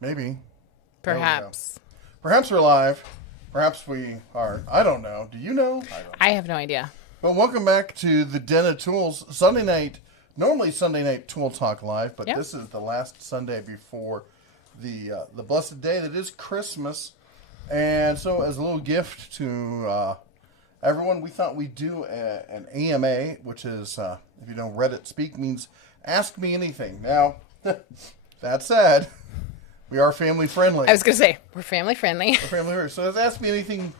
Maybe. Perhaps. Perhaps we're live. Perhaps we aren't. I don't know. Do you know? I don't. I have no idea. But welcome back to the Den of Tools. Sunday night, normally Sunday night Tool Talk Live, but this is the last Sunday before the blessed day that is Christmas. And so as a little gift to everyone, we thought we'd do an AMA, which is, if you know Reddit speak, means Ask Me Anything. Now, that said, we are family friendly. I was going to say, we're family friendly. We're family friendly. So it's Ask Me Anything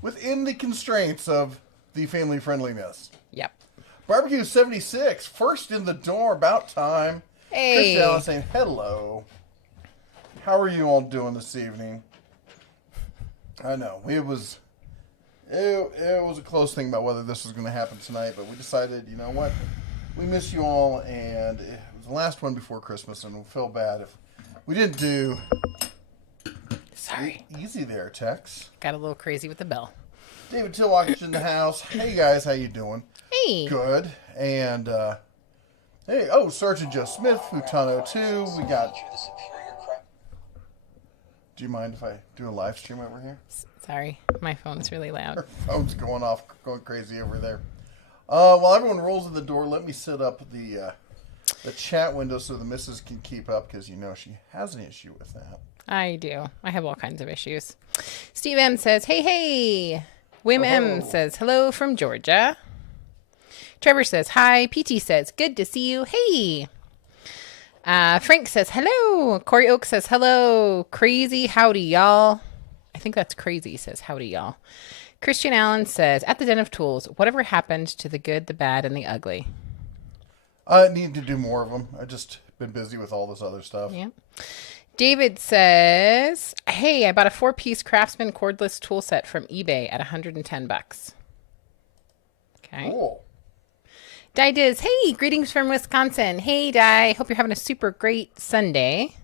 within the constraints of the family friendliness. Yep. Barbecue 76, first in the door, about time. Hey. Chris Allen saying hello. How are you all doing this evening? I know, it was a close thing about whether this was going to happen tonight, but we decided, you know what, we miss you all, and it was the last one before Christmas, and we'll feel bad if we didn't do. Sorry. Easy there, Tex. Got a little crazy with the bell. David Tillwalk's in the house. Hey guys, how you doing? Hey. Good. And hey, Sergeant Joe Smith, Futano 2. We got. Do you mind if I do a live stream over here? Sorry, my phone's really loud. Her phone's going crazy over there. While everyone rolls in the door, let me set up the chat window so the missus can keep up, because you know she has an issue with that. I do. I have all kinds of issues. Steve M says, hey. Wim M says, hello from Georgia. Trevor says, hi. PT says, good to see you. Hey. Frank says, hello. Corey Oak says, hello. Crazy, howdy, y'all. I think that's crazy, says, howdy, y'all. Christian Allen says, at the Den of Tools, whatever happened to the good, the bad, and the ugly? I need to do more of them. I've just been busy with all this other stuff. Yeah. David says, hey, I bought a 4-piece Craftsman cordless tool set from eBay at $110. Okay. Cool. Di Diz, hey, greetings from Wisconsin. Hey, Di, hope you're having a super great Sunday.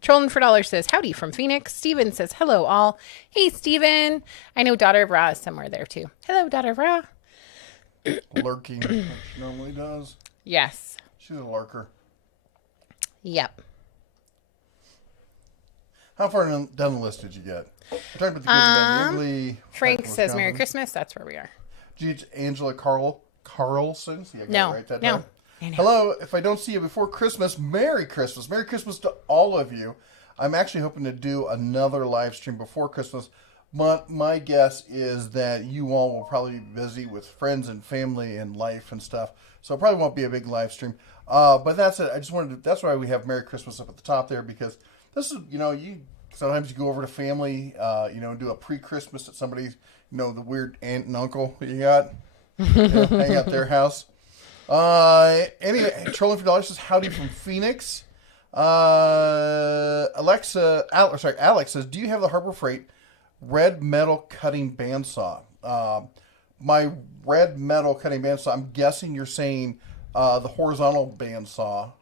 Trolling for Dollar says, howdy from Phoenix. Steven says, hello, all. Hey, Steven. I know Daughter of Ra is somewhere there, too. Hello, Daughter of Ra. Lurking, like she normally does. Yes. She's a lurker. Yep. How far down the list did you get? We're talking about the good, the bad, and the ugly. Frank says, Merry Christmas. That's where we are. Gee, Angela Carlson. See, I gotta write that down. Hello, if I don't see you before Christmas, Merry Christmas. Merry Christmas to all of you. I'm actually hoping to do another live stream before Christmas. But my guess is that you all will probably be busy with friends and family and life and stuff. So it probably won't be a big live stream. But that's it. I just wanted to, that's why we have Merry Christmas up at the top there, because this is, sometimes you go over to family, do a pre-Christmas at somebody's, the weird aunt and uncle that you got, hang out their house. Anyway, Trolling for Dollars says, howdy from Phoenix. Alex says, do you have the Harbor Freight red metal cutting bandsaw? My red metal cutting bandsaw, I'm guessing you're saying the horizontal bandsaw,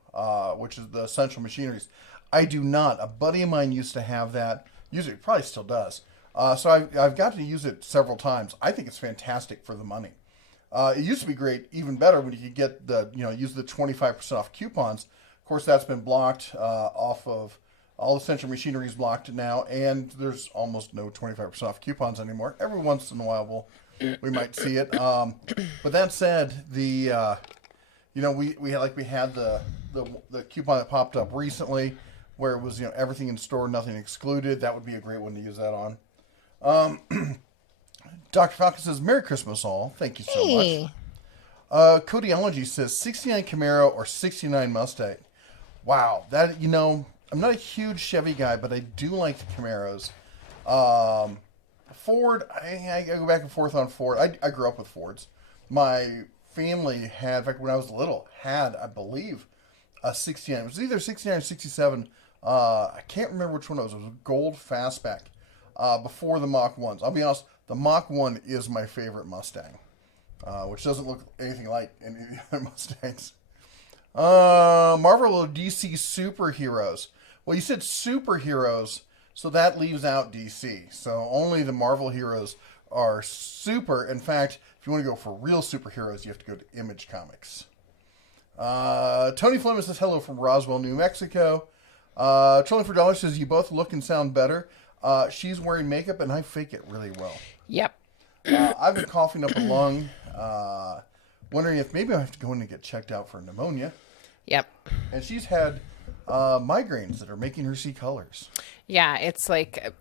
which is the Essential Machineries. I do not. A buddy of mine used to have that. Usually, probably still does. So I've got to use it several times. I think it's fantastic for the money. It used to be great, even better, when you could get use the 25% off coupons. Of course, that's been blocked off of all Essential Machineries blocked now, and there's almost no 25% off coupons anymore. Every once in a while, we might see it. But that said, we had the coupon that popped up recently, where it was everything in store, nothing excluded. That would be a great one to use that on. Dr. Falcon says, Merry Christmas, all. Thank you so much. Codeology says, 69 Camaro or 69 Mustang. Wow. That, I'm not a huge Chevy guy, but I do like the Camaros. Ford, I go back and forth on Ford. I grew up with Fords. My family had, in fact, when I was little, I believe, a 69. It was either 69 or 67. I can't remember which one it was. It was a gold fastback before the Mach 1s. I'll be honest, the Mach 1 is my favorite Mustang, which doesn't look anything like any of the other Mustangs. Marvel or DC superheroes. Well, you said superheroes, so that leaves out DC. So only the Marvel heroes are super. In fact, if you want to go for real superheroes, you have to go to Image Comics. Tony Fleming says hello from Roswell, New Mexico. Trolling for Dollars says you both look and sound better. She's wearing makeup and I fake it really well. Yep. I've been coughing up a lung. Wondering if maybe I have to go in and get checked out for pneumonia. Yep. And she's had migraines that are making her see colors. Yeah, it's like a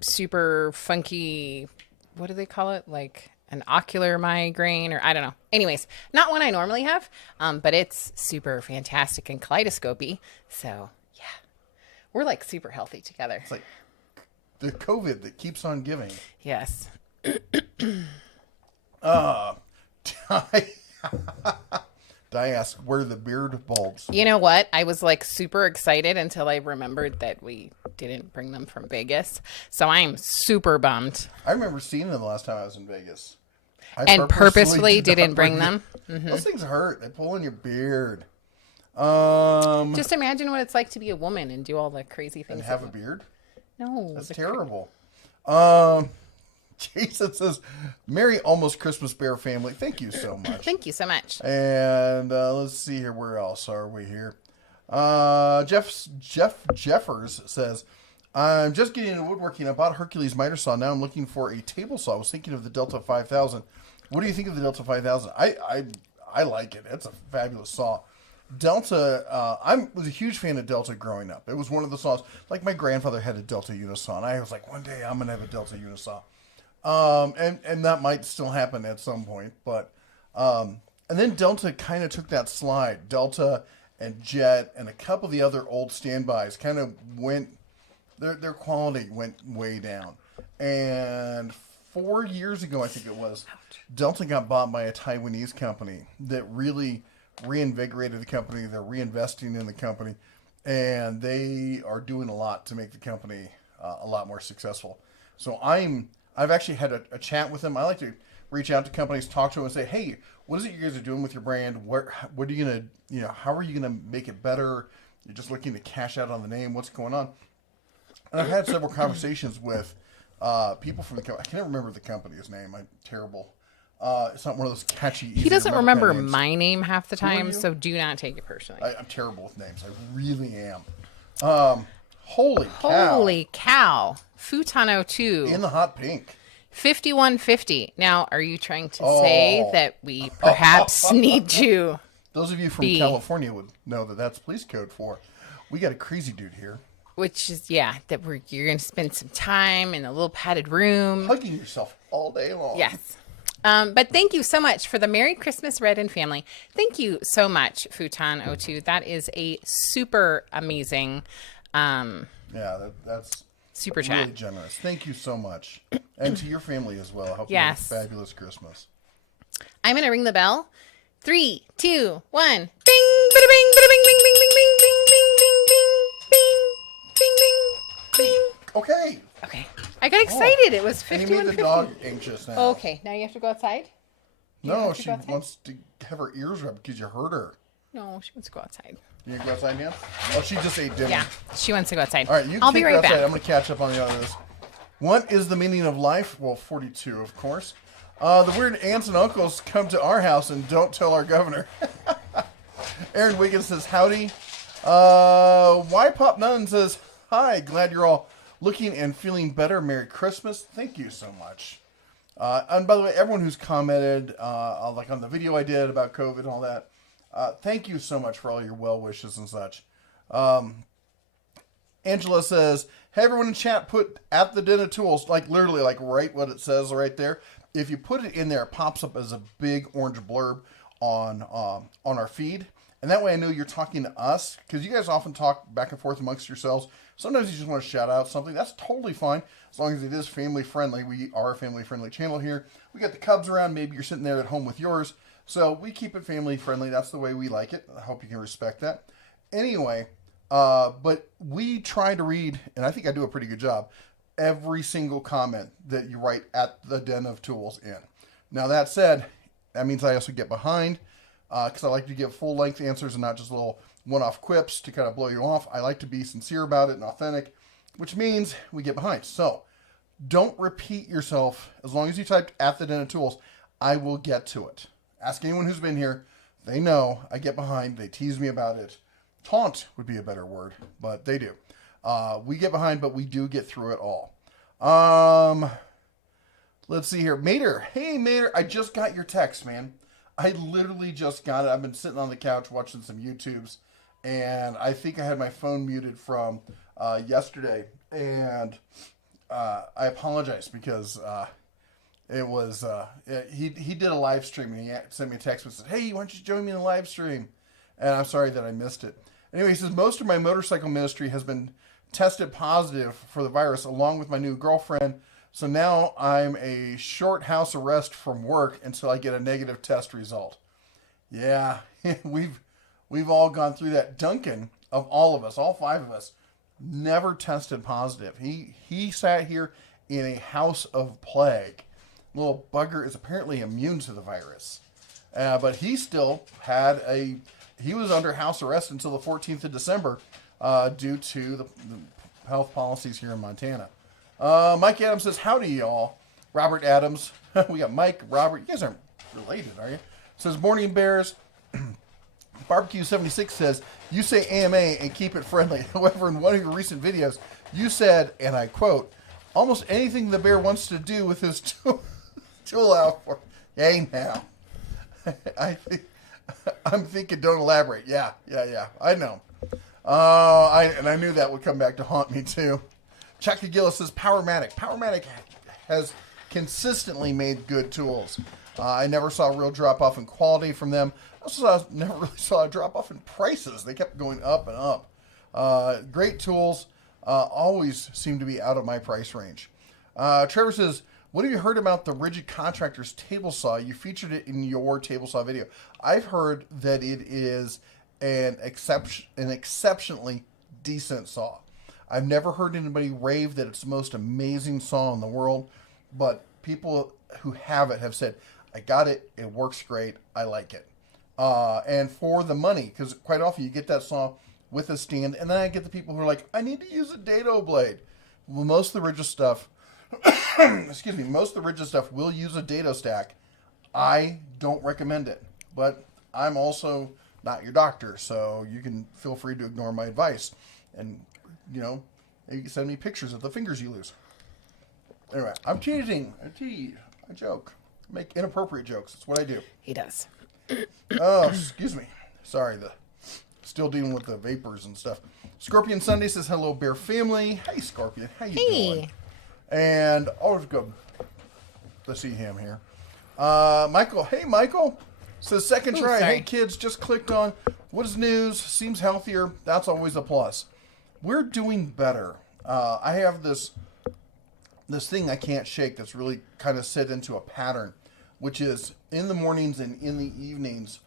super funky, what do they call it? Like an ocular migraine, or I don't know. Anyways, not one I normally have, but it's super fantastic and kaleidoscopy. So, yeah, we're like super healthy together. It's like the COVID that keeps on giving. Yes. Di asked, where are the beard bulbs? You know what? I was like super excited until I remembered that we didn't bring them from Vegas. So I'm super bummed. I remember seeing them the last time I was in Vegas. And purposefully didn't bring them. Mm-hmm. Those things hurt. They pull in your beard. Just imagine what it's like to be a woman and do all the crazy things. And have a beard? No. That's terrible. Jason says, Merry almost Christmas Bear family. Thank you so much. Thank you so much. And let's see here. Where else are we here? Jeff Jeffers says, I'm just getting into woodworking. I bought a Hercules miter saw. Now I'm looking for a table saw. I was thinking of the Delta 5000. What do you think of the Delta 5000? I like it. It's a fabulous saw. Delta, I was a huge fan of Delta growing up. It was one of the saws. Like my grandfather had a Delta Unisaw, and I was like, one day I'm going to have a Delta Unisaw. And that might still happen at some point, but, and then Delta kind of took that slide. Delta and Jet and a couple of the other old standbys kind of went, their quality went way down. And 4 years ago, I think it was, Delta got bought by a Taiwanese company that really reinvigorated the company. They're reinvesting in the company, and they are doing a lot to make the company a lot more successful. So I've actually had a chat with them. I like to reach out to companies, talk to them, and say, "Hey, what is it you guys are doing with your brand? What are you gonna, how are you gonna make it better? You're just looking to cash out on the name. What's going on?" And I've had several conversations with people from the company. I can't remember the company's name. I'm terrible. It's not one of those catchy. He doesn't remember kind of names. my name half the time, so do not take it personally. I'm terrible with names. I really am. Holy cow. Futon 02. In the hot pink. 5150. Now, are you trying to say that we perhaps need to... Those of you from California would know that that's police code for, we got a crazy dude here. Which is, yeah, that you're going to spend some time in a little padded room. Hugging yourself all day long. Yes. But thank you so much for the Merry Christmas Redden family. Thank you so much, Futon 02. That is a super amazing... that's super chat. Really generous. Thank you so much. And to your family as well. I hope you have a fabulous Christmas. I'm going to ring the bell. 3, 2, 1. Bing, bada bing, bada bing, bing, bing, bing, bing, bing, bing, bing, bing, bing, bing, bing. Okay. I got excited. It was 51:50. And you made the dog anxious now. Okay. Now you have to go outside? No, she wants to have her ears rubbed because you hurt her. No, she wants to go outside. You gonna go outside now? Oh, she just ate dinner. Yeah, she wants to go outside. All right, I'll be right back. I'm going to catch up on the others. What is the meaning of life? Well, 42, of course. The weird aunts and uncles come to our house and don't tell our governor. Aaron Wiggins says, howdy. Why Pop Nunn says, hi, glad you're all looking and feeling better. Merry Christmas. Thank you so much. And by the way, everyone who's commented, like on the video I did about COVID and all that, thank you so much for all your well wishes and such. Angela says, hey, everyone in chat, put at the den of tools, like literally like right what it says right there. If you put it in there, it pops up as a big orange blurb on our feed. And that way I know you're talking to us, because you guys often talk back and forth amongst yourselves. Sometimes you just want to shout out something. That's totally fine, as long as it is family friendly. We are a family friendly channel here. We got the Cubs around. Maybe you're sitting there at home with yours. So we keep it family friendly. That's the way we like it. I hope you can respect that. Anyway, but we try to read, and I think I do a pretty good job, every single comment that you write at the Den of Tools in. Now that said, that means I also get behind, because I like to give full length answers and not just little one-off quips to kind of blow you off. I like to be sincere about it and authentic, which means we get behind. So don't repeat yourself. As long as you typed at the Den of Tools, I will get to it. Ask anyone who's been here They know I get behind. They tease me about it. Taunt would be a better word, but they do. We get behind, but we do get through it all. Let's see here. Mater. Hey, Mater. I just got your text, man. I literally just got it. I've been sitting on the couch watching some YouTubes, and I think I had my phone muted from yesterday. And I apologize because it was he did a live stream, and he sent me a text and said, "Hey, why don't you join me in the live stream?" And I'm sorry that I missed it. Anyway, he says, most of my motorcycle ministry has been tested positive for the virus, along with my new girlfriend. So now I'm a short house arrest from work until I get a negative test result. Yeah, we've all gone through that. Duncan, of all of us, all 5 of us, never tested positive. He sat here in a house of plague. Little bugger is apparently immune to the virus. But he still had he was under house arrest until the 14th of December due to the health policies here in Montana. Mike Adams says, howdy, y'all. Robert Adams. We got Mike, Robert. You guys aren't related, are you? Says, morning bears. Barbecue 76 says, you say AMA and keep it friendly. However, in one of your recent videos, you said, and I quote, almost anything the bear wants to do with his tool out for. Hey, now. I'm thinking, don't elaborate. Yeah. I know. I knew that would come back to haunt me, too. Chuck Gillis says, Powermatic. Powermatic has consistently made good tools. I never saw a real drop-off in quality from them. I never really saw a drop-off in prices. They kept going up and up. Great tools. Always seem to be out of my price range. Trevor says, what have you heard about the Rigid Contractor's table saw? You featured it in your table saw video. I've heard that it is an exceptionally decent saw. I've never heard anybody rave that it's the most amazing saw in the world, but people who have it have said, I got it, it works great, I like it. And for the money, because quite often you get that saw with a stand, and then I get the people who are like, I need to use a dado blade. Well, most of the rigid stuff, most of the rigid stuff will use a dado stack. I don't recommend it, but I'm also not your doctor, so you can feel free to ignore my advice. And, you can send me pictures of the fingers you lose. Anyway, I'm teasing. I joke. I make inappropriate jokes. That's what I do. He does. Oh, excuse me. Sorry, still dealing with the vapors and stuff. Scorpion Sunday says, hello, Bear family. Hey, Scorpion. How you doing? And always good to see him here. Michael. Hey, Michael. Says, second try. Sorry. Hey, kids, just clicked on. What is news? Seems healthier. That's always a plus. We're doing better. I have this thing I can't shake that's really kind of set into a pattern, which is in the mornings and in the evenings,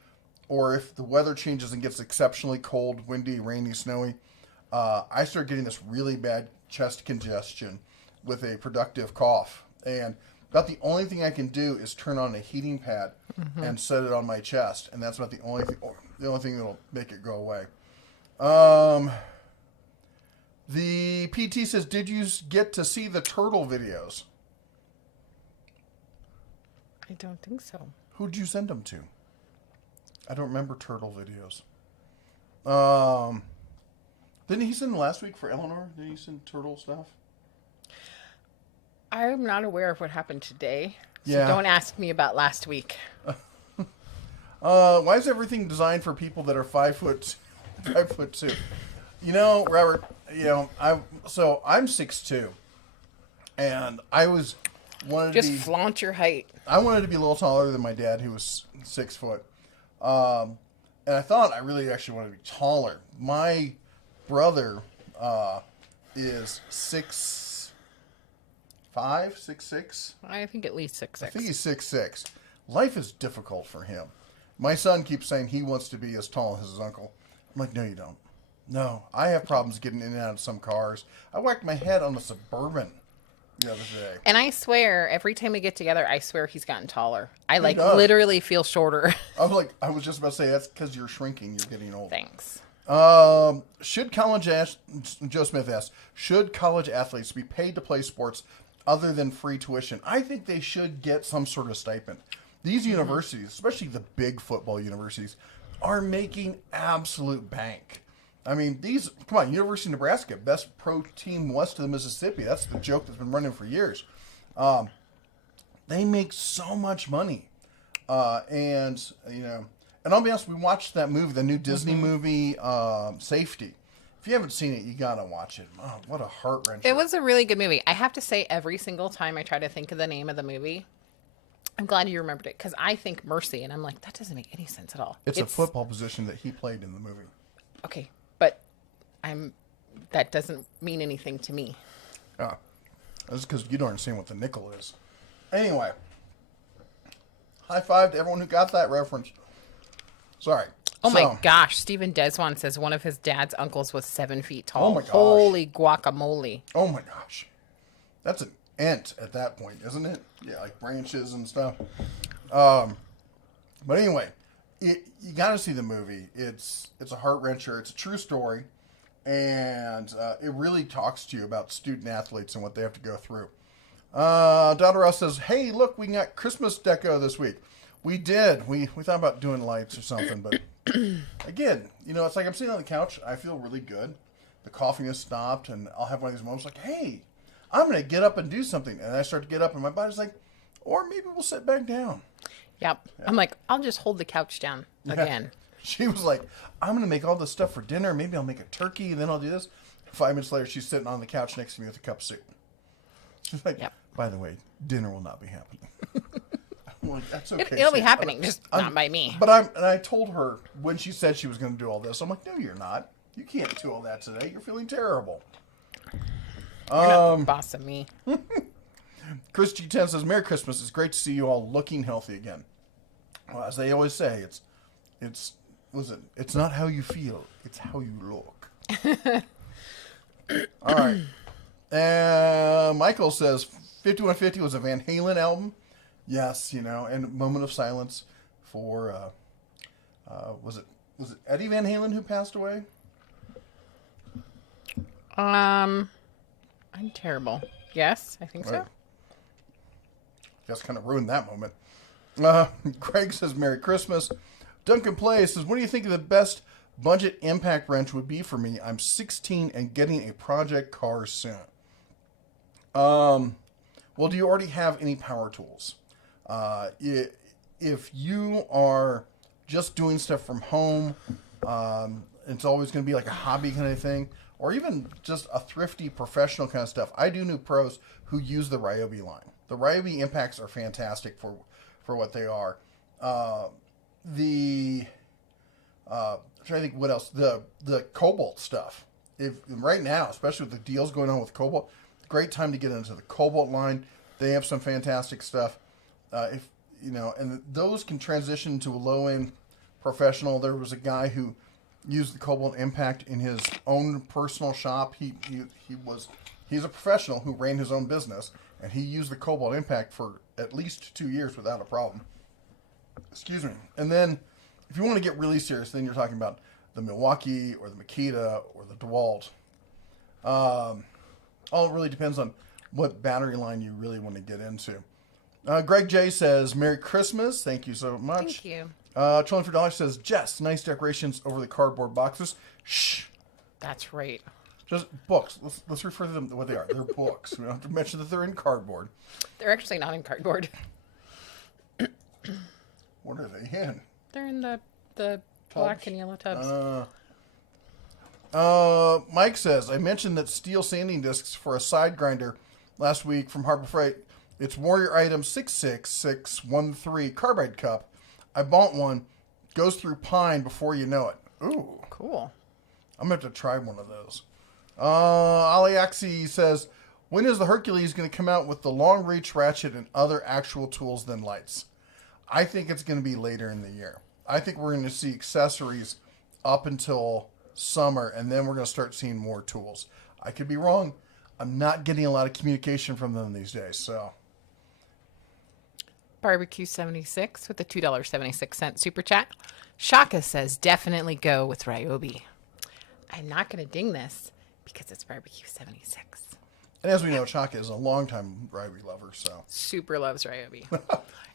or if the weather changes and gets exceptionally cold, windy, rainy, snowy, I start getting this really bad chest congestion with a productive cough. And about the only thing I can do is turn on a heating pad and set it on my chest. And that's about the only thing that'll make it go away. The PT says, did you get to see the turtle videos? I don't think so. Who'd you send them to? I don't remember turtle videos. Didn't he send last week for Eleanor? Did he send turtle stuff? I'm not aware of what happened today. So Yeah. don't ask me about last week. Why is everything designed for people that are 5'2"? Robert, I'm 6'2", and I wanted Just to be flaunt your height. I wanted to be a little taller than my dad, who was 6 foot. And I thought I really actually wanted to be taller. My brother is 6'5", 6'6". I think at least 6'6". I think he's 6'6". Life is difficult for him. My son keeps saying he wants to be as tall as his uncle. I'm like, no, you don't. No, I have problems getting in and out of some cars. I whacked my head on a Suburban the other day. And I swear, every time we get together, I swear he's gotten taller. I does. literally feel shorter. I was just about to say, that's because you're shrinking. You're getting older. Thanks. Joe Smith asks, should college athletes be paid to play sports other than free tuition? I think they should get some sort of stipend. These universities, especially the big football universities, are making absolute bank. I mean, come on, University of Nebraska, best pro team west of the Mississippi. That's the joke that's been running for years. They make so much money. And I'll be honest, we watched that movie, the new Disney movie, Safety. If you haven't seen it, you gotta watch it. Oh, what a heart-wrencher. It was a really good movie. I have to say, every single time I try to think of the name of the movie, I'm glad you remembered it, because I think Mercy, and I'm like, that doesn't make any sense at all. It's a football position that he played in the movie. Okay, but that doesn't mean anything to me. That's because you don't understand what the nickel is. Anyway, high five to everyone who got that reference. Sorry. Oh my gosh, Stephen Deswan says one of his dad's uncles was 7 feet tall. Oh my gosh. Holy guacamole. Oh my gosh. That's an ent at that point, isn't it? Yeah, like branches and stuff. But anyway, you got to see the movie. It's a heart-wrencher. It's a true story. And it really talks to you about student athletes and what they have to go through. Dr. Ross says, hey, look, we got Christmas deco this week. We did. We thought about doing lights or something, but again, it's like I'm sitting on the couch. I feel really good. The coughing has stopped, and I'll have one of these moments like, hey, I'm going to get up and do something. And I start to get up, and my body's like, or maybe we'll sit back down. Yep. Yeah. I'm like, I'll just hold the couch down again. She was like, I'm going to make all this stuff for dinner. Maybe I'll make a turkey, and then I'll do this. 5 minutes later, she's sitting on the couch next to me with a cup of soup. She's like, by the way, dinner will not be happening. I'm like, that's okay. It'll be happening, just not by me. But I told her when she said she was going to do all this, I'm like, no, you're not. You can't do all that today. You're feeling terrible. You're not the boss of me. Chris G10 says, Merry Christmas. It's great to see you all looking healthy again. Well, as they always say, it's not how you feel, it's how you look. All right. Michael says 5150 was a Van Halen album. Yes, and moment of silence for was it Eddie Van Halen who passed away? I'm terrible. Yes, I think so. Just kind of ruined that moment. Craig says Merry Christmas. Duncan Play says, what do you think of the best budget impact wrench would be for me? I'm 16 and getting a project car soon. Well, do you already have any power tools? If you are just doing stuff from home, it's always going to be like a hobby kind of thing, or even just a thrifty professional kind of stuff. I do know pros who use the Ryobi line. The Ryobi impacts are fantastic for what they are. I'm trying to think what else. The Cobalt stuff. If right now, especially with the deals going on with Cobalt, great time to get into the Cobalt line. They have some fantastic stuff. And those can transition to a low-end professional. There was a guy who used the Cobalt Impact in his own personal shop. He's a professional who ran his own business, and he used the Cobalt Impact for at least 2 years without a problem. Excuse me. And then, if you want to get really serious, then you're talking about the Milwaukee or the Makita or the DeWalt. All it really depends on what battery line you really want to get into. Greg J says, Merry Christmas. Thank you so much. Thank you. Trolling for Dollars says, Jess, nice decorations over the cardboard boxes. Shh. That's right. Just books. Let's refer to them to what they are. They're books. We don't have to mention that they're in cardboard. They're actually not in cardboard. What are they in? They're in the black and yellow tubs. Mike says, I mentioned that steel sanding discs for a side grinder last week from Harbor Freight. It's Warrior Item 66613 carbide cup. I bought one. Goes through pine before you know it. Ooh. Cool. I'm going to have to try one of those. Aliaxi says, when is the Hercules going to come out with the long reach ratchet and other actual tools than lights? I think it's going to be later in the year. I think we're going to see accessories up until summer, and then we're going to start seeing more tools. I could be wrong. I'm not getting a lot of communication from them these days, so. Barbecue 76 with the $2.76 super chat. Shaka says, definitely go with Ryobi. I'm not going to ding this because it's Barbecue 76. And as we know, Chaka is a longtime Ryobi lover, so. Super loves Ryobi.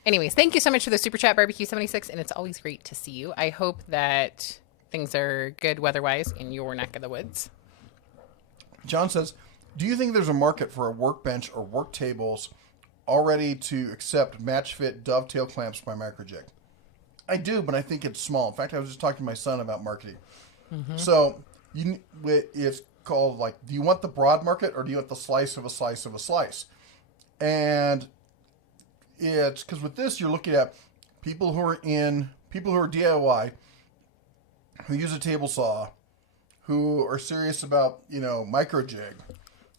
Anyways, thank you so much for the Super Chat, Barbecue76, and it's always great to see you. I hope that things are good weather-wise in your neck of the woods. John says, do you think there's a market for a workbench or work tables already to accept match-fit dovetail clamps by Microjig? I do, but I think it's small. In fact, I was just talking to my son about marketing. Mm-hmm. So it's called, like, do you want the broad market or do you want the slice of a slice of a slice? And it's because with this, you're looking at people who are DIY, who use a table saw, who are serious about, Microjig,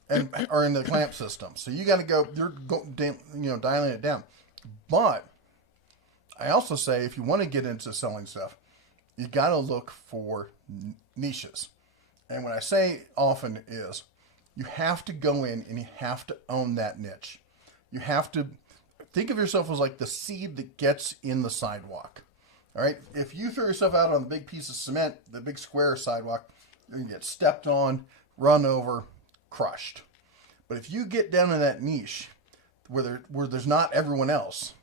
and are in the clamp system. So you got to go, dialing it down. But I also say, if you want to get into selling stuff, you got to look for niches. And what I say often is, you have to go in and you have to own that niche. You have to think of yourself as like the seed that gets in the sidewalk. All right? If you throw yourself out on the big piece of cement, the big square sidewalk, you're going to get stepped on, run over, crushed. But if you get down in that niche where there's not everyone else,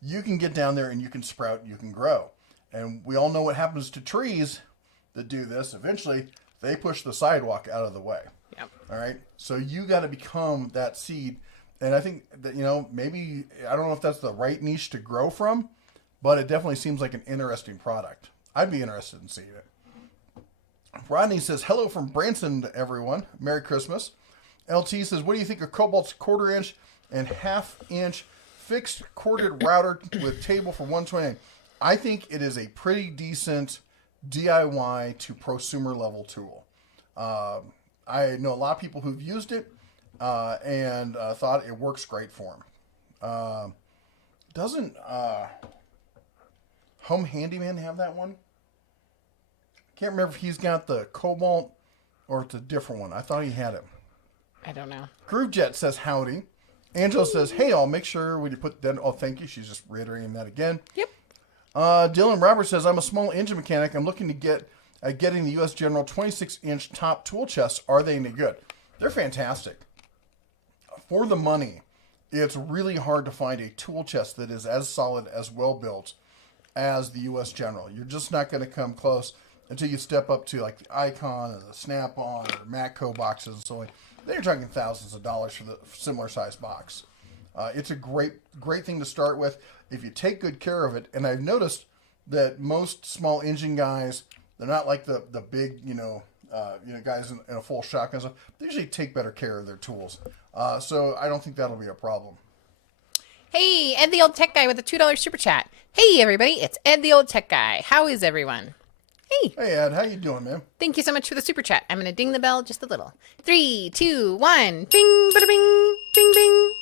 you can get down there and you can sprout, you can grow. And we all know what happens to trees that do this. Eventually, they push the sidewalk out of the way. Yep. All right? So you got to become that seed. And I think that, maybe, I don't know if that's the right niche to grow from, but it definitely seems like an interesting product. I'd be interested in seeing it. Rodney says, hello from Branson to everyone. Merry Christmas. LT says, what do you think of Cobalt's 1/4 inch and 1/2 inch fixed corded router with table for $129? I think it is a pretty decent DIY to prosumer level tool. I know a lot of people who've used it and thought it works great for them. Doesn't Home Handyman have that one? Can't remember if he's got the Cobalt or it's a different one. I thought he had it. I don't know. Groovejet says howdy. Angela says, hey, I'll make sure when you put that. Oh, thank you. She's just reiterating that again. Yep. Dylan Roberts says, I'm a small engine mechanic. I'm looking to getting the U.S. General 26-inch top tool chests. Are they any good? They're fantastic. For the money, it's really hard to find a tool chest that is as solid, as well built as the U.S. General. You're just not going to come close until you step up to like the Icon or the Snap-on or Matco boxes and so on. Then you're talking thousands of dollars for the similar size box. It's a great thing to start with if you take good care of it. And I've noticed that most small engine guys, they're not like the big, guys in a full shotgun stuff. They usually take better care of their tools. So I don't think that'll be a problem. Hey, Ed the Old Tech Guy with a $2 super chat. Hey, everybody, it's Ed the Old Tech Guy. How is everyone? Hey. Hey, Ed. How you doing, man? Thank you so much for the super chat. I'm going to ding the bell just a little. 3, 2, 1. Bing, bada bing, bing, bing.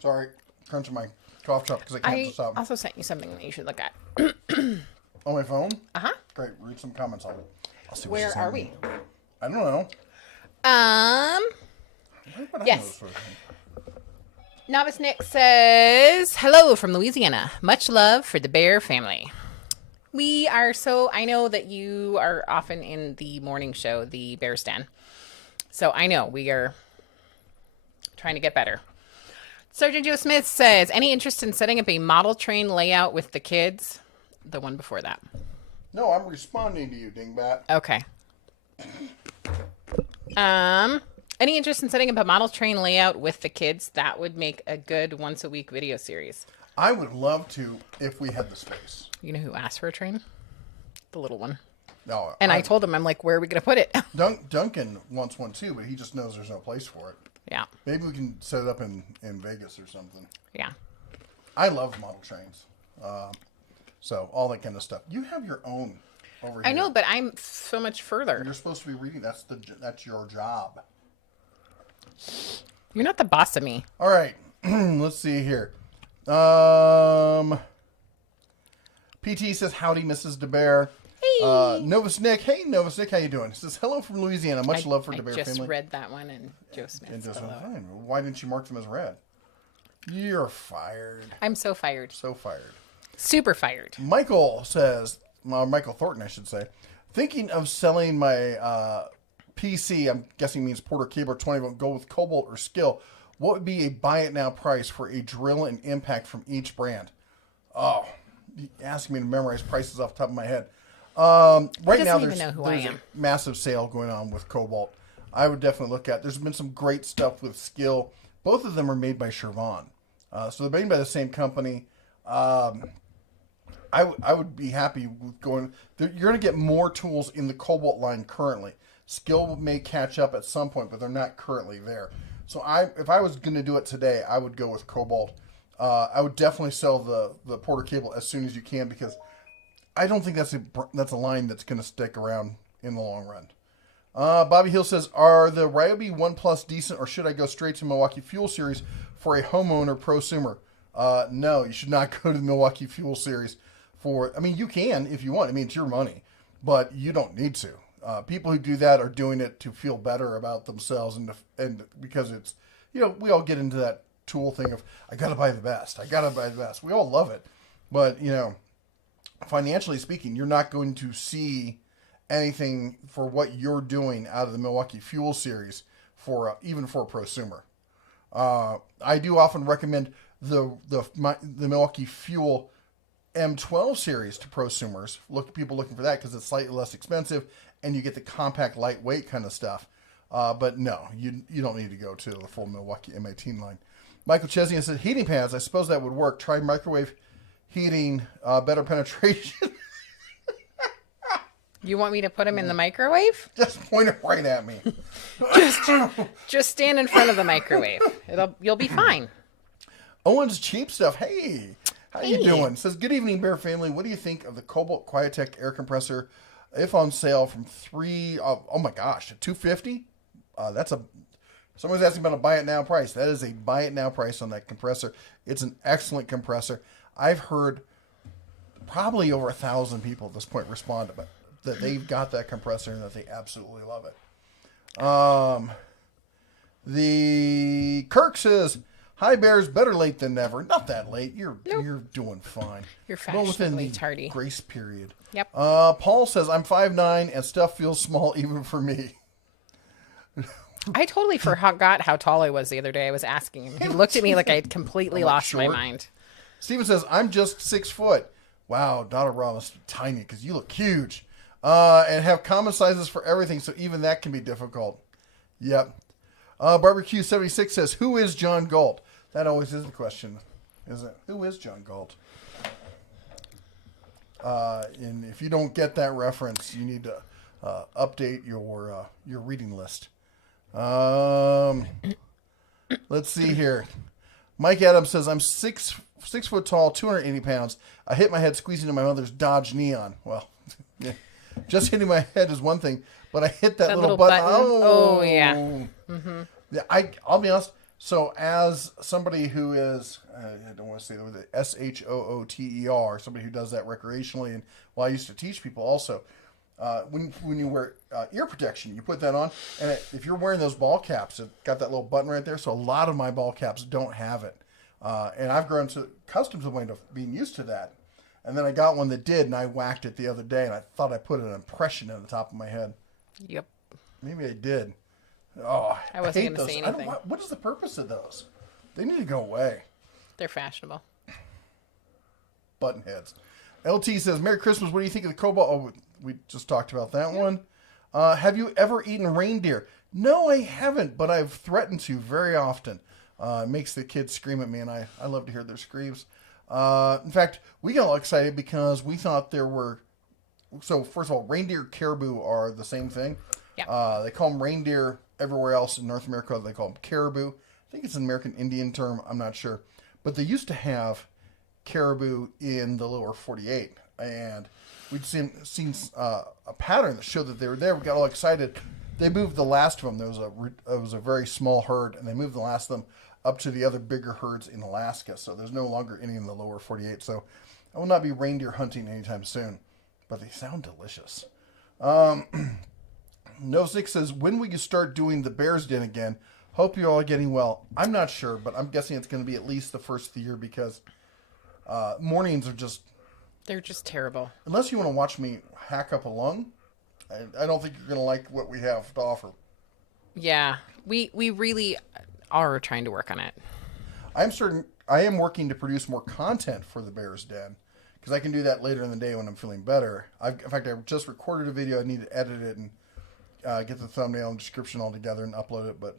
Sorry, crunching my cough drop because I can't stop. I also sent you something that you should look at. On my phone? Uh-huh. Great. Read some comments on it. I'll see Where are we? I don't know. Yes. Novice Nick says, hello from Louisiana. Much love for the Bear family. I know that you are often in the morning show, the Bear Stand. So I know we are trying to get better. Sergeant Joe Smith says, any interest in setting up a model train layout with the kids? The one before that. No, I'm responding to you, dingbat. Okay. Any interest in setting up a model train layout with the kids? That would make a good once-a-week video series. I would love to if we had the space. You know who asked for a train? The little one. No, and I told him, I'm like, where are we going to put it? Duncan wants one too, but he just knows there's no place for it. Yeah. Maybe we can set it up in Vegas or something. Yeah. I love model trains. So all that kind of stuff. You have your own over here. I know, but I'm so much further. You're supposed to be reading. That's your job. You're not the boss of me. All right. Let's see here. PT says, howdy, Mrs. DeBear. Hey. Novus Nick. Hey, Novus Nick. How you doing? He says, hello from Louisiana. Much love for DeBear family. I just read that one and Joe Smith. Fine. Why didn't you mark them as red? You're fired. I'm so fired. So fired. Super fired. Michael says, Michael Thornton, I should say, thinking of selling my PC, I'm guessing means Porter Cable 20 volt, go with Cobalt or Skill. What would be a buy it now price for a drill and impact from each brand? Oh, you asking me to memorize prices off the top of my head. Right now, there's a massive sale going on with Cobalt. I would definitely look at. There's been some great stuff with Skill. Both of them are made by Chervon, so they're made by the same company. I would be happy with going. You're going to get more tools in the Cobalt line currently. Skill may catch up at some point, but they're not currently there. So if I was going to do it today, I would go with Cobalt. I would definitely sell the Porter Cable as soon as you can, because I don't think that's a line that's going to stick around in the long run. Bobby Hill says, are the Ryobi 1 Plus decent, or should I go straight to Milwaukee Fuel Series for a homeowner prosumer? No, you should not go to the Milwaukee Fuel Series you can if you want. I mean, it's your money, but you don't need to. People who do that are doing it to feel better about themselves, and because it's, we all get into that tool thing of, I got to buy the best. I got to buy the best. We all love it. But, financially speaking, you're not going to see anything for what you're doing out of the Milwaukee Fuel Series even for a prosumer. I do often recommend the Milwaukee Fuel M12 series to prosumers. People looking for that because it's slightly less expensive and you get the compact, lightweight kind of stuff. But no, you don't need to go to the full Milwaukee M18 line. Michael Chesian said, heating pads, I suppose that would work. Try microwave heating, better penetration. You want me to put them in the microwave? Just point it right at me. just stand in front of the microwave. You'll be fine. Owen's Cheap Stuff. Hey, how you doing? Says, good evening, Bear family. What do you think of the Cobalt Quietech air compressor, if on sale from $250? Someone's asking about a buy it now price. That is a buy it now price on that compressor. It's an excellent compressor. I've heard probably over 1,000 people at this point respond to it, that they've got that compressor and that they absolutely love it. The Kirk says, hi Bears, better late than never. Not that late. You're doing fine. You're fashionably tardy. Grace period. Yep. Paul says, I'm 5'9" and stuff feels small even for me. I totally forgot how tall I was the other day. I was asking him. He looked at me like I had completely lost my mind. Steven says, I'm just 6 foot. Wow, Donna Raw must be tiny because you look huge. And have common sizes for everything, so even that can be difficult. Yep. Barbecue 76 says, who is John Galt? That always is the question, isn't it? Who is John Galt? And if you don't get that reference, you need to update your reading list. Let's see here. Mike Adams says, I'm 6 foot tall, 280 pounds. I hit my head squeezing into my mother's Dodge Neon. Well, yeah. Just hitting my head is one thing, but I hit that little button. Oh, yeah. Mm-hmm. Yeah, I'll be honest. So as somebody who is, I don't want to say the word, SHOOTER, somebody who does that recreationally, and I used to teach people also, when you wear ear protection, you put that on, and if you're wearing those ball caps, it got that little button right there. So a lot of my ball caps don't have it, and I've grown accustomed to being used to that. And then I got one that did, and I whacked it the other day, and I thought I put an impression in the top of my head. Yep. Maybe I did. Oh, I wasn't going to say anything. What is the purpose of those? They need to go away. They're fashionable. Button heads. LT says, Merry Christmas. What do you think of the Cobalt? Oh, we just talked about that one. Have you ever eaten reindeer? No, I haven't, but I've threatened to very often. It makes the kids scream at me, and I love to hear their screams. In fact, we got all excited because we thought there were... So, first of all, reindeer caribou are the same thing. Yeah. They call them reindeer everywhere else in North America. They call them caribou. I think it's an American Indian term. I'm not sure. But they used to have caribou in the lower 48. And we'd seen a pattern that showed that they were there. We got all excited. They moved the last of them. It was a very small herd. And they moved the last of them up to the other bigger herds in Alaska. So there's no longer any in the lower 48. So I will not be reindeer hunting anytime soon. But they sound delicious. No Six says, when will you start doing the Bears Den again? Hope you all are getting well. I'm not sure, but I'm guessing it's going to be at least the first of the year because mornings are just... They're just terrible. Unless you want to watch me hack up a lung I don't think you're going to like what we have to offer. Yeah, we really are trying to work on it. I'm certain I am working to produce more content for the Bear's Den because I can do that later in the day when I'm feeling better. In fact, I just recorded a video. I need to edit it and get the thumbnail and description all together and upload it. But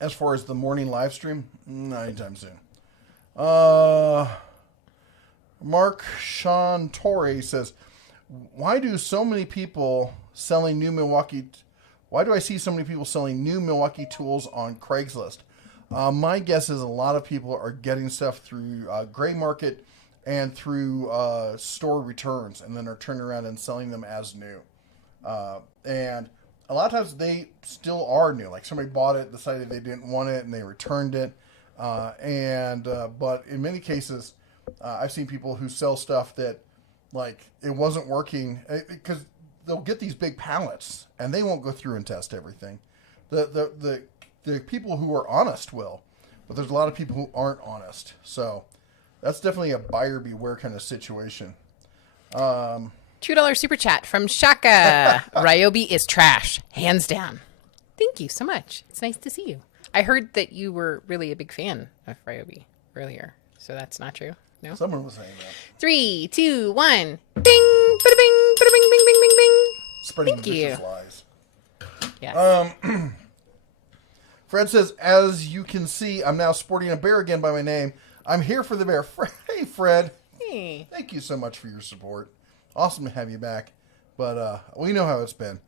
as far as the morning live stream, not anytime soon. Mark Sean Torre says, why do I see so many people selling new Milwaukee tools on Craigslist? My guess is a lot of people are getting stuff through gray market and through store returns, and then are turning around and selling them as new. And a lot of times they still are new. Like somebody bought it, decided they didn't want it, and they returned it. But in many cases, I've seen people who sell stuff that, like, it wasn't working because they'll get these big pallets and they won't go through and test everything. The people who are honest will, but there's a lot of people who aren't honest. So that's definitely a buyer beware kind of situation. $2 super chat from Shaka. Ryobi is trash, hands down. Thank you so much. It's nice to see you. I heard that you were really a big fan of Ryobi earlier, so that's not true. No? Someone was saying that. 3, 2, 1. Bing! Bada bing! Bada bing! Bing! Bing! Bing! Bing! Spreading Thank vicious you. lies. Yes. Fred says, as you can see, I'm now sporting a bear again by my name. I'm here for the bear. Hey, Fred. Hey. Thank you so much for your support. Awesome to have you back. But we know how it's been.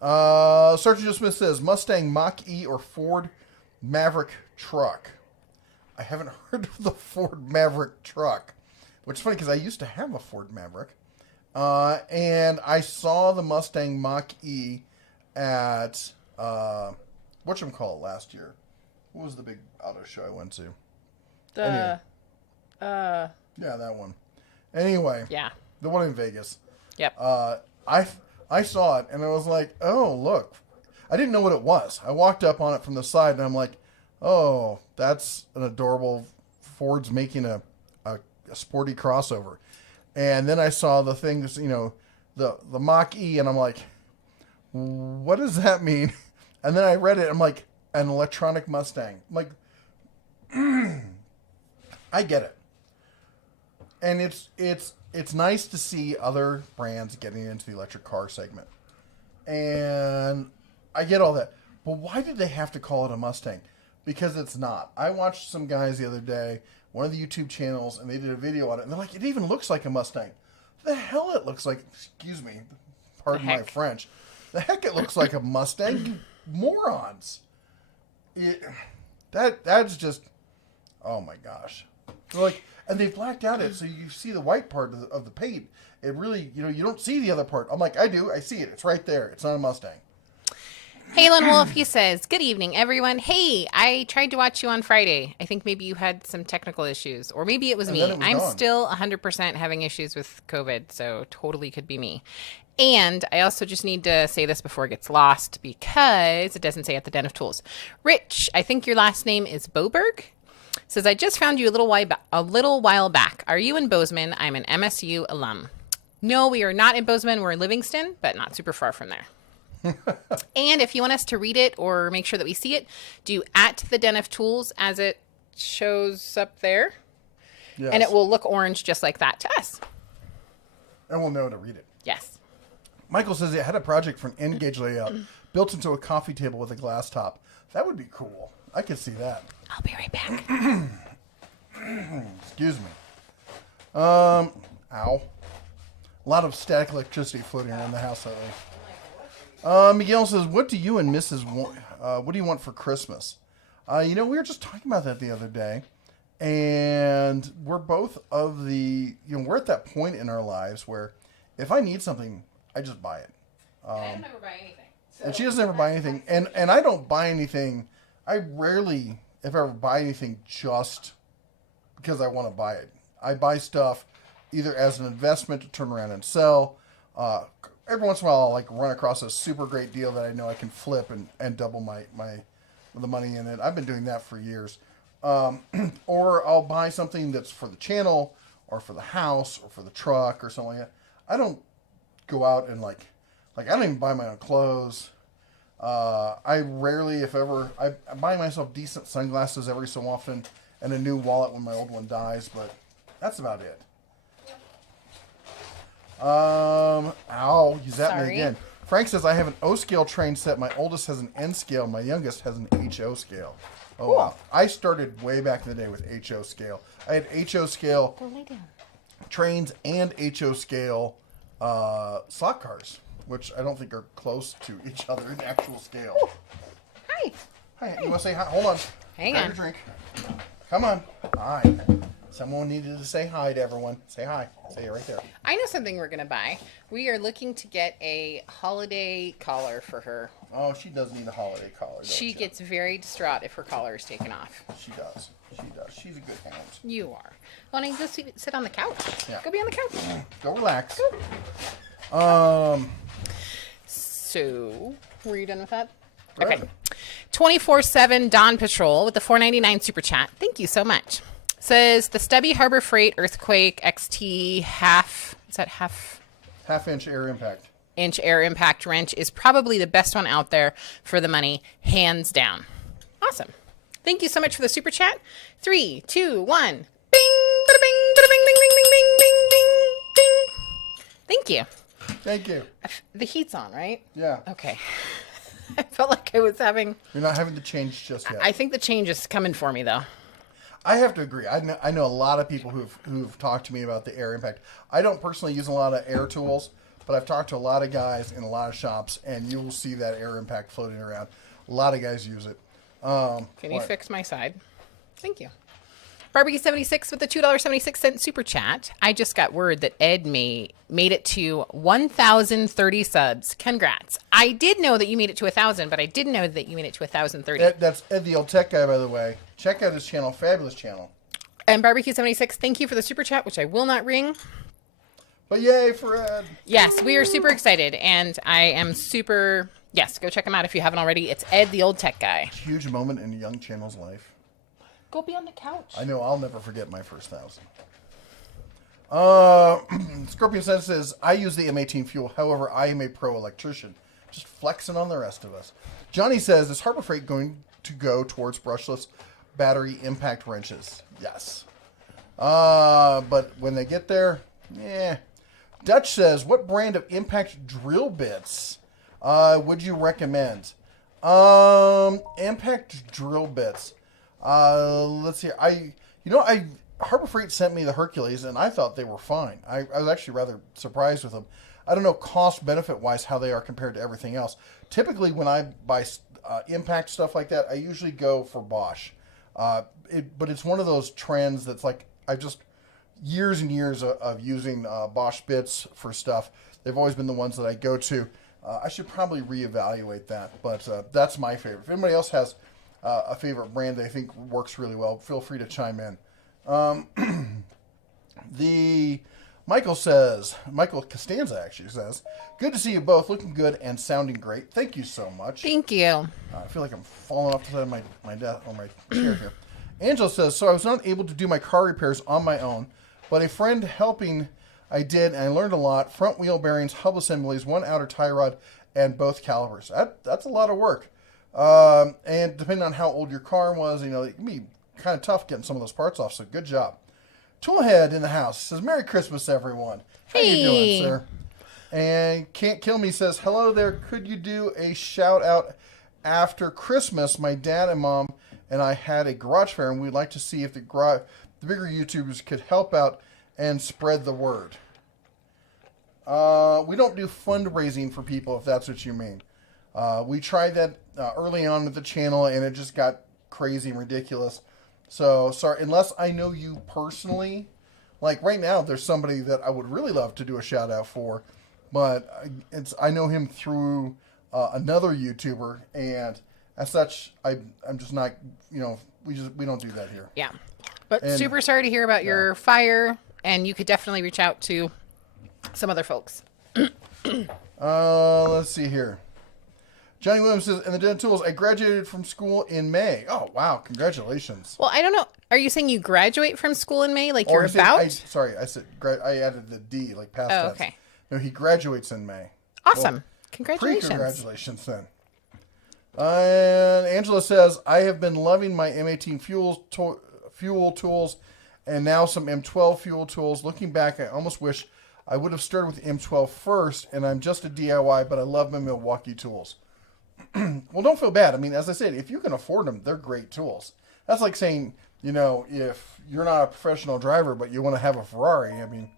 Sergeant Joe Smith says, Mustang Mach-E or Ford Maverick truck. I haven't heard of the Ford Maverick truck, which is funny because I used to have a Ford Maverick. And I saw the Mustang Mach-E at, whatchamacallit last year. What was the big auto show I went to? Yeah, that one. Anyway. Yeah. The one in Vegas. Yep. I saw it and I was like, oh, look. I didn't know what it was. I walked up on it from the side and I'm like, oh, that's an adorable Ford's making a sporty crossover. And then I saw the things, the Mach-E, and I'm like, what does that mean? And then I read it. I'm like, an electronic Mustang. I'm like, I get it. And it's nice to see other brands getting into the electric car segment. And I get all that. But why did they have to call it a Mustang? Because it's not. I watched some guys the other day, one of the YouTube channels, and they did a video on it, and they're like, it even looks like a Mustang. The hell it looks like, excuse me, pardon my French. The heck it looks like a Mustang, you morons. That's just, oh my gosh. They're like, and they blacked out it so you see the white part of the paint. It really, you don't see the other part. I'm like, I do. I see it. It's right there. It's not a Mustang. Halen Wolf, he says, good evening, everyone. Hey, I tried to watch you on Friday. I think maybe you had some technical issues, or maybe it was me. I'm still 100% having issues with COVID, so totally could be me. And I also just need to say this before it gets lost because it doesn't say at the Den of Tools. Rich, I think your last name is Boberg, says, I just found you a little while back. Are you in Bozeman? I'm an MSU alum. No, we are not in Bozeman. We're in Livingston, but not super far from there. And if you want us to read it or make sure that we see it, do at the Den of Tools as it shows up there. Yes. And it will look orange just like that to us. And we'll know to read it. Yes. Michael says it had a project for an N-gauge layout built into a coffee table with a glass top. That would be cool. I could see that. I'll be right back. Excuse me. Ow. A lot of static electricity floating around the house lately. Miguel says, what do you and Mrs. What do you want for Christmas? We were just talking about that the other day. And we're both of the, we're at that point in our lives where if I need something, I just buy it. I don't ever buy anything. So and she doesn't ever buy anything. And I don't buy anything. I rarely, if I ever buy anything just because I want to buy it. I buy stuff either as an investment to turn around and sell. Every once in a while, I'll run across a super great deal that I know I can flip and double the money in it. I've been doing that for years. Or I'll buy something that's for the channel or for the house or for the truck or something like that. I don't go out and Like, I don't even buy my own clothes. I rarely, if ever, I buy myself decent sunglasses every so often and a new wallet when my old one dies, but that's about it. Ow, you zapped me again. Frank says, I have an O-scale train set. My oldest has an N-scale. My youngest has an HO scale. Oh, cool. Wow. I started way back in the day with HO scale. I had HO scale trains and HO scale slot cars, which I don't think are close to each other in actual scale. Ooh. Hi. Hi. You want to say hi? Hold on. Hang Grab on. your drink. Come on. Hi. Someone needed to say hi to everyone. Say hi. Say it right there. I know something we're going to buy. We are looking to get a holiday collar for her. Oh, she does need a holiday collar. She gets very distraught if her collar is taken off. She does. She does. She's a good hand. You are. Why don't you go sit on the couch? Yeah. Go be on the couch. Go relax. Go. So, were you done with that? Right. Okay. 24/7 Dawn Patrol with the $4.99 super chat. Thank you so much. Says the Stubby Harbor Freight Earthquake XT half Half-inch air impact. Inch air impact wrench is probably the best one out there for the money, hands down. Awesome. Thank you so much for the super chat. 3, 2, 1. Bing, bada bing, bada bing, bing, bing, bing, bing, bing, bing, bing. Thank you. Thank you. The heat's on, right? Yeah. Okay. I felt like I was having... You're not having to change just yet. I think the change is coming for me, though. I have to agree. I know a lot of people who've talked to me about the air impact. I don't personally use a lot of air tools, but I've talked to a lot of guys in a lot of shops, and you will see that air impact floating around. A lot of guys use it. Can you fix my side? Thank you. Barbecue76 with the $2.76 super chat. I just got word that Ed made it to 1,030 subs. Congrats. I did know that you made it to 1,000, but I didn't know that you made it to 1,030. That's Ed, the old tech guy, by the way. Check out his channel. Fabulous channel. And Barbecue76, thank you for the super chat, which I will not ring. But yay for Ed. Yes, we are super excited, and I am super... Yes, go check him out if you haven't already. It's Ed, the old tech guy. Huge moment in a young channel's life. Go be on the couch. I know I'll never forget my first 1,000. Scorpion says, I use the M18 fuel. However, I am a pro electrician. Just flexing on the rest of us. Johnny says, is Harbor Freight going to go towards brushless battery impact wrenches? Yes. But when they get there, yeah. Dutch says, what brand of impact drill bits would you recommend? Impact drill bits. Let's see. Harbor Freight sent me the Hercules, and I thought they were fine. I was actually rather surprised with them. I don't know cost-benefit wise how they are compared to everything else. Typically, when I buy impact stuff like that, I usually go for Bosch. But it's one of those trends that's like I've just years and years of using Bosch bits for stuff. They've always been the ones that I go to. I should probably reevaluate that, but that's my favorite. If anybody else has a favorite brand they think works really well, feel free to chime in. Michael Costanza actually says, good to see you both, looking good and sounding great. Thank you so much. Thank you. I feel like I'm falling off the side of my desk or my chair here. Angela says, so I was not able to do my car repairs on my own, but a friend helping I did, and I learned a lot. Front wheel bearings, hub assemblies, one outer tie rod, and both calipers. That's a lot of work. And depending on how old your car was, it can be kind of tough getting some of those parts off, so good job. Toolhead in the house says, Merry Christmas, everyone. How you doing, sir? And Can't Kill Me says, hello there. Could you do a shout out after Christmas? My dad and mom and I had a garage fair, and we'd like to see if the bigger YouTubers could help out and spread the word. We don't do fundraising for people, if that's what you mean. We tried that early on with the channel, and it just got crazy and ridiculous. So, sorry, unless I know you personally, like right now, there's somebody that I would really love to do a shout out for, but I know him through another YouTuber, and as such, I'm just not, we don't do that here. Yeah, but super sorry to hear about your fire, and you could definitely reach out to some other folks. Let's see here. Johnny Williams says, and the Den Tools, I graduated from school in May. Oh, wow. Congratulations. Well, I don't know. Are you saying you graduate from school in May? Like you're about? I said, I added the D, like past tense. Okay. No, he graduates in May. Awesome. Congratulations. Pre-congratulations then. And Angela says, I have been loving my M18 fuel tools and now some M12 fuel tools. Looking back, I almost wish I would have started with M12 first, and I'm just a DIY, but I love my Milwaukee tools. Well, don't feel bad. I mean, as I said, if you can afford them, they're great tools. That's like saying, if you're not a professional driver, but you want to have a Ferrari, I mean,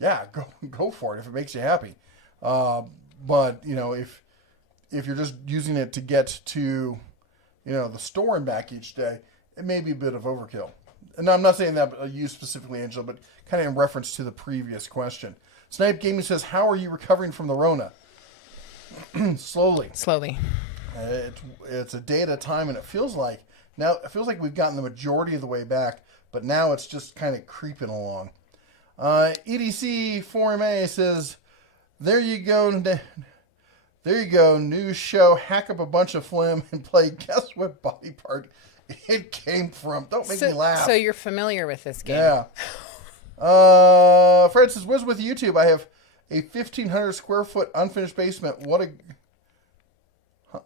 yeah, go for it if it makes you happy. But, if you're just using it to get to, the store and back each day, it may be a bit of overkill. And I'm not saying that you specifically, Angela, but kind of in reference to the previous question. Snipe Gaming says, how are you recovering from the Rona? Slowly. It's a day at a time, and it feels like we've gotten the majority of the way back, but now it's just kind of creeping along. EDC 4MA says, there you go, new show, hack up a bunch of phlegm and play guess what body part it came from. Don't make me laugh. So you're familiar with this game. Yeah. Francis, what's with YouTube? I have a 1,500 square foot unfinished basement.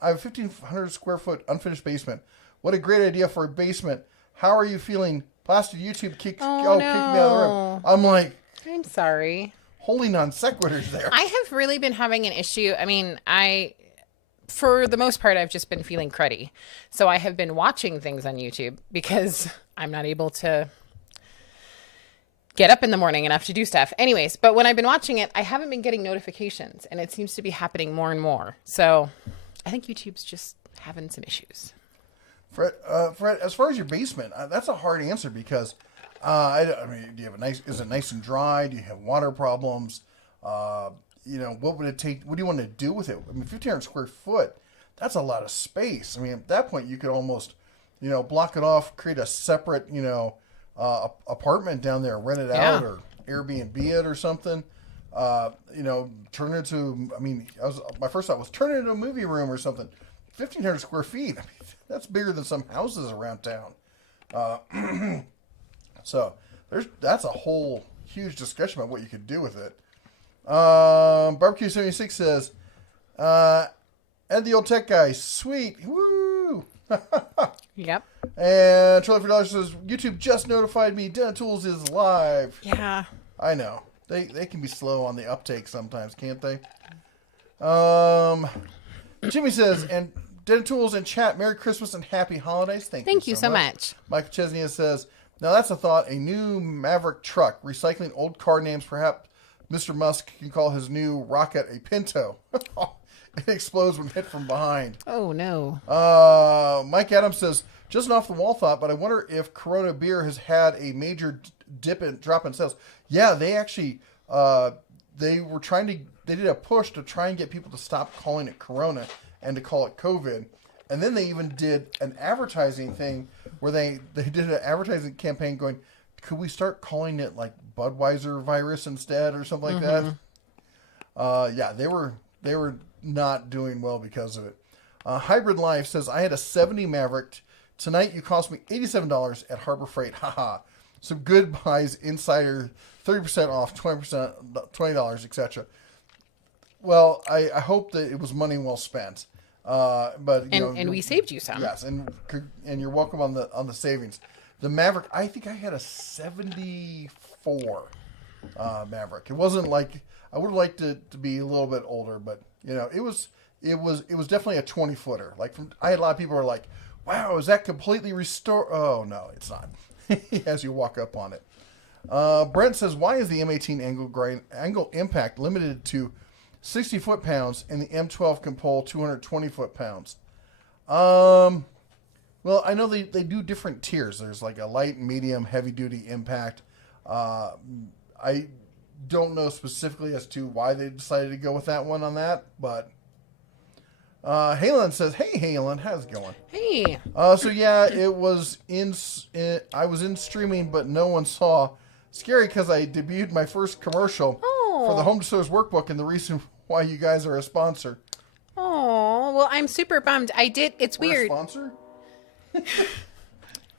I have a 1,500 square foot unfinished basement. What a great idea for a basement. How are you feeling? Blasted YouTube kicked me out of the room. I'm like, I'm sorry. Holy non sequiturs there. I have really been having an issue. I mean, for the most part, I've just been feeling cruddy. So I have been watching things on YouTube because I'm not able to get up in the morning enough to do stuff. Anyways, but when I've been watching it, I haven't been getting notifications, and it seems to be happening more and more. So I think YouTube's just having some issues. Fred, as far as your basement, that's a hard answer because, do you have is it nice and dry? Do you have water problems? What would it take? What do you want to do with it? I mean, 1,500 square foot, that's a lot of space. I mean, at that point, you could almost, block it off, create a separate, apartment down there, rent it out or Airbnb it or something. Turn it into, my first thought was turn it into a movie room or something. 1,500 square feet. I mean, that's bigger than some houses around town. So that's a whole huge discussion about what you could do with it. Barbecue 76 says, and the old tech guy, sweet, woo. Yep. And Charlie for $4 says, YouTube just notified me Den Tools is live. Yeah. I know. They can be slow on the uptake sometimes, can't they? Jimmy says, and Den Tools in chat, Merry Christmas and Happy Holidays. Thank you so much. Michael Chesney says, now that's a thought, a new Maverick truck, recycling old car names. Perhaps Mr. Musk can call his new rocket a Pinto. It explodes when hit from behind. Oh, no. Mike Adams says, just an off-the-wall thought, but I wonder if Corona beer has had a major drop in sales. Yeah, they actually, they did a push to try and get people to stop calling it Corona and to call it COVID. And then they even did an advertising thing where they did an advertising campaign going, could we start calling it like Budweiser virus instead or something like that? Yeah, they were not doing well because of it. Hybrid Life says, I had a 70 Maverick. Tonight you cost me $87 at Harbor Freight. Haha. Some good buys, insider, 30% off, 20%, etc. Well, I hope that it was money well spent. But we saved you some. Yes, and you're welcome on the savings. The Maverick, I think I had a 74 Maverick. It wasn't like I would have liked it to be a little bit older, but it was definitely a 20-footer. I had a lot of people who were like, "Wow, is that completely restored?" Oh no, it's not. As you walk up on it. Brent says, "Why is the M18 angle impact limited to 60 foot-pounds and the M12 can pull 220 foot-pounds?" Well, I know they do different tiers. There's like a light, medium, heavy-duty impact. I don't know specifically as to why they decided to go with that one on that, but Halen says, "Hey, Halen, how's it going?" Hey. So yeah, it was I was in streaming, but no one saw. Scary because I debuted my first commercial for the Home Stores Workbook, and the reason why you guys are a sponsor. Oh, well, I'm super bummed. It's weird. A sponsor?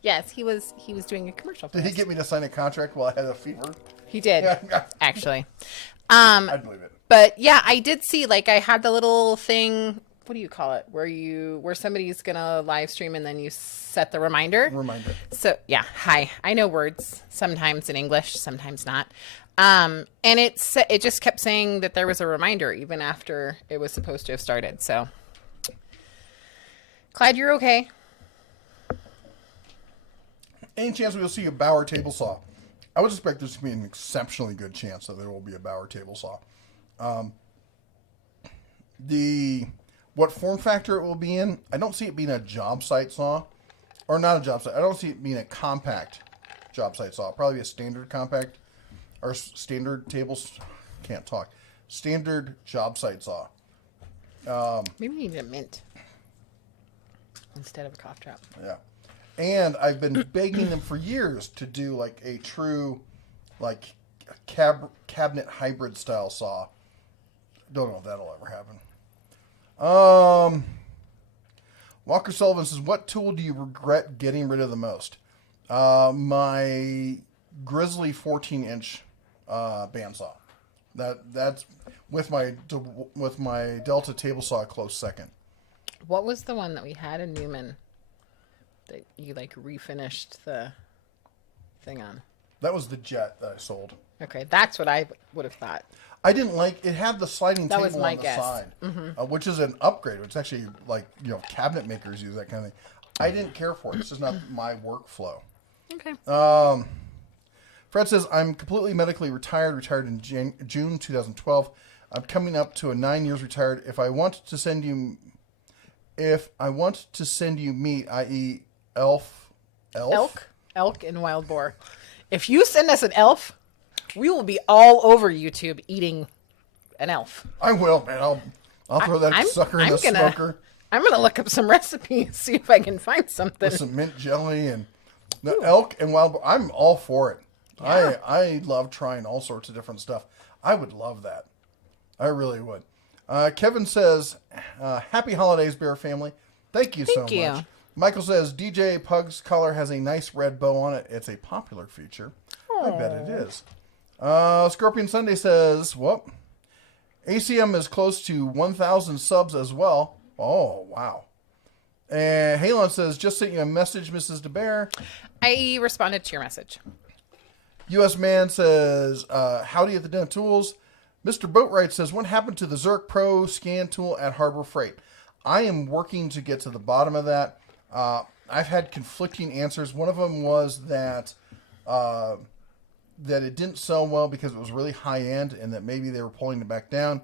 Yes, he was doing a commercial for Did he get me to sign a contract while I had a fever? He did, actually. I believe it. But yeah, I did see, like, I had the little thing, what do you call it? Where somebody's gonna live stream and then you set the reminder. So yeah, hi. I know words sometimes in English, sometimes not. And it just kept saying that there was a reminder even after it was supposed to have started. So glad you're okay. Any chance we will see a Bauer table saw? I would expect there's going to be an exceptionally good chance that there will be a Bauer table saw. What form factor it will be in, I don't see it being a job site saw. Or not a job site. I don't see it being a compact job site saw. Probably a standard compact or standard tables. Can't talk. Standard job site saw. Maybe we need a mint instead of a cough drop. Yeah. And I've been begging them for years to do like a true like cabinet hybrid style saw. Don't know if that'll ever happen. Walker Sullivan says, what tool do you regret getting rid of the most? My Grizzly 14-inch bandsaw. That's with my Delta table saw a close second. What was the one that we had in Newman that you like refinished the thing on? That was the Jet that I sold. Okay, that's what I would have thought. I didn't like it. Had the sliding That table was my on the guess. side, which is an upgrade. It's actually like cabinet makers use that kind of thing. I didn't care for it. It's just not my workflow. Okay. Fred says I'm completely medically retired. Retired in June 2012. I'm coming up to 9 years retired. If I want to send you meat, i.e. elk and wild boar. If you send us an elf, we will be all over YouTube eating an elf. I will, man. I'll throw that sucker in the smoker. I'm gonna look up some recipes, see if I can find something. With some mint jelly and the elk and wild boar. I'm all for it. Yeah. I love trying all sorts of different stuff. I would love that. I really would. Kevin says, happy holidays, Bear family. Thank you so much. Michael says, DJ Pug's collar has a nice red bow on it. It's a popular feature. Aww. I bet it is. Scorpion Sunday says, whoop. ACM is close to 1,000 subs as well. Oh, wow. And Halon says, just sent you a message, Mrs. DeBear. I responded to your message. U.S. Man says, howdy at the Den of Tools. Mr. Boatwright says, what happened to the Zerk Pro scan tool at Harbor Freight? I am working to get to the bottom of that. I've had conflicting answers. One of them was that it didn't sell well because it was really high end and that maybe they were pulling it back down.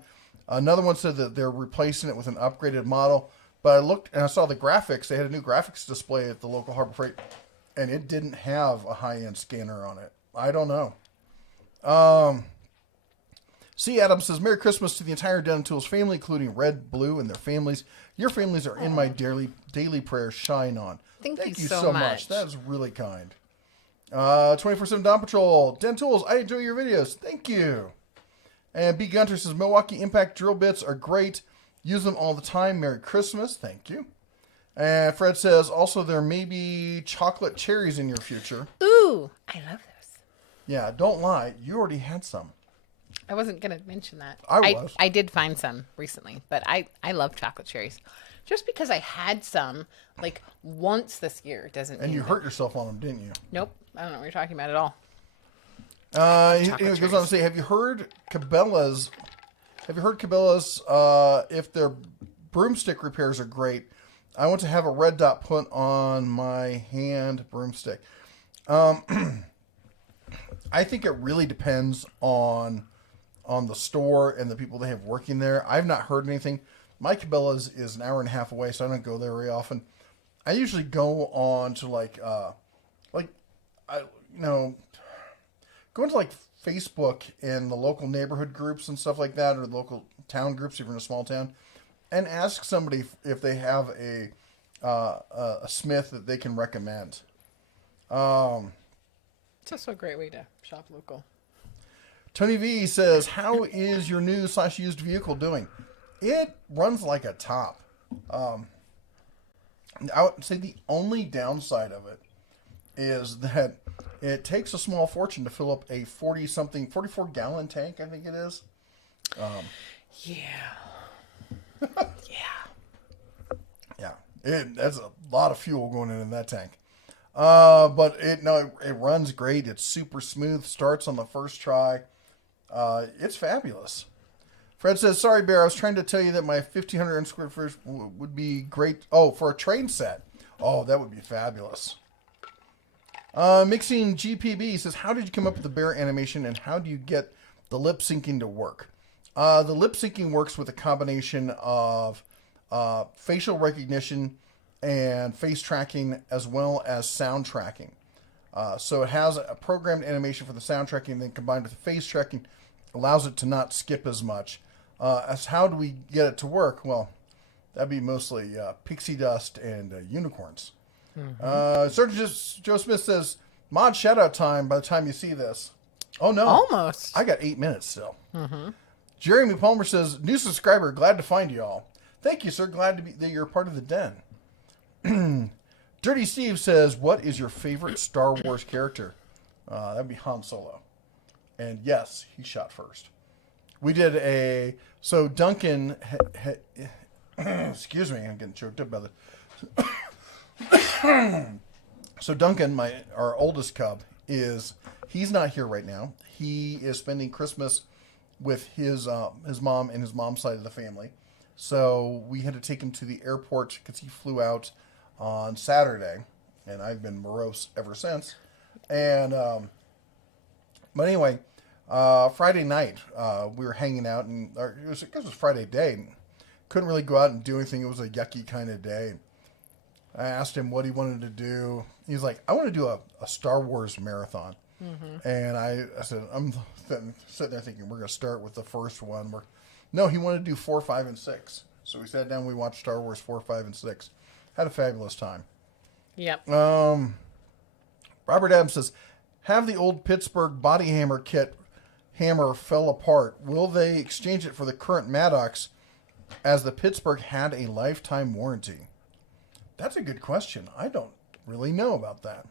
Another one said that they're replacing it with an upgraded model. But I looked and I saw the graphics. They had a new graphics display at the local Harbor Freight, and it didn't have a high-end scanner on it. I don't know. C. Adams says, Merry Christmas to the entire Den Tools family, including Red, Blue, and their families. Your families are in my daily prayers. Shine on. Thank you so much. That is really kind. 24/7 Dawn Patrol. Den Tools, I enjoy your videos. Thank you. And B. Gunter says, Milwaukee Impact drill bits are great. Use them all the time. Merry Christmas. Thank you. And Fred says, also, there may be chocolate cherries in your future. Ooh, I love those. Yeah, don't lie. You already had some. I wasn't going to mention that. I did find some recently, but I love chocolate cherries. Just because I had some, like, once this year doesn't mean... And you hurt yourself on them, didn't you? Nope. I don't know what you're talking about at all. He goes on to say, have you heard Cabela's, if their broomstick repairs are great? I want to have a red dot put on my hand broomstick. I think it really depends on the store and the people they have working there. I've not heard anything. My Cabela's is an hour and a half away, so I don't go there very often. I usually go on to going to like Facebook and the local neighborhood groups and stuff like that, or the local town groups, if you're in a small town, and ask somebody if they have a smith that they can recommend. It's also a great way to shop local. Tony V says, how is your new / used vehicle doing? It runs like a top. I would say the only downside of it is that it takes a small fortune to fill up a 44 gallon tank, I think it is. Yeah. Yeah, that's a lot of fuel going in that tank. But it runs great. It's super smooth. Starts on the first try. It's fabulous. Fred says, "Sorry, Bear. I was trying to tell you that my 1,500 square foot would be great. Oh, for a train set. Oh, that would be fabulous." Mixing GPB says, "How did you come up with the bear animation, and how do you get the lip syncing to work?" The lip syncing works with a combination of facial recognition and face tracking, as well as sound tracking. So it has a programmed animation for the sound tracking, then combined with the face tracking, allows it to not skip as much. As how do we get it to work? Well, that'd be mostly pixie dust and unicorns. Sergeant Joe Smith says, "Mod shout out time by the time you see this." Oh no, Almost. I got 8 minutes still. Jeremy Palmer says, "New subscriber, glad to find you all." Thank you, sir. Glad to be that you're part of the den. Dirty Steve says, "What is your favorite Star Wars character?" That'd be Han Solo. And yes, he shot first. We did so Duncan, excuse me, I'm getting choked up by this. So Duncan, our oldest cub, he's not here right now. He is spending Christmas with his mom and his mom's side of the family. So we had to take him to the airport because he flew out on Saturday, and I've been morose ever since. And but anyway, Friday night we were hanging out, and it was Friday day. And couldn't really go out and do anything. It was a yucky kind of day. I asked him what he wanted to do. He's like, "I want to do a Star Wars marathon." And I said, I'm sitting there thinking, we're going to start with the first one. No, he wanted to do 4, 5, and 6. So we sat down, we watched Star Wars 4, 5, and 6. Had a fabulous time. Yep. Robert Adams says, "Have the old Pittsburgh body hammer kit hammer fell apart. Will they exchange it for the current Maddox, as the Pittsburgh had a lifetime warranty?" That's a good question. I don't really know about that.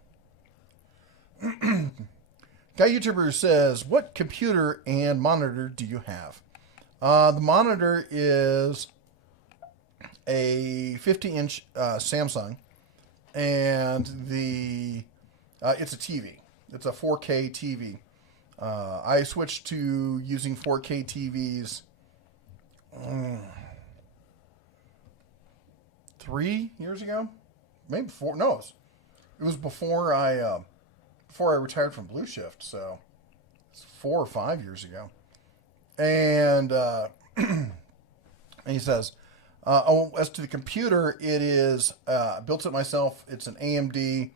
Guy YouTuber says, "What computer and monitor do you have?" The monitor is a 50-inch Samsung, and it's a TV. It's a 4K TV. I switched to using 4K TVs 3 years ago, maybe 4. No, it was before I retired from Blue Shift, so it's 4 or 5 years ago. And and he says, as to the computer, it is built it myself. It's an AMD.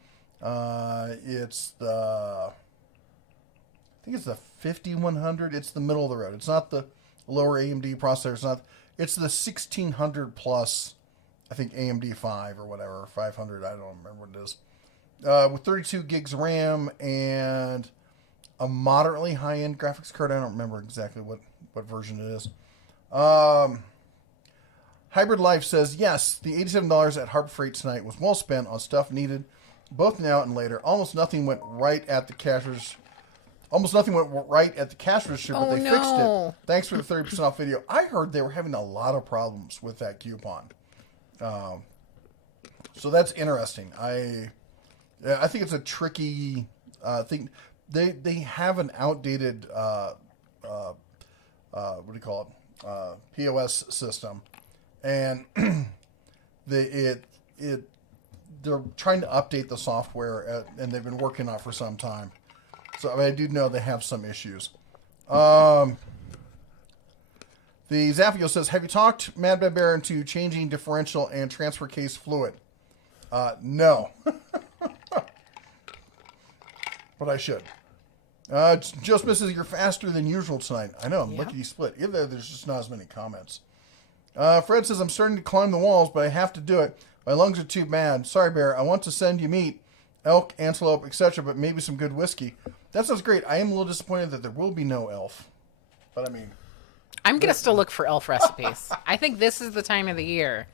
It's I think it's the 5100. It's the middle of the road. It's not the lower AMD processor. It's the 1600 plus, I think, AMD 5 or whatever, 500. I don't remember what it is. With 32 gigs of RAM and a moderately high-end graphics card. I don't remember exactly what version it is. Hybrid Life says, "Yes, the $87 at Harbor Freight tonight was well spent on stuff needed both now and later. Almost nothing went right at the cash register. But they fixed it. Thanks for the 30% off video." I heard they were having a lot of problems with that coupon. So that's interesting. I think it's a tricky thing. They have an outdated what do you call it? POS system, and they're trying to update the software, and they've been working on it for some time. So I do know they have some issues. The Zaffio says, "Have you talked Mad Bad Bear into changing differential and transfer case fluid?" No. But I should. Joe Smith says, "You're faster than usual tonight." I know, I'm lickety split. Either there's just not as many comments. Fred says, "I'm starting to climb the walls, but I have to do it. My lungs are too bad. Sorry, Bear. I want to send you meat, elk, antelope, etc., but maybe some good whiskey." That sounds great. I am a little disappointed that there will be no elf. But I mean, I'm going to still look for elf recipes. I think this is the time of the year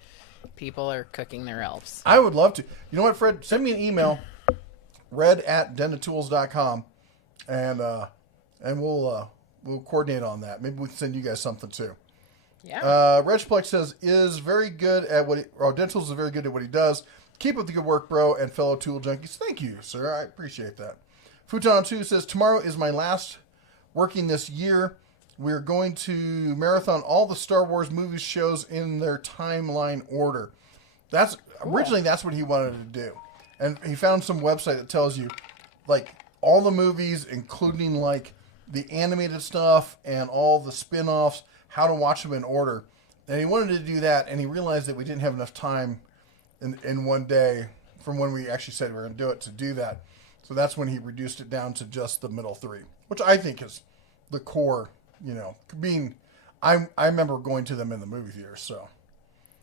people are cooking their elves. I would love to. You know what, Fred? Send me an email, red@dentatools.com, and we'll we'll coordinate on that. Maybe we can send you guys something too. Yeah. Regplex says is very good at what Dentals is very good at what he does. Keep up the good work, bro, and fellow tool junkies. Thank you, sir. I appreciate that. Futon 2 says tomorrow is my last working this year. We're going to marathon all the Star Wars movies shows in their timeline order. That's cool. Originally that's what he wanted to do, and he found some website that tells you like all the movies, including like the animated stuff and all the spin-offs, how to watch them in order. And he wanted to do that, and he realized that we didn't have enough time in one day from when we actually said we were going to do it to do that. So that's when he reduced it down to just the middle three, which I think is the core, you know, being, I remember going to them in the movie theater, so.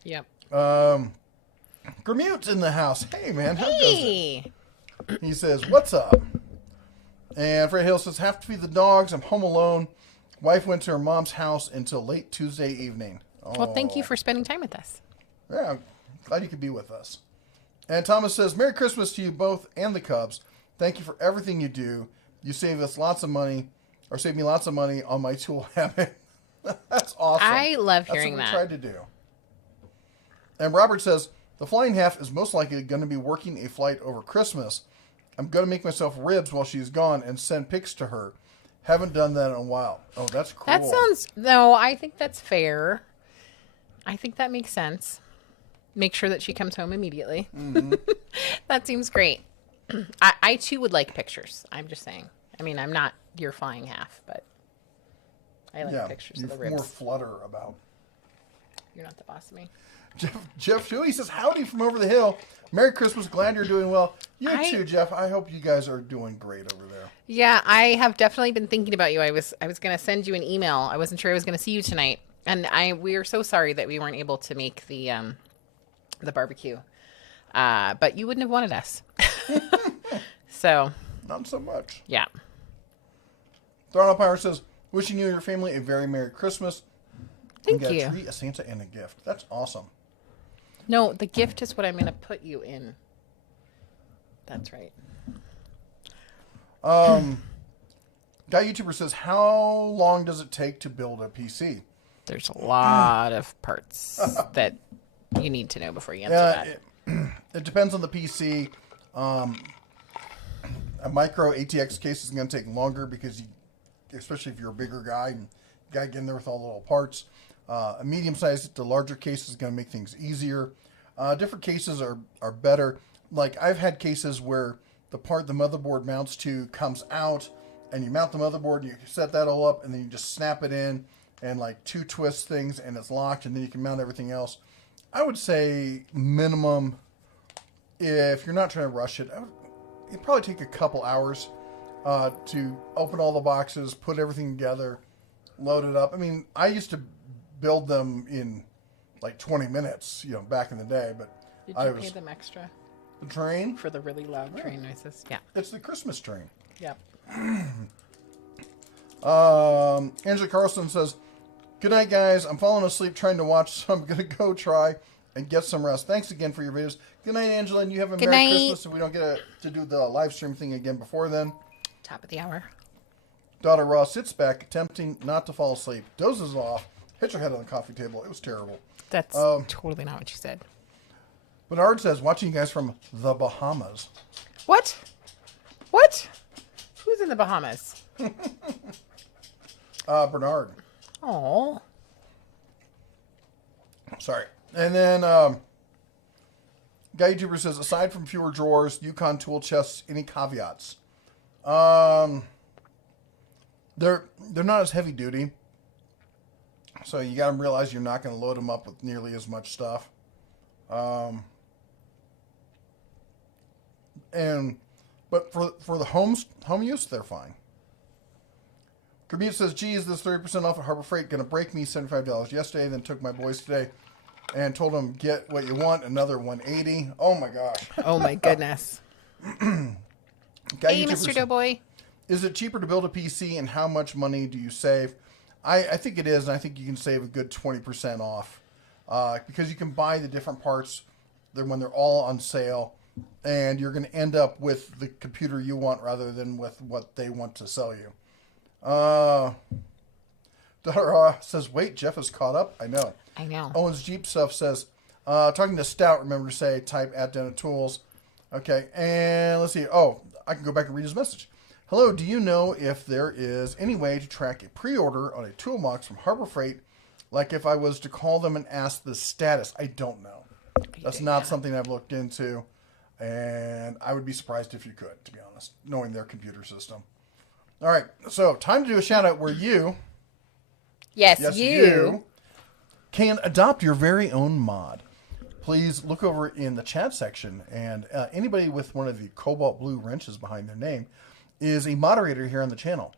Yep. Gramute's in the house. Hey, man, how goes Hey. it? He says, what's up? And Fred Hill says, have to feed the dogs. I'm home alone. Wife went to her mom's house until late Tuesday evening. Oh. Well, thank you for spending time with us. Yeah, I'm glad you could be with us. And Thomas says, Merry Christmas to you both and the Cubs. Thank you for everything you do. You save us lots of money, or save me lots of money on my tool habit. That's awesome. I love hearing That's that. what we tried to do. And Robert says, the flying half is most likely going to be working a flight over Christmas. I'm going to make myself ribs while she's gone and send pics to her. Haven't done that in a while. Oh, that's cool. That sounds... No, I think that's fair. I think that makes sense. Make sure that she comes home immediately. Mm-hmm. That seems great. I too would like pictures. I'm just saying. I mean, I'm not your flying half, but I like pictures of the ribs. More flutter about. You're not the boss of me. Jeff Dewey says, howdy from over the hill. Merry Christmas. Glad you're doing well. You too, Jeff. I hope you guys are doing great over there. Yeah, I have definitely been thinking about you. I was going to send you an email. I wasn't sure I was going to see you tonight. And we are so sorry that we weren't able to make the barbecue. But you wouldn't have wanted us. So. Not so much. Yeah. Throne Empire says, wishing you and your family a very Merry Christmas. Thank you. A tree, a Santa, and a gift. That's awesome. No, the gift is what I'm going to put you in. That's right. Guy YouTuber says, how long does it take to build a PC? There's a lot of parts that you need to know before you answer that. It depends on the PC. A micro ATX case is going to take longer because, especially if you're a bigger guy, and you got to get in there with all the little parts. A medium-sized to larger case is going to make things easier. Different cases are better. Like, I've had cases where the part the motherboard mounts to comes out, and you mount the motherboard, you set that all up, and then you just snap it in, and like 2 twist things, and it's locked, and then you can mount everything else. I would say minimum, if you're not trying to rush it, it'd probably take a couple hours to open all the boxes, put everything together, load it up. I mean, I used to build them in like 20 minutes, back in the day, but Did you pay them extra? The train? For the really loud train noises. Yeah. It's the Christmas train. Yep. Angela Carlson says, good night, guys. I'm falling asleep trying to watch, so I'm going to go try and get some rest. Thanks again for your videos. Good night, Angela, and you have a Merry Christmas if we don't get to do the live stream thing again before then. Top of the hour. Daughter Ross sits back, attempting not to fall asleep, dozes off, hits her head on the coffee table. It was terrible. That's totally not what you said. Bernard says, watching you guys from the Bahamas. What? What? Who's in the Bahamas? Bernard. Oh. Sorry. And then, Guy YouTuber says, aside from fewer drawers, Yukon tool chests, any caveats? They're not as heavy duty. So you got to realize you're not going to load them up with nearly as much stuff. But for the home use, they're fine. Commute says, geez, this 30% off at Harbor Freight going to break me $75 yesterday. Then took my boys today and told them, get what you want, another $180. Oh my gosh. Oh my goodness. Hey, Mr. Doughboy. Is it cheaper to build a PC, and how much money do you save? I think it is, and I think you can save a good 20% off because you can buy the different parts when they're all on sale, and you're going to end up with the computer you want rather than with what they want to sell you. Daughter says, wait, Jeff is caught up. I know. I know. Owen's Jeep stuff says, talking to Stout, remember to say, type at Dental Tools. Okay, and let's see. Oh, I can go back and read his message. Hello, do you know if there is any way to track a pre-order on a tool box from Harbor Freight, like if I was to call them and ask the status? I don't know. That's not something I've looked into, and I would be surprised if you could, to be honest, knowing their computer system. All right, so time to do a shout-out where you... Yes, you can adopt your very own mod. Please look over in the chat section, and anybody with one of the Cobalt blue wrenches behind their name is a moderator here on the channel.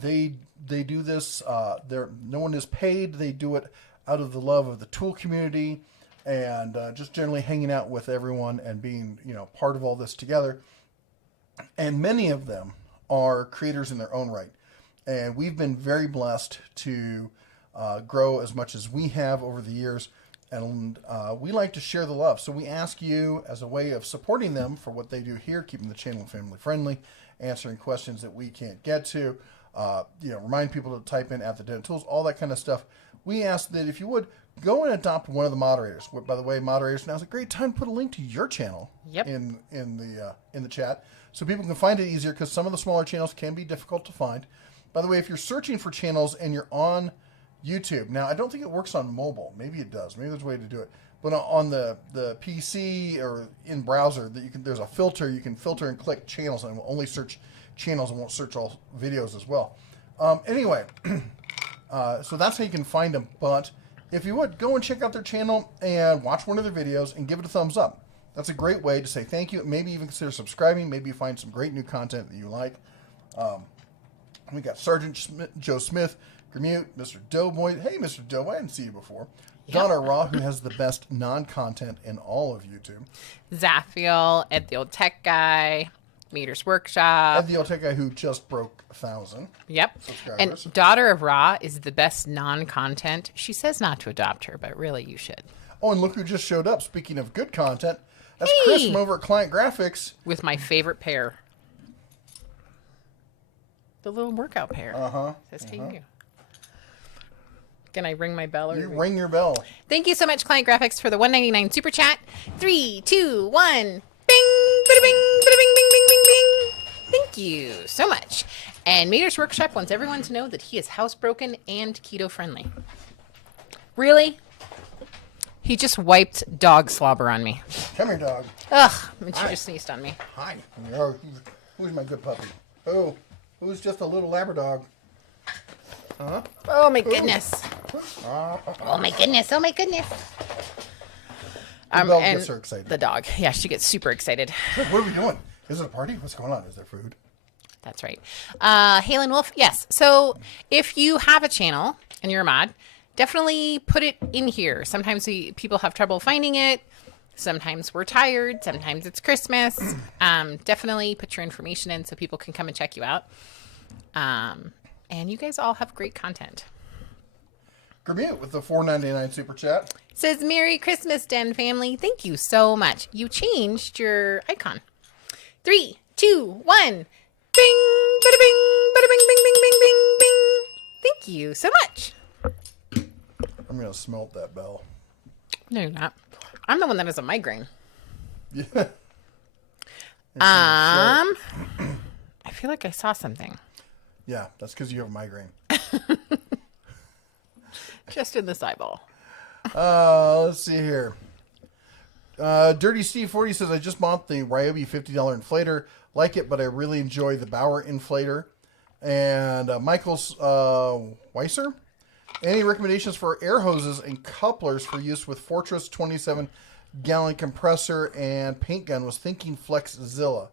They do this. No one is paid. They do it out of the love of the tool community, and just generally hanging out with everyone and being part of all this together. And many of them are creators in their own right. And we've been very blessed to grow as much as we have over the years. And we like to share the love. So we ask you, as a way of supporting them for what they do here, keeping the channel family friendly, answering questions that we can't get to, remind people to type in at the Dental Tools, all that kind of stuff. We ask that if you would, go and adopt one of the moderators. By the way, moderators, now is a great time to put a link to your channel in the chat, so people can find it easier, because some of the smaller channels can be difficult to find. By the way, if you're searching for channels and you're on YouTube, now I don't think it works on mobile. Maybe it does. Maybe there's a way to do it. But on the PC or in browser, there's a filter. You can filter and click channels, and it will only search channels and won't search all videos as well. Anyway, so that's how you can find them. But if you would, go and check out their channel and watch one of their videos and give it a thumbs up. That's a great way to say thank you. Maybe even consider subscribing. Maybe you find some great new content that you like. We got Sergeant Joe Smith, Grimute, Mr. Doughboy. Hey, Mr. Doughboy, I didn't see you before. Yep. Donna Raw, who has the best non-content in all of YouTube. Zaphiel, Ed the Old Tech Guy, Meters Workshop. Ed the Old Tech Guy, who just broke 1,000. Yep. And Daughter of Ra is the best non-content. She says not to adopt her, but really you should. Oh, and look who just showed up. Speaking of good content, that's Chris from over at Client Graphics. With my favorite pair. The little workout pair. Says, hey, you. Can I ring my bell? You ring your bell. Thank you so much, Client Graphics, for the $1.99 super chat. 3, 2, 1. Bing! Bada bing! Bada bing! Bing! Bing! Bing! Bing! Thank you so much. And Meters Workshop wants everyone to know that he is housebroken and keto friendly. Really? He just wiped dog slobber on me. Come here, dog. Ugh, and she just sneezed on me. Hi. Who's my good puppy? Oh, who's just a little Labrador? Huh? Oh my goodness. Oh my goodness. Oh my goodness. The dog gets her excited. The dog. Yeah, she gets super excited. What are we doing? Is it a party? What's going on? Is there food? That's right. Halen Wolf, yes. So if you have a channel and you're a mod, definitely put it in here. Sometimes people have trouble finding it. Sometimes we're tired. Sometimes it's Christmas. Definitely put your information in so people can come and check you out. And you guys all have great content. Grimute with the $4.99 super chat. Says, Merry Christmas, Den family. Thank you so much. You changed your icon. 3, 2, 1. Bing! Bada bing! Bada bing! Bing! Bing! Bing! Bing! Bing! Thank you so much. I'm going to smelt that bell. No, you're not. I'm the one that has a migraine. Yeah. I feel like I saw something. Yeah, that's because you have a migraine. Just in this eyeball. Let's see here. Dirty Steve 40 says, I just bought the Ryobi $50 inflator. Like it, but I really enjoy the Bauer inflator. And Michael Weiser. Any recommendations for air hoses and couplers for use with Fortress 27-gallon compressor and paint gun? Was thinking Flexzilla.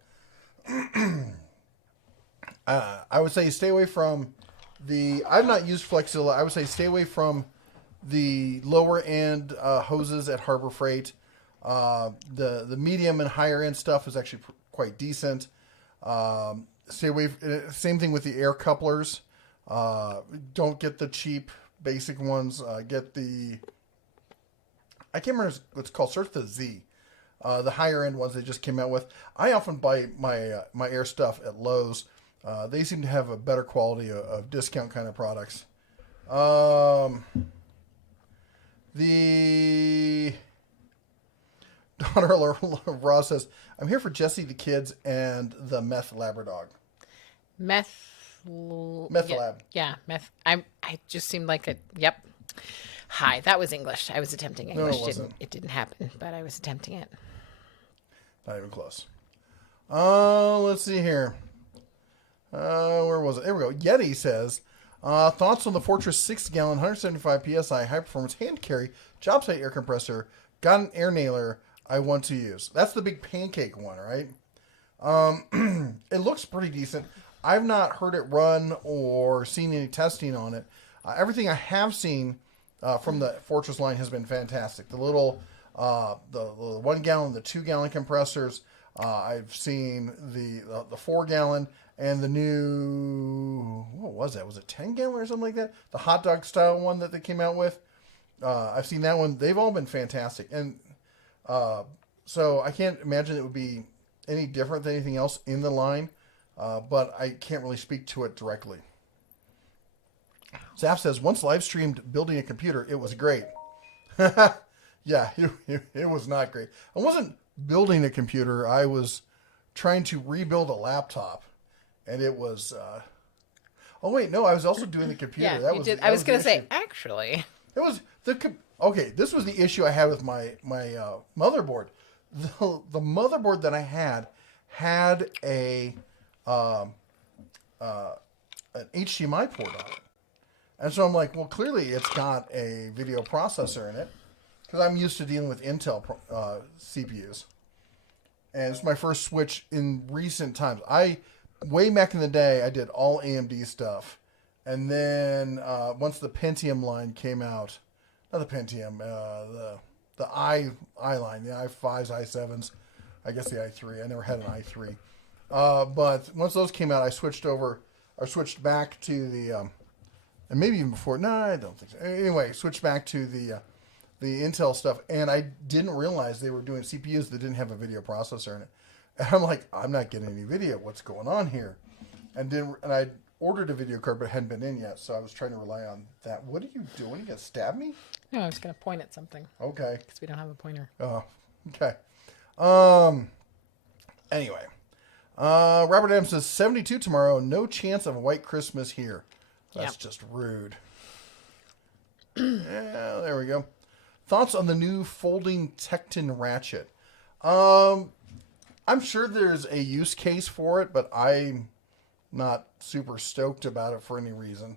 I would say stay away from I've not used Flexzilla. I would say stay away from the lower end hoses at Harbor Freight. The medium and higher end stuff is actually quite decent. Stay away. Same thing with the air couplers. Don't get the cheap basic ones. Get the, I can't remember what it's called. Search the Z. The higher end ones they just came out with. I often buy my air stuff at Lowe's. They seem to have a better quality of discount kind of products. The daughter of Ross says, I'm here for Jesse, the kids, and the meth labradog. Meth yeah, lab. Yeah, meth. I just seemed like a, yep. Hi, that was English. I was attempting English. No, it wasn't. It didn't happen, but I was attempting it. Not even close. Let's see here. Where was it? There we go. Yeti says, thoughts on the Fortress 6-gallon, 175 PSI, high-performance hand carry, job site air compressor, got an air nailer I want to use. That's the big pancake one, right? It looks pretty decent. I've not heard it run or seen any testing on it. Everything I have seen from the Fortress line has been fantastic. The little, the 1 gallon, the 2 gallon compressors. I've seen the 4 gallon and the new, what was that? Was it 10 gallon or something like that? The hot dog style one that they came out with. I've seen that one. They've all been fantastic. And so I can't imagine it would be any different than anything else in the line. But I can't really speak to it directly. Zaf says, once live streamed building a computer, it was great. Yeah, it was not great. I wasn't building a computer. I was trying to rebuild a laptop. And it was... oh, wait, no, I was also doing the computer. Yeah, that you was, did. That I was the going to say, issue. actually. It was... Okay, this was the issue I had with my motherboard. The motherboard that I had a... an HDMI port on it. And so I'm like, well, clearly it's got a video processor in it because I'm used to dealing with Intel CPUs. And it's my first switch in recent times. Way back in the day, I did all AMD stuff. And then once the Pentium line came out, not the Pentium, the i line, the i5s, i7s, I guess the i3. I never had an i3. But once those came out, I switched back to the, and maybe even before, no, I don't think so. Anyway, switched back to the Intel stuff, and I didn't realize they were doing CPUs that didn't have a video processor in it. And I'm like, I'm not getting any video. What's going on here? And I ordered a video card, but it hadn't been in yet, so I was trying to rely on that. What are you doing? You gonna stab me? No, I was going to point at something. Okay. Because we don't have a pointer. Oh, okay. Anyway. Robert Adams says 72 tomorrow. No chance of a white Christmas here. That's just rude. Yeah, there we go. Thoughts on the new folding Tecton ratchet? I'm sure there's a use case for it, but I'm not super stoked about it for any reason.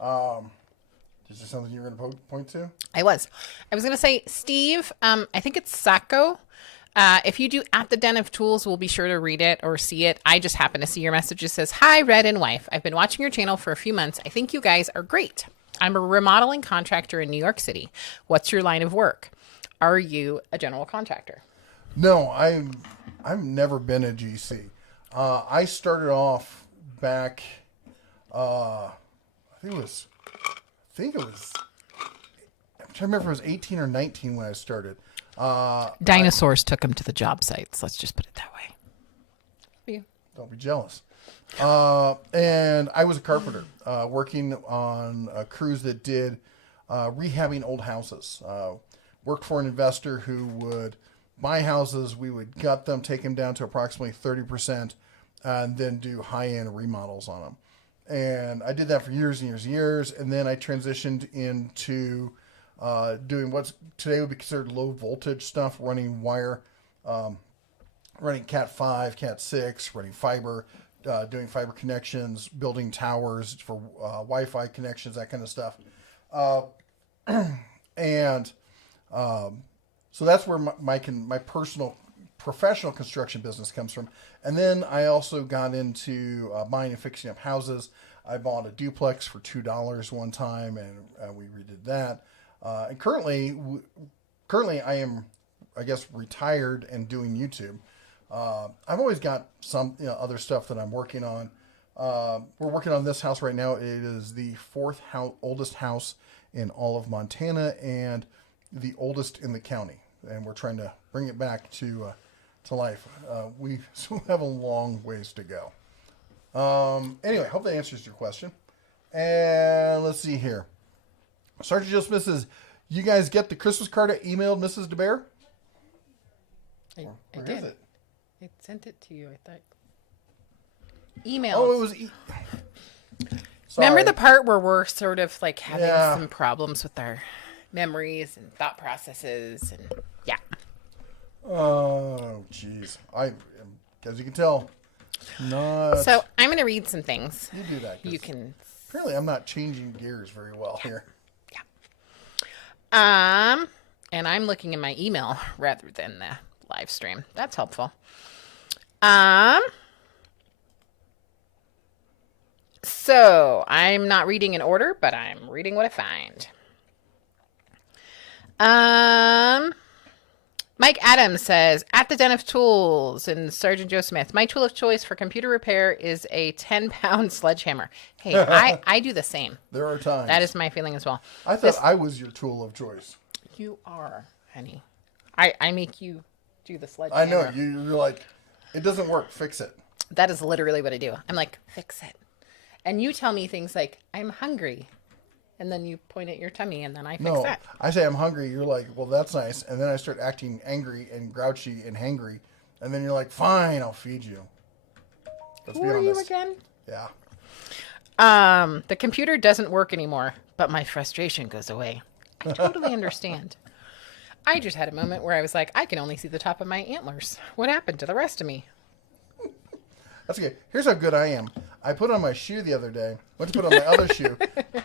Is there something you were going to point to? I was going to say, Steve, I think it's Sacco. If you do at the Den of Tools, we'll be sure to read it or see it. I just happen to see your message. It says, hi, Red and Wife. I've been watching your channel for a few months. I think you guys are great. I'm a remodeling contractor in New York City. What's your line of work? Are you a general contractor? No, I've never been a GC. I started off back, I think it was, I'm trying to remember if it was 18 or 19 when I started. Dinosaurs took him to the job sites. Let's just put it that way. Don't be jealous. And I was a carpenter working on a cruise that did rehabbing old houses. Worked for an investor who would buy houses. We would gut them, take them down to approximately 30%, and then do high-end remodels on them. And I did that for years and years and years. And then I transitioned into doing what's today would be considered low voltage stuff, running wire, running Cat 5, Cat 6, running fiber, doing fiber connections, building towers for Wi-Fi connections, that kind of stuff. So that's where my personal professional construction business comes from. And then I also got into buying and fixing up houses. I bought a duplex for $2 one time, and we redid that. And currently I am, I guess, retired and doing YouTube. I've always got some other stuff that I'm working on. We're working on this house right now. It is the fourth oldest house in all of Montana and the oldest in the county. And we're trying to bring it back to life. We still have a long ways to go. Anyway, hope that answers your question. And let's see here. Sergeant Joe Smith says, you guys get the Christmas card I emailed Mrs. DeBear? I Where did. is it? It sent it to you, I thought. Email. Oh, it was... Remember the part where we're sort of like having Yeah. some problems with our memories and thought processes and yeah. Oh, jeez. As you can tell, not... So I'm going to read some things. You do that. 'Cause You can. Apparently, I'm not changing gears very well here. And I'm looking in my email rather than the live stream. That's helpful. So I'm not reading in order, but I'm reading what I find. Mike Adams says, at the Den of Tools and Sergeant Joe Smith, my tool of choice for computer repair is a 10-pound sledgehammer. Hey, I do the same. There are times. That is my feeling as well. I thought I was your tool of choice. You are, honey. I make you do the sledgehammer. I know. You're like, it doesn't work. Fix it. That is literally what I do. I'm like, fix it. And you tell me things like, I'm hungry. And then you point at your tummy and then I fix that. I say I'm hungry. You're like, well, that's nice. And then I start acting angry and grouchy and hangry. And then you're like, fine, I'll feed you. Let's Who be are honest. you again? Yeah. The computer doesn't work anymore, but my frustration goes away. I totally understand. I just had a moment where I was like, I can only see the top of my antlers. What happened to the rest of me? That's okay. Here's how good I am. I put on my shoe the other day. Went to put on my other shoe.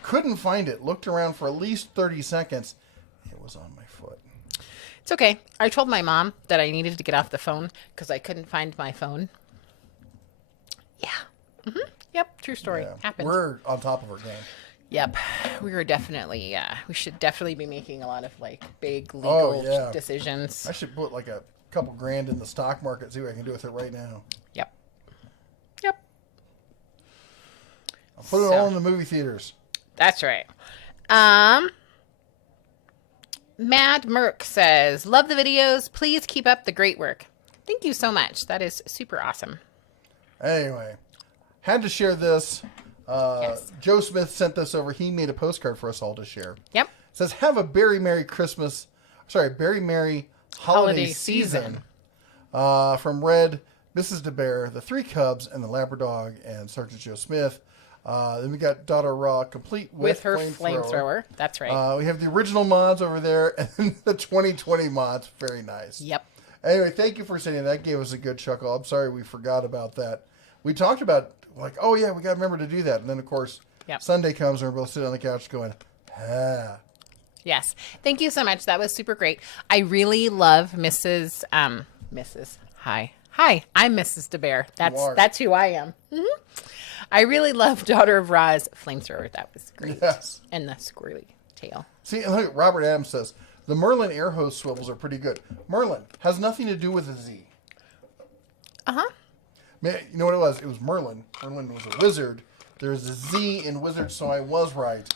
Couldn't find it. Looked around for at least 30 seconds. It was on my foot. It's okay. I told my mom that I needed to get off the phone because I couldn't find my phone. Yeah. Mm-hmm. Yep. True story. Yeah. Happened. We're on top of our game. Yep. We were definitely, we should definitely be making a lot of like big legal decisions. I should put like a couple grand in the stock market, see what I can do with it right now. Yep. I'll put it all in the movie theaters. That's right. Mad Merc says, love the videos. Please keep up the great work. Thank you so much. That is super awesome. Anyway, had to share this. Yes. Joe Smith sent this over. He made a postcard for us all to share. Yep. It says, have a very Merry Christmas. Sorry, very Merry Holiday season. From Red, Mrs. DeBear, the 3 Cubs, and the Labradog, and Sergeant Joe Smith. Then we got Daughter Raw, complete with her flamethrower. That's right. We have the original mods over there, and then the 2020 mods. Very nice. Yep. Anyway, thank you for saying that. Gave us a good chuckle. I'm sorry we forgot about that. We talked about, like, oh, yeah, we got to remember to do that. And then, of course, Sunday comes and we're both sitting on the couch going, ah. Yes. Thank you so much. That was super great. I really love Mrs. I'm Mrs. DeBear. That's who I am. Mm-hmm. I really love Daughter of Ra's flamethrower. That was great. Yes. And the squirrely tail. See, and look, Robert Adams says, the Merlin air hose swivels are pretty good. Merlin has nothing to do with a Z. Uh-huh. You know what it was? It was Merlin. Merlin was a wizard. There's a Z in wizard, so I was right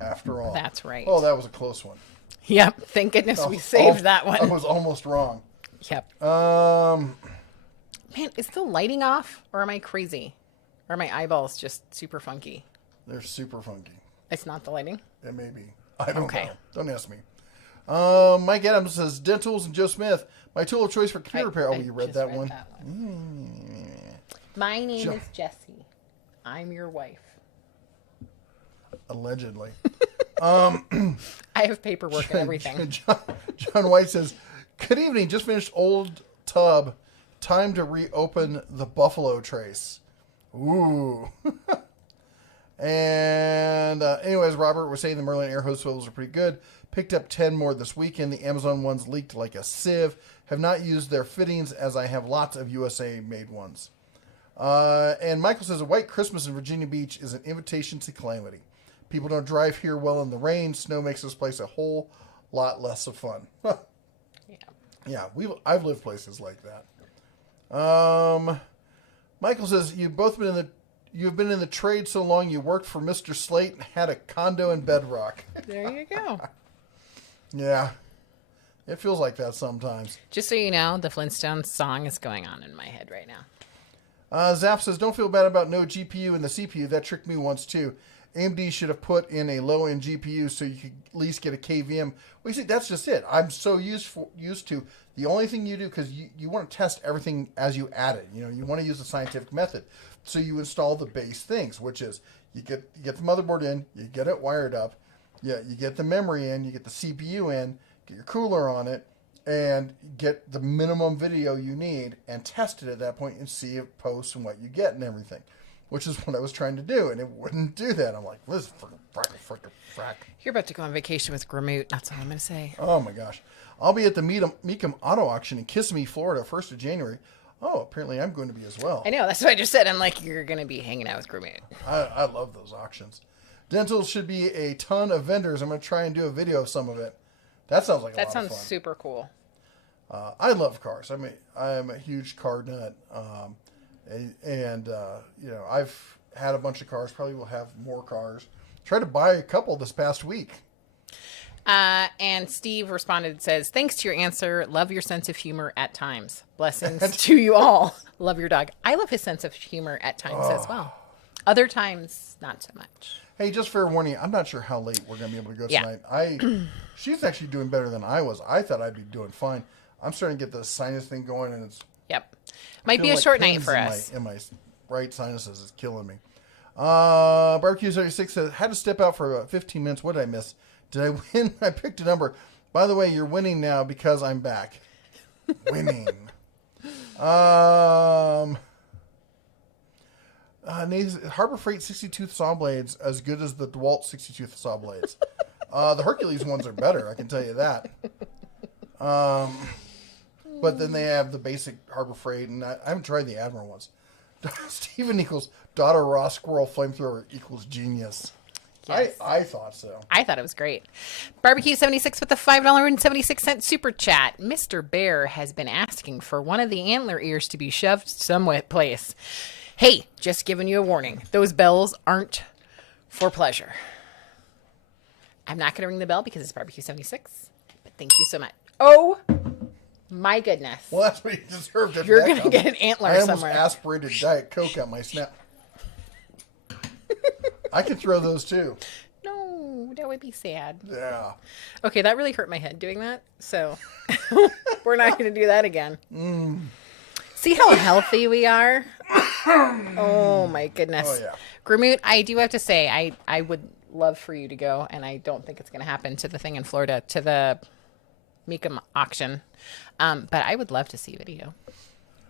after all. That's right. Oh, that was a close one. Yep. Thank goodness we saved that one. I was almost wrong. Yep. Man, is the lighting off or am I crazy? Or are my eyeballs just super funky? They're super funky. It's not the lighting? It may be. I don't know. Don't ask me. Mike Adams says, Den Tools and Joe Smith, my tool of choice for computer repair. Oh, you read that one? My name is Jessie. I'm your wife. Allegedly. I have paperwork and everything. John White says, good evening. Just finished Old Tub. Time to reopen the Buffalo Trace. Ooh. And anyways, Robert was saying the Merlin air hose swivels are pretty good. Picked up 10 more this weekend. The Amazon ones leaked like a sieve. Have not used their fittings as I have lots of USA made ones. And Michael says a white Christmas in Virginia Beach is an invitation to calamity. People don't drive here well in the rain. Snow makes this place a whole lot less of fun. Yeah, I've lived places like that. Michael says you've been in the trade so long you worked for Mr. Slate and had a condo in Bedrock. There you go. Yeah. It feels like that sometimes. Just so you know, the Flintstones song is going on in my head right now. Zap says, don't feel bad about no GPU in the CPU. That tricked me once too. AMD should have put in a low-end GPU so you could at least get a KVM. Well, you see, that's just it. I'm so used to the only thing you do, because you want to test everything as you add it. You know, you want to use the scientific method. So you install the base things, which is you get the motherboard in, you get it wired up, you get the memory in, you get the CPU in, get your cooler on it, and get the minimum video you need and test it at that point and see it posts and what you get and everything, which is what I was trying to do, and it wouldn't do that. I'm like, what is frack? You're about to go on vacation with Gramoot. That's all I'm going to say. Oh, my gosh. I'll be at the Meekum Auto Auction in Kissimmee, Florida, 1st of January. Oh, apparently I'm going to be as well. I know. That's what I just said. I'm like, you're going to be hanging out with Gramoot. I love those auctions. Dental should be a ton of vendors. I'm going to try and do a video of some of it. That sounds like a lot of fun. That sounds super cool. I love cars. I am a huge car nut. You know, I've had a bunch of cars. Probably will have more cars. Tried to buy a couple this past week. And Steve responded and says, thanks to your answer. Love your sense of humor at times. Blessings to you all. Love your dog. I love his sense of humor at times as well. Other times, not so much. Hey, just fair warning, I'm not sure how late we're going to be able to go tonight. She's actually doing better than I was. I thought I'd be doing fine. I'm starting to get the sinus thing going, and it's... Yep. Might be a short night for us. In my right sinuses is killing me. Barbecue 76 says, had to step out for about 15 minutes. What did I miss? Did I win? I picked a number. By the way, you're winning now because I'm back. Winning. Nathan, Harbor Freight 62th saw blades as good as the DeWalt 62th saw blades. The Hercules ones are better, I can tell you that. But then they have the basic Harbor Freight, and I haven't tried the Admiral ones. Stephen equals daughter raw squirrel flamethrower equals genius. Yes. I thought so. I thought it was great. Barbecue 76 with the $5.76 super chat. Mr. Bear has been asking for one of the antler ears to be shoved somewhere place. Hey, just giving you a warning. Those bells aren't for pleasure. I'm not going to ring the bell because it's Barbecue 76. But thank you so much. Oh, my goodness. Well, that's what you deserved. You're going to get an antler somewhere. I almost aspirated Diet Coke out my snap. I could throw those too. No, that would be sad. Yeah. Okay, that really hurt my head doing that. So we're not going to do that again. See how healthy we are? Oh, my goodness. Oh, yeah. Gramoot, I do have to say, I would love for you to go, and I don't think it's going to happen to the thing in Florida, to the Meekum auction. But I would love to see video.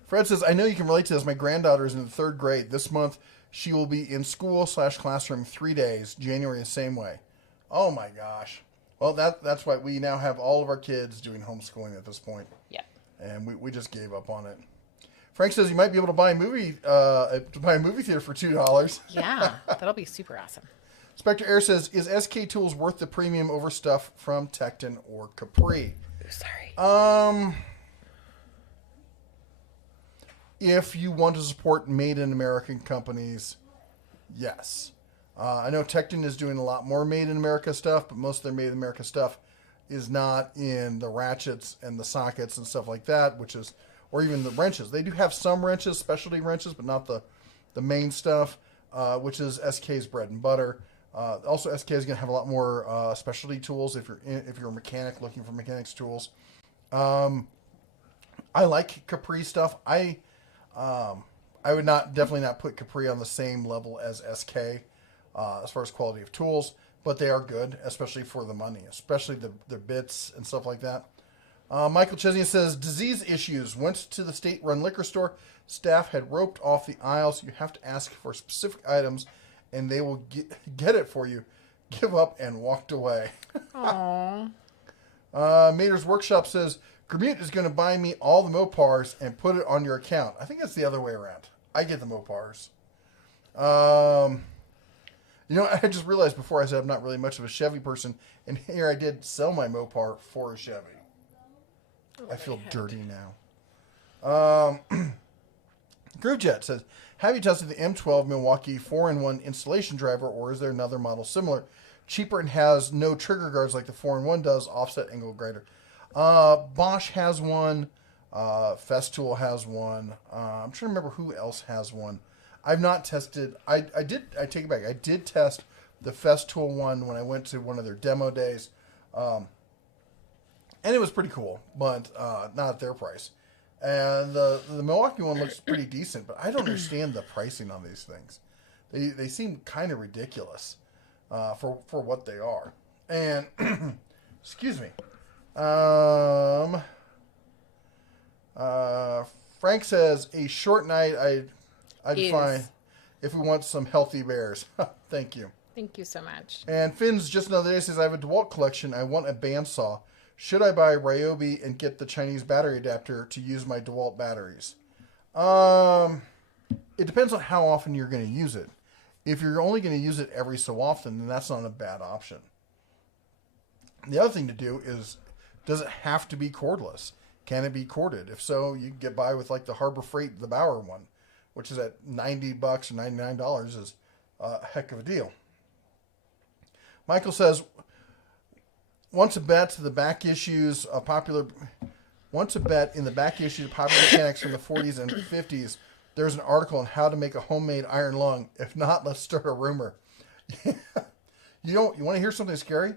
Fred says, I know you can relate to this. My granddaughter is in the 3rd grade. This month, she will be in school/classroom 3 days. January the same way. Oh, my gosh. Well, that's why we now have all of our kids doing homeschooling at this point. Yeah. And we just gave up on it. Frank says you might be able to buy a movie theater for $2. Yeah, that'll be super awesome. Spectre Air says, is SK Tools worth the premium over stuff from Tecton or Capri? Sorry. If you want to support made-in-American companies, yes. I know Tecton is doing a lot more made-in-America stuff, but most of their made-in-America stuff is not in the ratchets and the sockets and stuff like that, or even the wrenches. They do have some wrenches, specialty wrenches, but not the main stuff, which is SK's bread and butter. Also, SK is going to have a lot more specialty tools if you're a mechanic looking for mechanics tools. I like Capri stuff. I would definitely not put Capri on the same level as SK as far as quality of tools, but they are good, especially for the money, especially the bits and stuff like that. Michael Chesney says, disease issues. Went to the state-run liquor store. Staff had roped off the aisles. You have to ask for specific items, and they will get it for you. Give up and walked away. Aww. Mater's Workshop says, Gramoot is going to buy me all the Mopars and put it on your account. I think that's the other way around. I get the Mopars. I just realized before I said I'm not really much of a Chevy person, and here I did sell my Mopar for a Chevy. I feel dirty now. Groovejet says, have you tested the M12 Milwaukee 4-in-1 installation driver, or is there another model similar? Cheaper and has no trigger guards like the 4-in-1 does, offset angle grinder. Bosch has one. Festool has one. I'm trying to remember who else has one. I've not tested. I take it back. I did test the Festool one when I went to one of their demo days. And it was pretty cool, but not at their price. And the Milwaukee one looks pretty decent, but I don't understand the pricing on these things. They seem kind of ridiculous for what they are. And excuse me. Frank says a short night I'd be fine if we want some healthy bears. Thank you. Thank you so much. And Finn's just another day says I have a DeWalt collection. I want a bandsaw. Should I buy Ryobi and get the Chinese battery adapter to use my DeWalt batteries? It depends on how often you're going to use it. If you're only going to use it every so often, then that's not a bad option. The other thing to do is, does it have to be cordless? Can it be corded? If so, you can get by with like the Harbor Freight, the Bauer one, which is at $90 or $99 is a heck of a deal. Michael says, once a bet in the back issues of popular mechanics from the 40s and 50s, there's an article on how to make a homemade iron lung. If not, let's start a rumor. You want to hear something scary?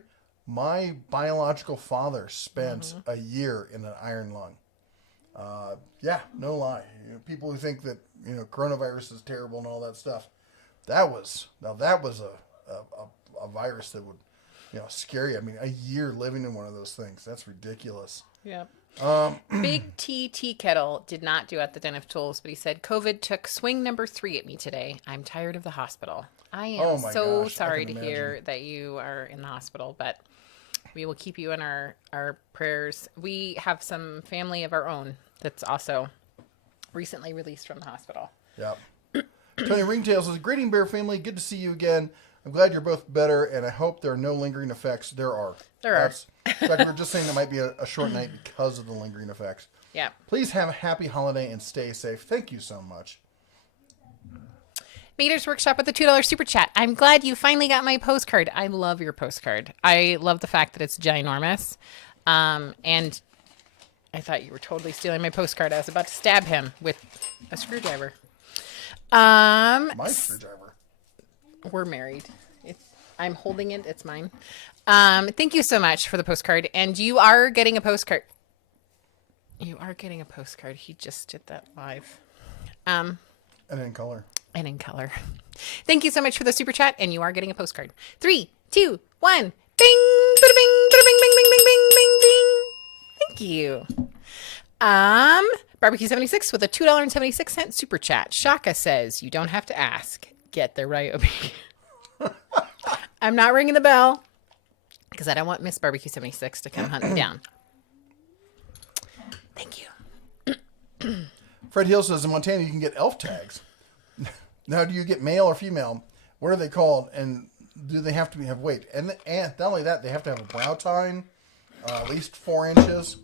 My biological father spent a year in an iron lung. Yeah, no lie. People who think that coronavirus is terrible and all that stuff, that was a virus that would scare you. I mean, a year living in one of those things, that's ridiculous. Yep. Big T Kettle did not do at the Den of Tools, but he said COVID took swing number 3 at me today. I'm tired of the hospital. I am sorry to hear that you are in the hospital, but we will keep you in our prayers. We have some family of our own that's also recently released from the hospital. Yep. Tony Ringtail says, greeting Bear family. Good to see you again. I'm glad you're both better, and I hope there are no lingering effects. There are. There are. In fact, we were just saying it might be a short night because of the lingering effects. Yeah. Please have a happy holiday and stay safe. Thank you so much. Mater's Workshop with the $2 super chat. I'm glad you finally got my postcard. I love your postcard. I love the fact that it's ginormous. And I thought you were totally stealing my postcard. I was about to stab him with a screwdriver. My screwdriver. We're married. I'm holding it. It's mine. Thank you so much for the postcard. And you are getting a postcard. You are getting a postcard. He just did that live. And in color. And in color. Thank you so much for the super chat. And you are getting a postcard. 3, 2, 1. Bing! Bada bing! Bada bing! Bing! Bing! Bing! Bing! Bing! Bing! Thank you. Barbecue 76 with a $2.76 super chat. Shaka says, you don't have to ask. Get the Ryobi. I'm not ringing the bell because I don't want Miss Barbecue 76 to come hunt me down. Thank you. Fred Hill says, in Montana, you can get elf tags. Now, do you get male or female? What are they called? And do they have to have weight? And not only that, they have to have a brow tine, at least 4 inches.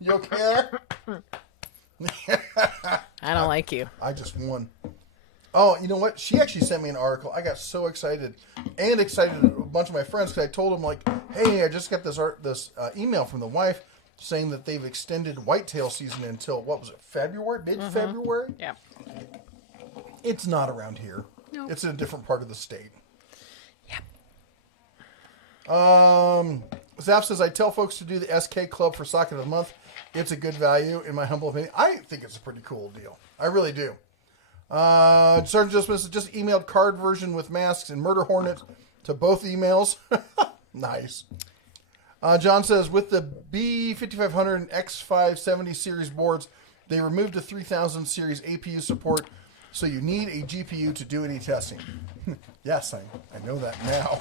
You okay there? I don't like you. I just won. Oh, you know what? She actually sent me an article. I got so excited, and excited a bunch of my friends because I told them, like, hey, I just got this email from the wife saying that they've extended whitetail season until, what was it, February? Mid-February? Yeah. It's not around here. Nope. It's in a different part of the state. Yep. Zap says, I tell folks to do the SK Club for Socket of the Month. It's a good value, in my humble opinion. I think it's a pretty cool deal. I really do. Sergeant just emailed card version with masks and Murder Hornet to both emails. Nice. John says, with the B5500 and X570 series boards, they removed the 3000 series APU support, so you need a GPU to do any testing. Yes, I know that now.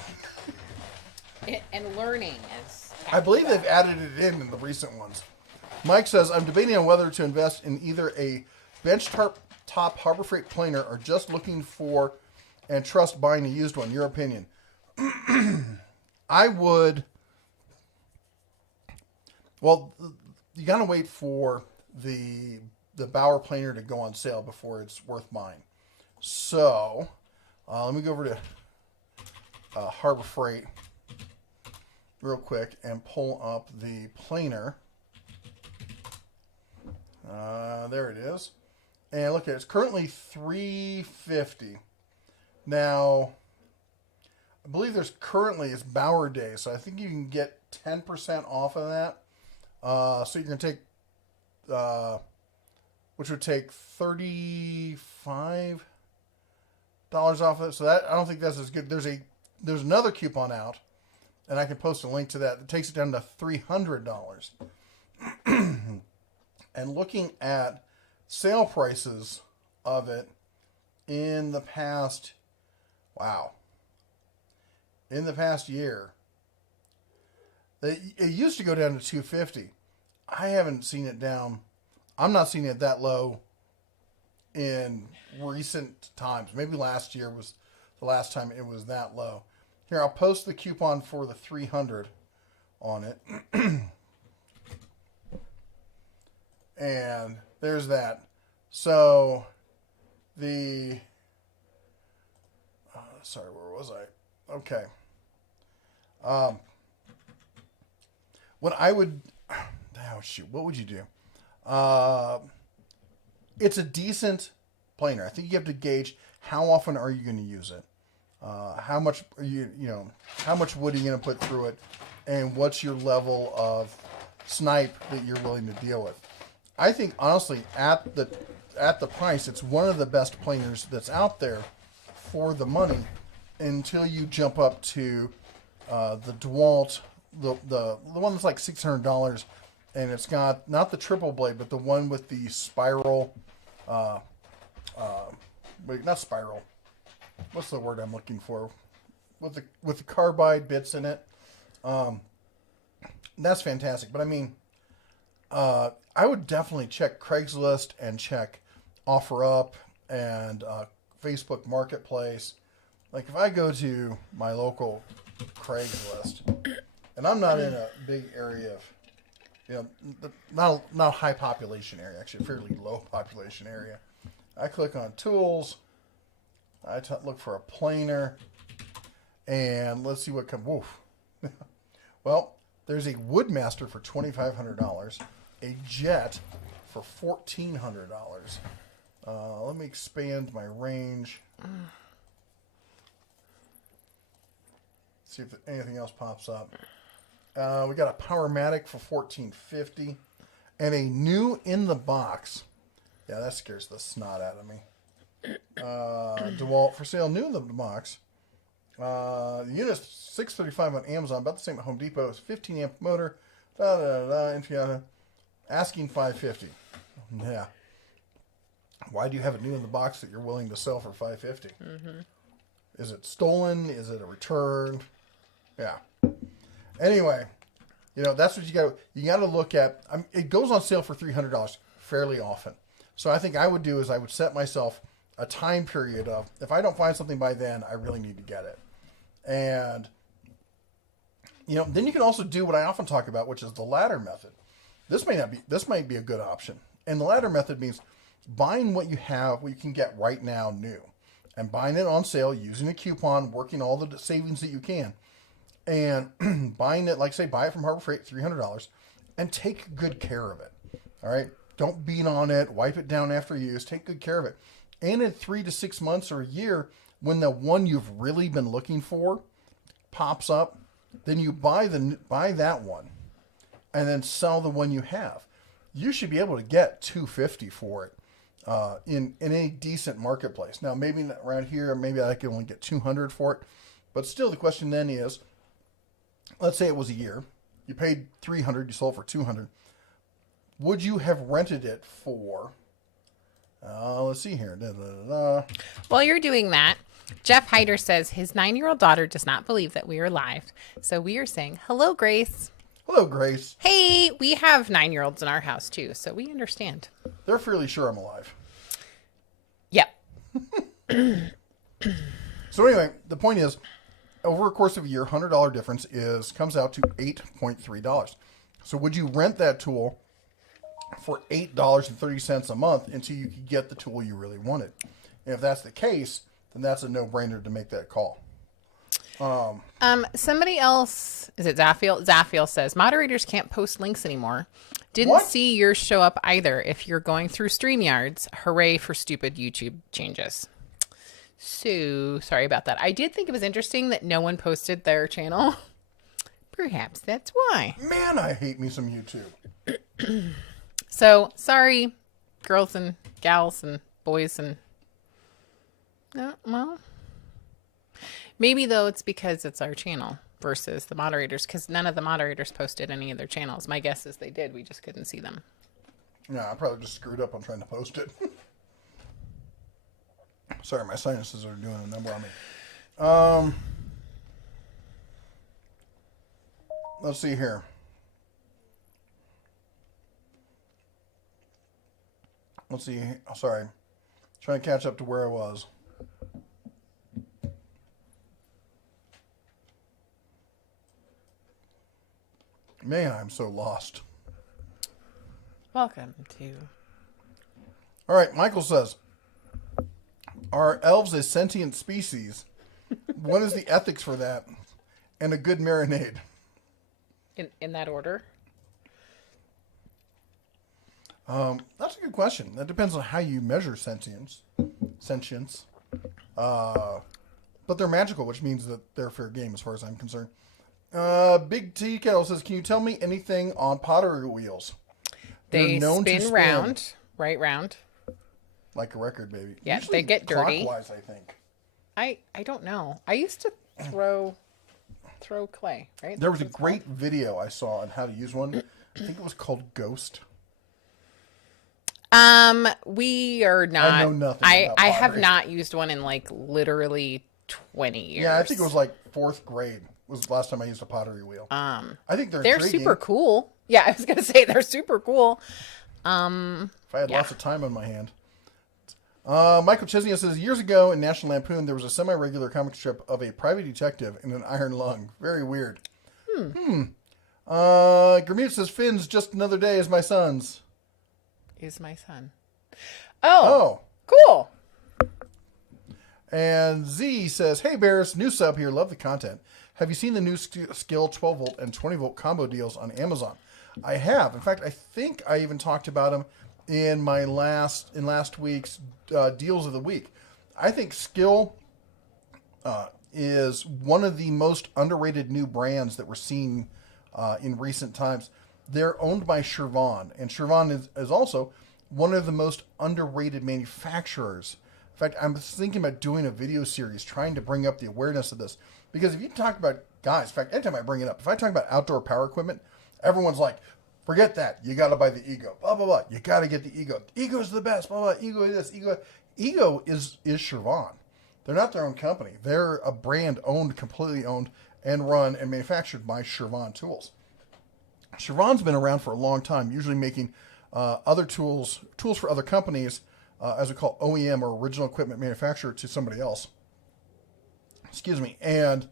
And learning is... I believe they've added it in the recent ones. Mike says, I'm debating on whether to invest in either a benchtop Harbor Freight planer or just looking for and trust buying a used one. Your opinion? I would... Well, you got to wait for the Bauer planer to go on sale before it's worth buying. So, let me go over to Harbor Freight real quick and pull up the planer. There it is. And look, it's currently $350. Now, I believe there's currently it's Bauer Day, so I think you can get 10% off of that. So you're gonna take, which would take $35 off of it. So that I don't think that's as good. There's another coupon out, and I can post a link to that. That takes it down to $300. And looking at sale prices of it in the past, in the past year, it used to go down to $250. I haven't seen it down. I'm not seeing it that low in recent times. Maybe last year was the last time it was that low. Here, I'll post the coupon for the 300 on it. And there's that. So the sorry, where was I? Okay. When I would, what would you do? It's a decent planer. I think you have to gauge how often are you going to use it. How much are how much wood are you going to put through it, and what's your level of snipe that you're willing to deal with. I think honestly at the price, it's one of the best planers that's out there for the money until you jump up to the DeWalt, the one that's like $600, and it's got not the triple blade, but the one with the spiral. Not spiral. What's the word I'm looking for? With the carbide bits in it. That's fantastic. But I mean, I would definitely check Craigslist and check OfferUp and Facebook Marketplace. Like if I go to my local Craigslist, and I'm not in a big area of, not a high population area, actually a fairly low population area. I click on tools. I look for a planer, and let's see what comes. Woof. Well, there's a Woodmaster for $2,500, a Jet for $1,400. Let me expand my range. See if anything else pops up. We got a Powermatic for $1,450, and a new in the box. Yeah, that scares the snot out of me. DeWalt for sale, new in the box. The unit's $635 on Amazon, about the same at Home Depot. It's 15 amp motor. Asking $550. Yeah. Why do you have it new in the box that you're willing to sell for $550? Mm-hmm. Is it stolen? Is it a return? Yeah. Anyway, that's what you got to look at. It goes on sale for $300 fairly often. So I think I would do is I would set myself a time period of, if I don't find something by then, I really need to get it. And, then you can also do what I often talk about, which is the ladder method. This might be a good option. And the ladder method means buying what you have, what you can get right now new, and buying it on sale, using a coupon, working all the savings that you can, and buying it, like say, buy it from Harbor Freight, $300, and take good care of it. All right. Don't beat on it. Wipe it down after use. Take good care of it. And in 3 to 6 months or a year, when the one you've really been looking for pops up, then you buy that one, and then sell the one you have. You should be able to get $250 for it in a decent marketplace. Now, maybe not around here, maybe I can only get $200 for it. But still, the question then is, let's say it was a year. You paid $300. You sold for $200. Would you have rented it for? Let's see here. While you're doing that, Jeff Hyder says his 9-year-old daughter does not believe that we are live. So we are saying, hello, Grace. Hello, Grace. Hey, we have 9-year-olds in our house, too, so we understand. They're fairly sure I'm alive. Yep. So anyway, the point is, over a course of a year, $100 difference comes out to $8.3. So would you rent that tool for $8.30 a month until you could get the tool you really wanted? And if that's the case, then that's a no-brainer to make that call. Somebody else, is it Zaffiel? Zaffiel says moderators can't post links anymore. Didn't What? see yours show up either. If you're going through StreamYards, hooray for stupid YouTube changes. So, sorry about that. I did think it was interesting that no one posted their channel. Perhaps that's why. Man, I hate me some YouTube. So, sorry, girls and gals and boys and... well, maybe, though, it's because it's our channel versus the moderators, because none of the moderators posted any of their channels. My guess is they did. We just couldn't see them. Yeah, I probably just screwed up on trying to post it. Sorry, my sinuses are doing a number on me. Let's see here. Let's see. Sorry. Trying to catch up to where I was. Man, I'm so lost. Welcome to... All right, Michael says, are elves a sentient species? What is the ethics for that? And a good marinade? In that order? That's a good question. That depends on how you measure sentience. But they're magical, which means that they're fair game as far as I'm concerned. Big T Kettle says, can you tell me anything on pottery wheels? They spin round, right round. Like a record, baby. Yeah, Usually they get dirty. Clockwise, I think. I don't know. I used to throw clay, right? There was a great video I saw on how to use one. I think it was called Ghost. We are not. I know nothing about I have pottery. not used one in like literally 20 years. Yeah, I think it was like 4th grade was the last time I used a pottery wheel. I think they're intriguing. super cool. Yeah, I was gonna say they're super cool. If I had lots of time on my hand. Michael Chesney says, years ago in National Lampoon, there was a semi-regular comic strip of a private detective in an iron lung. Very weird. Gramita says, Finn's just another day as my son's. Is my son. Oh. Cool. And Z says, hey Bears, new sub here. Love the content. Have you seen the new Skill 12 volt and 20 volt combo deals on Amazon? I have. In fact, I think I even talked about them in my last week's deals of the week. I think Skill is one of the most underrated new brands that we're seeing in recent times. They're owned by Shervan, and Shervan is also one of the most underrated manufacturers. In fact, I'm thinking about doing a video series trying to bring up the awareness of this. Because if you talk about, guys, in fact, anytime I bring it up, if I talk about outdoor power equipment, everyone's like, forget that. You got to buy the Ego. Blah, blah, blah. You got to get the Ego. Ego's the best. Blah, blah. Ego is this. Ego is Shervan. They're not their own company. They're a brand completely owned and run and manufactured by Shervan Tools. Shervan's been around for a long time, usually making other tools for other companies, as we call OEM or original equipment manufacturer to somebody else. Excuse me. And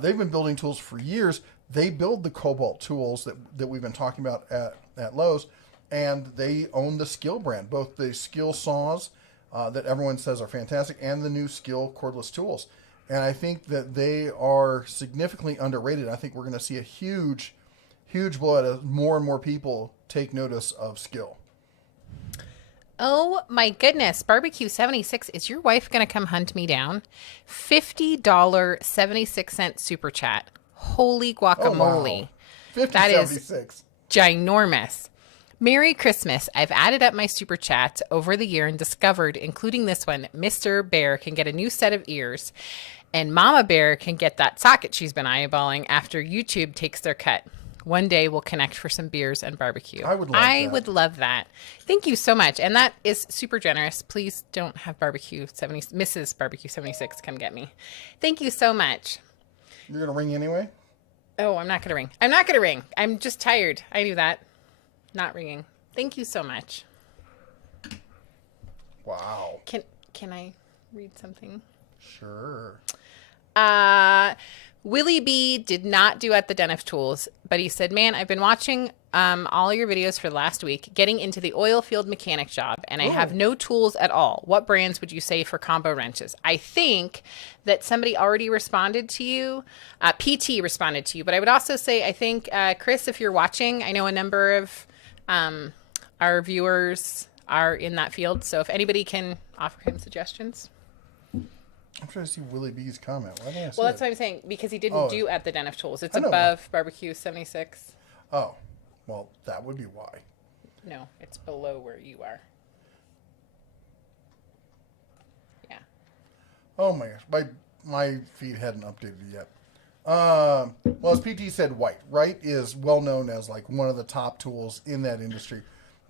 they've been building tools for years. They build the Cobalt tools that we've been talking about at Lowe's, and they own the Skill brand, both the Skill saws that everyone says are fantastic and the new Skill cordless tools. And I think that they are significantly underrated. I think we're going to see a huge blowout as more and more people take notice of Skill. Oh my goodness. Barbecue 76. Is your wife going to come hunt me down? $50 76 super chat. Holy guacamole. Oh, wow. That is 76. ginormous. Merry Christmas. I've added up my super chats over the year and discovered, including this one, Mr. Bear can get a new set of ears and Mama Bear can get that socket she's been eyeballing after YouTube takes their cut. One day we'll connect for some beers and barbecue. I would love that. Thank you so much. And that is super generous. Please don't have Mrs. Barbecue 76 come get me. Thank you so much. You're going to ring anyway? Oh, I'm not going to ring. I'm just tired. I knew that. Not ringing. Thank you so much. Wow. Can I read something? Sure. Willie B did not do at the Den of Tools, but he said, man, I've been watching all your videos for the last week, getting into the oil field mechanic job, and I have no tools at all. What brands would you say for combo wrenches? I think that somebody already responded to you. PT responded to you, but I would also say, I think, Chris, if you're watching, I know a number of Our viewers are in that field, so if anybody can offer him suggestions. I'm trying to see Willie B's comment. Why didn't I see Well, that's it? what I'm saying, because he didn't do at the Den of Tools. It's I know. above Barbecue 76. Oh, well, that would be why. No, it's below where you are. Yeah. Oh my gosh, my feed hadn't updated yet. Well, as PT said, Wright is well known as like one of the top tools in that industry,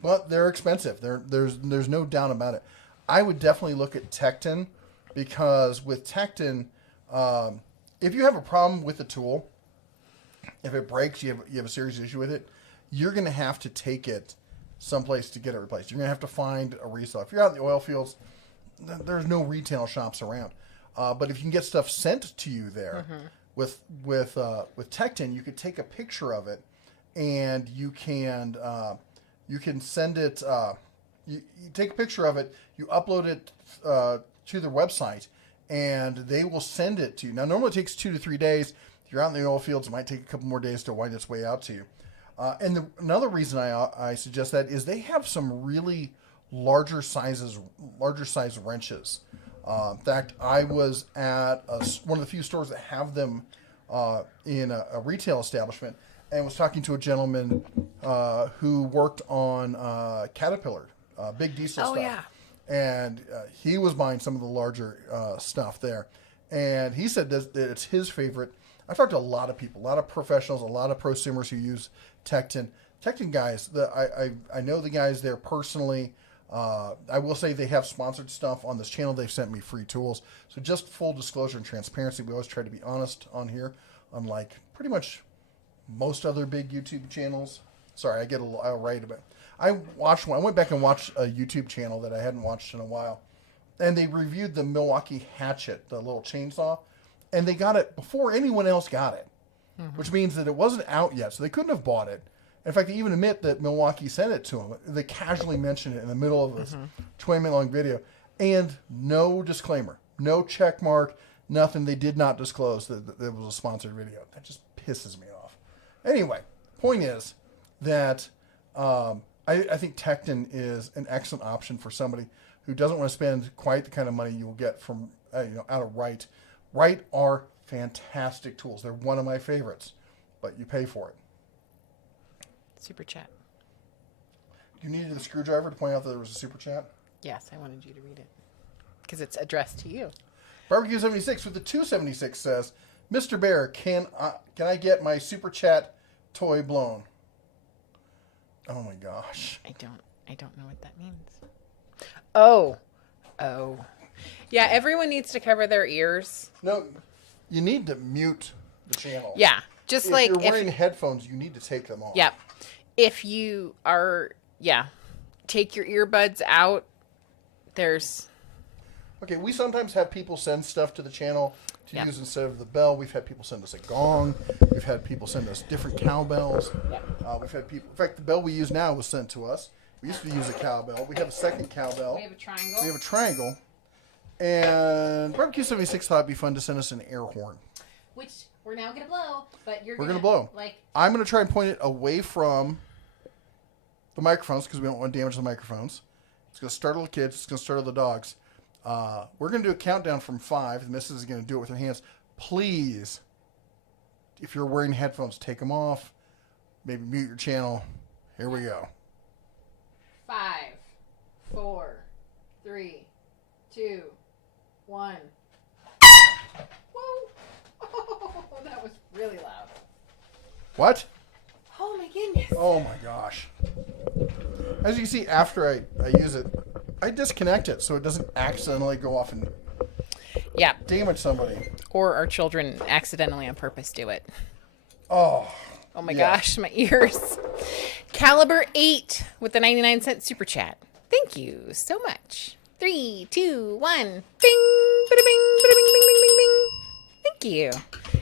but they're expensive. There's no doubt about it. I would definitely look at Tecton, because with Tecton, if you have a problem with the tool, if it breaks, you have a serious issue with it, you're going to have to take it someplace to get it replaced. You're going to have to find a resale. If you're out in the oil fields, there's no retail shops around. But if you can get stuff sent to you there, with Tecton, you could take a picture of it, and you can send it. You take a picture of it, you upload it to their website, and they will send it to you. Now, normally it takes 2 to 3 days. If you're out in the oil fields, it might take a couple more days to wind its way out to you. Another reason I suggest that is they have some really larger size wrenches. In fact, I was at one of the few stores that have them in a retail establishment, and was talking to a gentleman who worked on Caterpillar, big diesel stuff. Yeah. And he was buying some of the larger stuff there. And he said that it's his favorite. I've talked to a lot of people, a lot of professionals, a lot of prosumers who use Tecton. Tecton guys, I know the guys there personally. I will say they have sponsored stuff on this channel. They've sent me free tools. So just full disclosure and transparency. We always try to be honest on here, unlike pretty much most other big YouTube channels. Sorry, I get a little irate about it. I went back and watched a YouTube channel that I hadn't watched in a while, and they reviewed the Milwaukee Hatchet, the little chainsaw, and they got it before anyone else got it, which means that it wasn't out yet, so they couldn't have bought it. In fact, they even admit that Milwaukee sent it to them. They casually mentioned it in the middle of this 20-minute long video, and no disclaimer, no check mark, nothing. They did not disclose that it was a sponsored video. That just pisses me off. Anyway, point is that I think Tecton is an excellent option for somebody who doesn't want to spend quite the kind of money you'll get from out of Wright. Wright are fantastic tools. They're one of my favorites, but you pay for it. Super chat. You needed a screwdriver to point out that there was a super chat? Yes, I wanted you to read it because it's addressed to you. Barbecue 76 with the 276 says, Mr. Bear, can I get my super chat toy blown? Oh my gosh. I don't know what that means. Oh. Yeah, everyone needs to cover their ears. No, you need to mute the channel. Yeah, just if like you're wearing headphones, you need to take them off. Yeah. If you are, take your earbuds out. Okay, we sometimes have people send stuff to the channel to use instead of the bell. We've had people send us a gong. We've had people send us different cowbells. Yeah. We've had people. In fact, the bell we use now was sent to us. We used to use a cowbell. We have a second cowbell. We have a triangle. And Barbecue 76 thought it'd be fun to send us an air horn. Which we're now going to blow, but we're going to blow. I'm going to try and point it away from the microphones because we don't want to damage the microphones. It's going to startle the kids. It's going to startle the dogs. We're going to do a countdown from 5. The missus is going to do it with her hands. Please, if you're wearing headphones, take them off. Maybe mute your channel. Here we go. 5, 4, 3, 2, 1. Whoa! Oh, that was really loud. What? Oh my goodness. Oh my gosh. As you can see, after I use it, I disconnect it so it doesn't accidentally go off and damage somebody. Or our children accidentally on purpose do it. Oh my gosh, my ears. Caliber 8 with the 99-cent super chat. Thank you so much. 3, 2, 1. Bing! Bada bing! Bada bing! Bing! Bing! Bing! Bing! Thank you.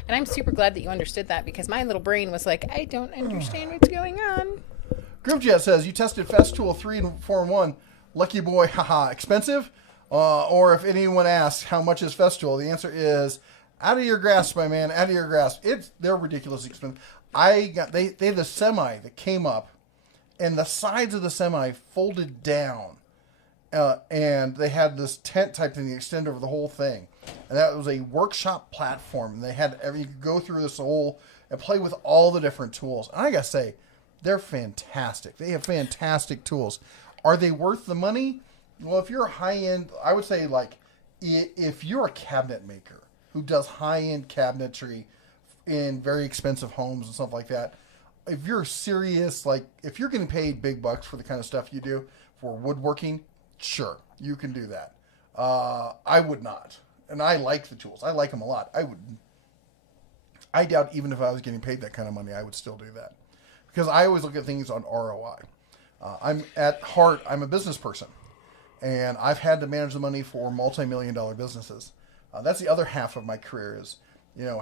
And I'm super glad that you understood that because my little brain was like, I don't understand what's going on. Groupjet says, you tested Festool 3 and 4 and 1. Lucky boy, haha. Expensive? Or if anyone asks, how much is Festool? The answer is, out of your grasp, my man, out of your grasp. They're ridiculously expensive. They had the semi that came up, and the sides of the semi folded down. And they had this tent type thing that extended over the whole thing. And that was a workshop platform. And they had you could go through this whole and play with all the different tools. And I got to say, they're fantastic. They have fantastic tools. Are they worth the money? Well, if you're a high-end, I would say, like, if you're a cabinet maker who does high-end cabinetry in very expensive homes and stuff like that, if you're serious, like, if you're getting paid big bucks for the kind of stuff you do for woodworking, sure, you can do that. I would not. And I like the tools. I like them a lot. I doubt even if I was getting paid that kind of money, I would still do that. Because I always look at things on ROI. At heart, I'm a business person. And I've had to manage the money for multi-million-dollar businesses. That's the other half of my career is,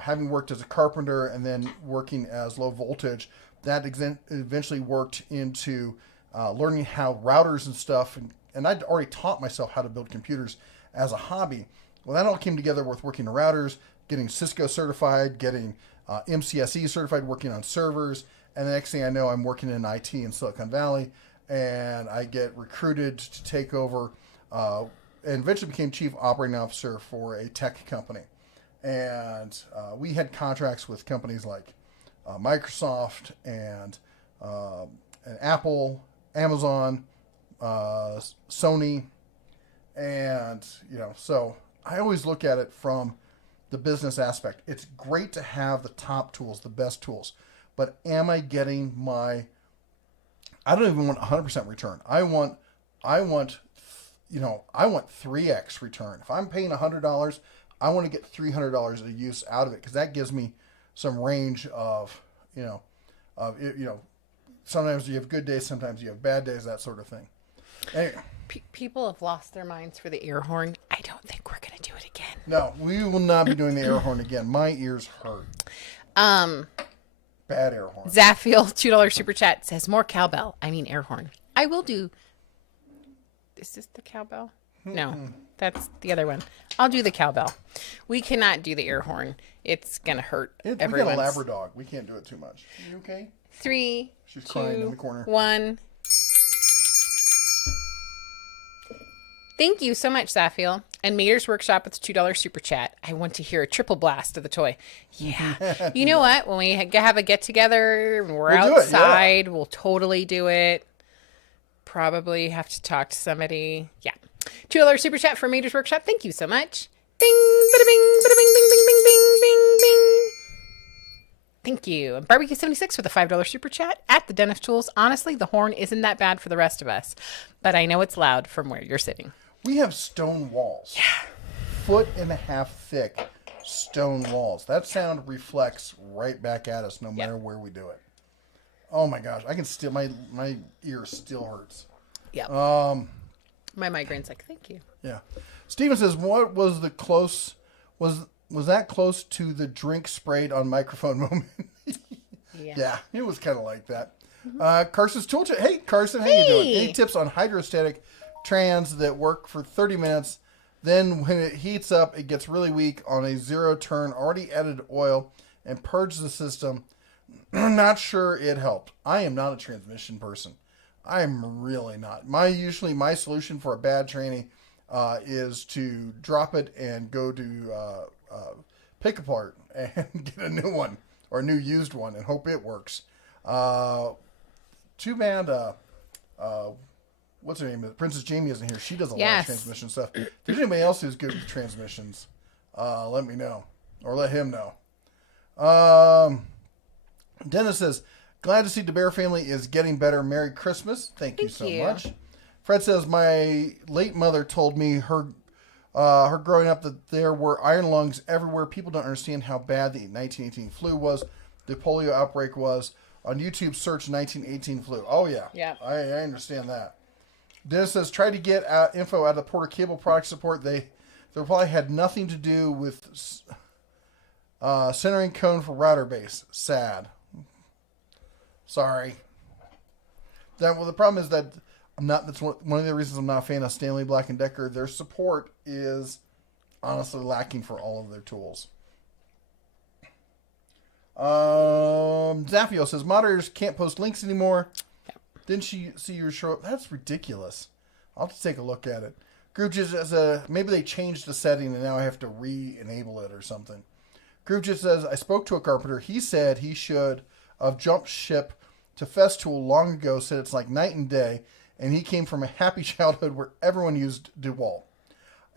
having worked as a carpenter and then working as low voltage, that eventually worked into learning how routers and stuff, and I'd already taught myself how to build computers as a hobby. Well, that all came together with working on routers, getting Cisco certified, getting MCSE certified, working on servers, and the next thing I know, I'm working in IT in Silicon Valley, and I get recruited to take over, and eventually became chief operating officer for a tech company. And we had contracts with companies like Microsoft and Apple, Amazon, Sony, and so I always look at it from the business aspect. It's great to have the top tools, the best tools, but am I getting I don't even want 100% return. I want 3x return. If I'm paying $100, I want to get $300 of use out of it, because that gives me some range of, sometimes you have good days, sometimes you have bad days, that sort of thing. Anyway. People have lost their minds for the air horn. I don't think we're going to do it again. No, we will not be doing the air horn again. My ears hurt. Bad air horn. Zaffiel, $2 super chat, says more cowbell. I mean air horn. I will do. Is this the cowbell? No, that's the other one. I'll do the cowbell. We cannot do the air horn. It's going to hurt everyone's. We got a Labrador. We can't do it too much. Are you okay? 3, She's 2, crying in the corner. 1. Thank you so much, Zaffiel. And Mater's Workshop with $2 super chat. I want to hear a triple blast of the toy. Yeah. You know what? When we have a get together, we're outside, we'll totally do it. Probably have to talk to somebody. Yeah. $2 super chat for Mater's Workshop. Thank you so much. Bing, bada bing, bada bing, bing, bing, bing, bing, bing, bing. Thank you. And Barbecue76 with a $5 super chat at the Dentist Tools. Honestly, the horn isn't that bad for the rest of us, but I know it's loud from where you're sitting. We have stone walls. Yeah. 1.5 foot thick stone walls. That sound reflects right back at us no matter where we do it. Oh my gosh. I can still, my ear still hurts. Yeah. My migraine's like, thank you. Yeah. Steven says, what was the was that close to the drink sprayed on microphone moment? Yeah, it was kind of like that. Carson's Tool Chat. Hey, Carson, how you doing? Any tips on hydrostatic trans that work for 30 minutes? Then when it heats up, it gets really weak on a zero turn, already added oil, and purge the system. Not sure it helped. I am not a transmission person. I am really not. My solution for a bad tranny is to drop it and go to pick apart and get a new one or a new used one and hope it works. Too bad. What's her name? Princess Jamie isn't here. She does a lot of transmission stuff. If there's anybody else who's good with transmissions, let me know or let him know. Dennis says, glad to see the Bear family is getting better. Merry Christmas. Thank you so much. Fred says, my late mother told me her growing up that there were iron lungs everywhere. People don't understand how bad the 1918 flu was. The polio outbreak was. On YouTube, search 1918 flu. Oh, yeah. Yeah. I understand that. Dennis says, try to get info out of Porter Cable Product Support. They probably had nothing to do with centering cone for router base. Sad. Sorry. The problem is that that's one of the reasons I'm not a fan of Stanley Black & Decker. Their support is honestly lacking for all of their tools. Zafio says, moderators can't post links anymore. Didn't she see yours show up? That's ridiculous. I'll have to take a look at it. Group just maybe they changed the setting and now I have to re-enable it or something. Group just says, I spoke to a carpenter. He said he should have jumped ship to Festool long ago, said it's like night and day, and he came from a happy childhood where everyone used DeWalt.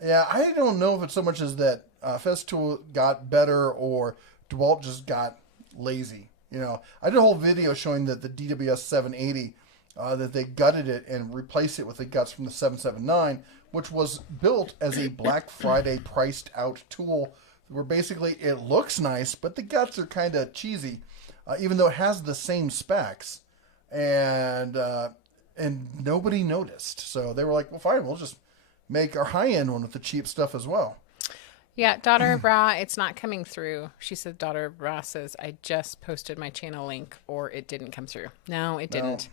Yeah, I don't know if it's so much as that Festool got better or DeWalt just got lazy. You know, I did a whole video showing that the DWS 780, that they gutted it and replaced it with the guts from the 779, which was built as a Black Friday priced out tool where basically it looks nice, but the guts are kind of cheesy, even though it has the same specs. And nobody noticed. So they were like, well, fine, we'll just make our high-end one with the cheap stuff as well. Yeah, Daughter of Ra, it's not coming through. She said, Daughter of Ra says, I just posted my channel link or it didn't come through. No, it didn't.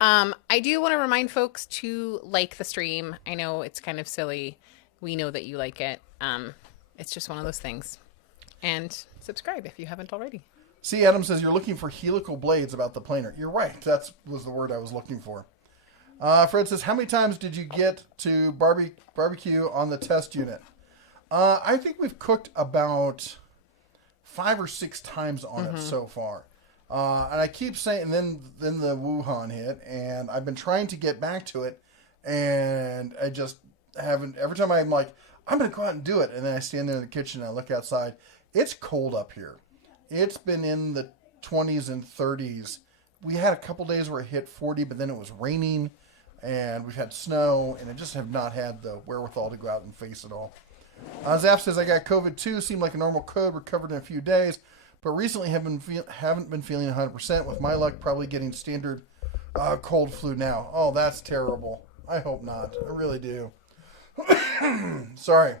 I do want to remind folks to like the stream. I know it's kind of silly. We know that you like it. It's just one of those things. And subscribe if you haven't already. See, Adam says you're looking for helical blades about the planer. You're right. That was the word I was looking for. Fred says, how many times did you get to barbecue on the test unit? I think we've cooked about 5 or 6 times on it so far. And I keep saying, and then the Wuhan hit, and I've been trying to get back to it, and I just haven't. Every time I'm like, I'm going to go out and do it, and then I stand there in the kitchen and I look outside. It's cold up here. It's been in the 20s and 30s. We had a couple days where it hit 40, but then it was raining, and we've had snow, and I just have not had the wherewithal to go out and face it all. Zaf says, I got COVID too. Seemed like a normal cold, recovered in a few days, but recently haven't been feeling 100%. With my luck, probably getting standard cold flu now. Oh, that's terrible. I hope not. I really do. Sorry.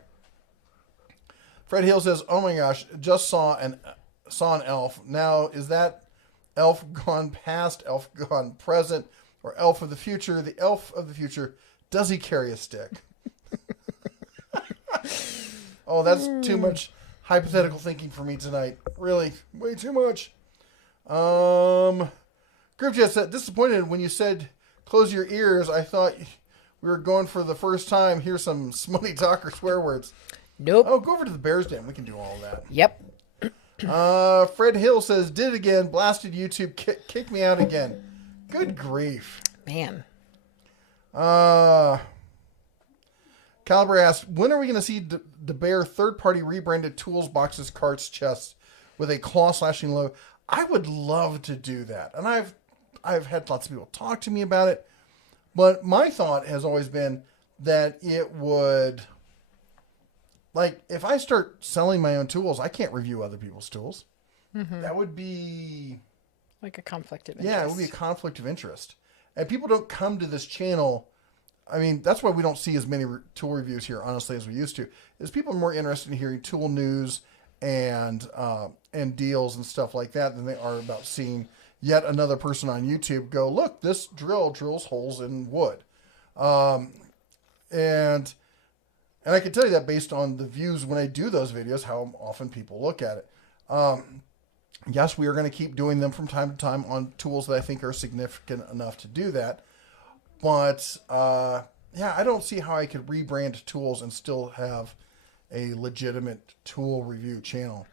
Fred Hill says, oh my gosh, just saw an elf. Now, is that elf gone past, elf gone present, or elf of the future? The elf of the future, does he carry a stick? Oh, that's too much hypothetical thinking for me tonight. Really, way too much. Group chat said, disappointed when you said close your ears. I thought we were going for the first time. Here's some smutty talk or swear words. Nope. Oh, go over to the Bears Den. We can do all of that. Yep. Fred Hill says, did it again. Blasted YouTube. Kick me out again. Good grief. Man. Caliber asked, when are we going to see the Bear third-party rebranded tools, boxes, carts, chests with a claw slashing logo? I would love to do that. And I've had lots of people talk to me about it. But my thought has always been that it would, like, if I start selling my own tools, I can't review other people's tools. Mm-hmm. That would be like a conflict of interest. Yeah, it would be a conflict of interest. And people don't come to this channel. I mean, that's why we don't see as many tool reviews here, honestly, as we used to. Is people are more interested in hearing tool news and deals and stuff like that than they are about seeing yet another person on YouTube go, look, this drill drills holes in wood. And I can tell you that based on the views when I do those videos, how often people look at it. Yes, we are going to keep doing them from time to time on tools that I think are significant enough to do that. But, yeah, I don't see how I could rebrand tools and still have a legitimate tool review channel.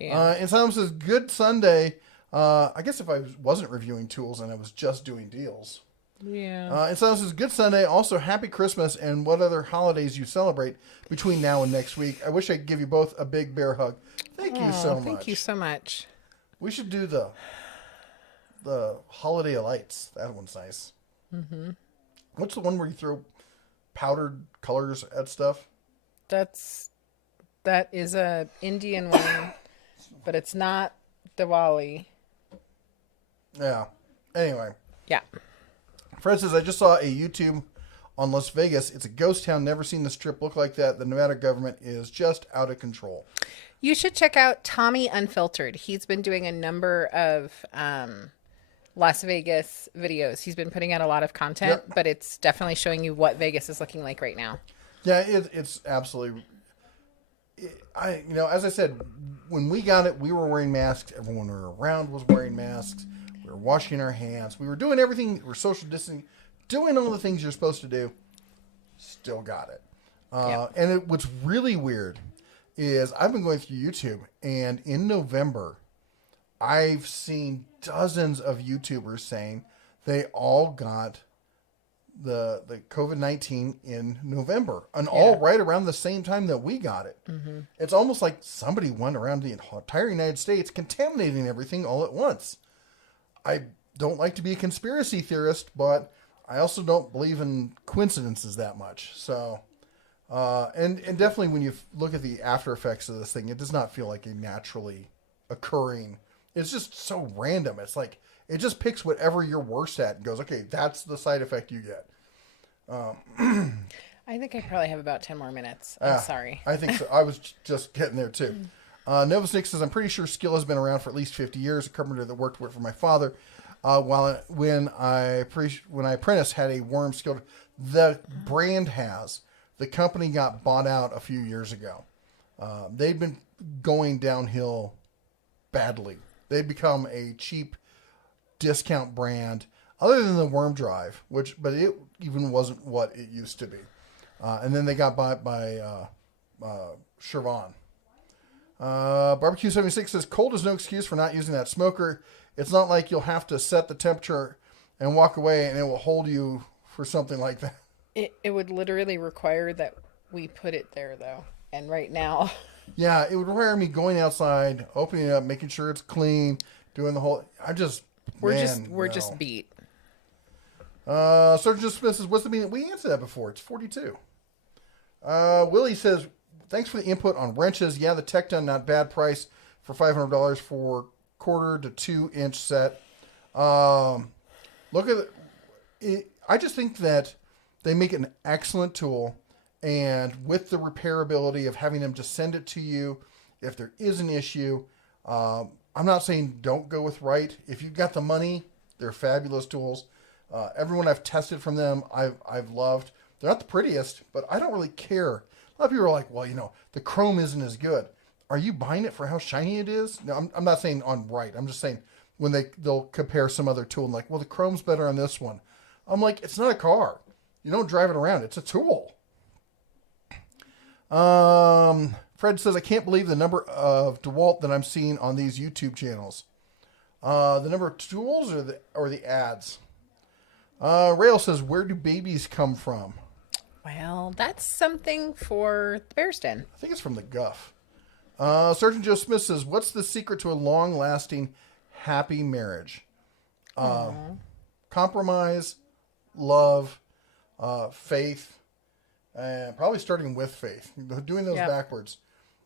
Yeah. And someone says, good Sunday. I guess if I wasn't reviewing tools and I was just doing deals. Yeah. And someone says, good Sunday. Also, happy Christmas and what other holidays you celebrate between now and next week. I wish I could give you both a big bear hug. Thank you so much. Thank you so much. We should do the holiday lights. That one's nice. Mm-hmm. What's the one where you throw powdered colors at stuff? That is a Indian one, but it's not Diwali. Yeah. Anyway. Yeah. Fred says, I just saw a YouTube on Las Vegas. It's a ghost town. Never seen the strip look like that. The Nevada government is just out of control. You should check out Tommy Unfiltered. He's been doing a number of Las Vegas videos. He's been putting out a lot of content, but it's definitely showing you what Vegas is looking like right now. Yeah, it's absolutely. As I said, when we got it, we were wearing masks. Everyone we were around was wearing masks. We We were washing our hands. We were doing everything. We're social distancing, doing all the things you're supposed to do. Still got it. And what's really weird is I've been going through YouTube, and in November, I've seen dozens of YouTubers saying they all got the COVID-19 in November, and all right around the same time that we got it. Mm-hmm. It's almost like somebody went around the entire United States contaminating everything all at once. I don't like to be a conspiracy theorist, but I also don't believe in coincidences that much. So, and definitely when you look at the after effects of this thing, it does not feel like a naturally occurring. It's just so random. It's like it just picks whatever you're worst at and goes, okay, that's the side effect you get. I think I probably have about 10 more minutes. I'm sorry. I think so. I was just getting there too. Nova Snake says, I'm pretty sure skill has been around for at least 50 years. A carpenter that worked with for my father. When I apprenticed, had a worm skilled. The brand has. The company got bought out a few years ago. They've been going downhill badly. They've become a cheap discount brand, other than the Worm Drive, but it even wasn't what it used to be. And then they got bought by Chevron. Barbecue 76 says, cold is no excuse for not using that smoker. It's not like you'll have to set the temperature and walk away and it will hold you for something like that. It would literally require that we put it there, though. And right now... Yeah, it would require me going outside, opening it up, making sure it's clean, doing the whole... We're just beat. Sergeant Smith says, what's the meaning? We answered that before. It's 42. Willie says, thanks for the input on wrenches. Yeah, the Tecton, not bad price for $500 for 1/4 to 2 inch set. Look at it. I just think that they make an excellent tool, and with the repairability of having them just send it to you if there is an issue. I'm not saying don't go with Wright. If you've got the money, they're fabulous tools. Everyone I've tested from them, I've loved. They're not the prettiest, but I don't really care. A lot of people are like, well, the chrome isn't as good. Are you buying it for how shiny it is? No, I'm not saying on Wright. I'm just saying when they'll compare some other tool and like, well, the chrome's better on this one. I'm like, it's not a car. You don't drive it around. It's a tool. Fred says, I can't believe the number of DeWalt that I'm seeing on these YouTube channels. The number of tools or the ads? Rail says, where do babies come from? Well, that's something for the Bear's Den. I think it's from the Guff. Sergeant Joe Smith says, what's the secret to a long-lasting, happy marriage? Compromise, love, faith, and probably starting with faith. Doing those backwards.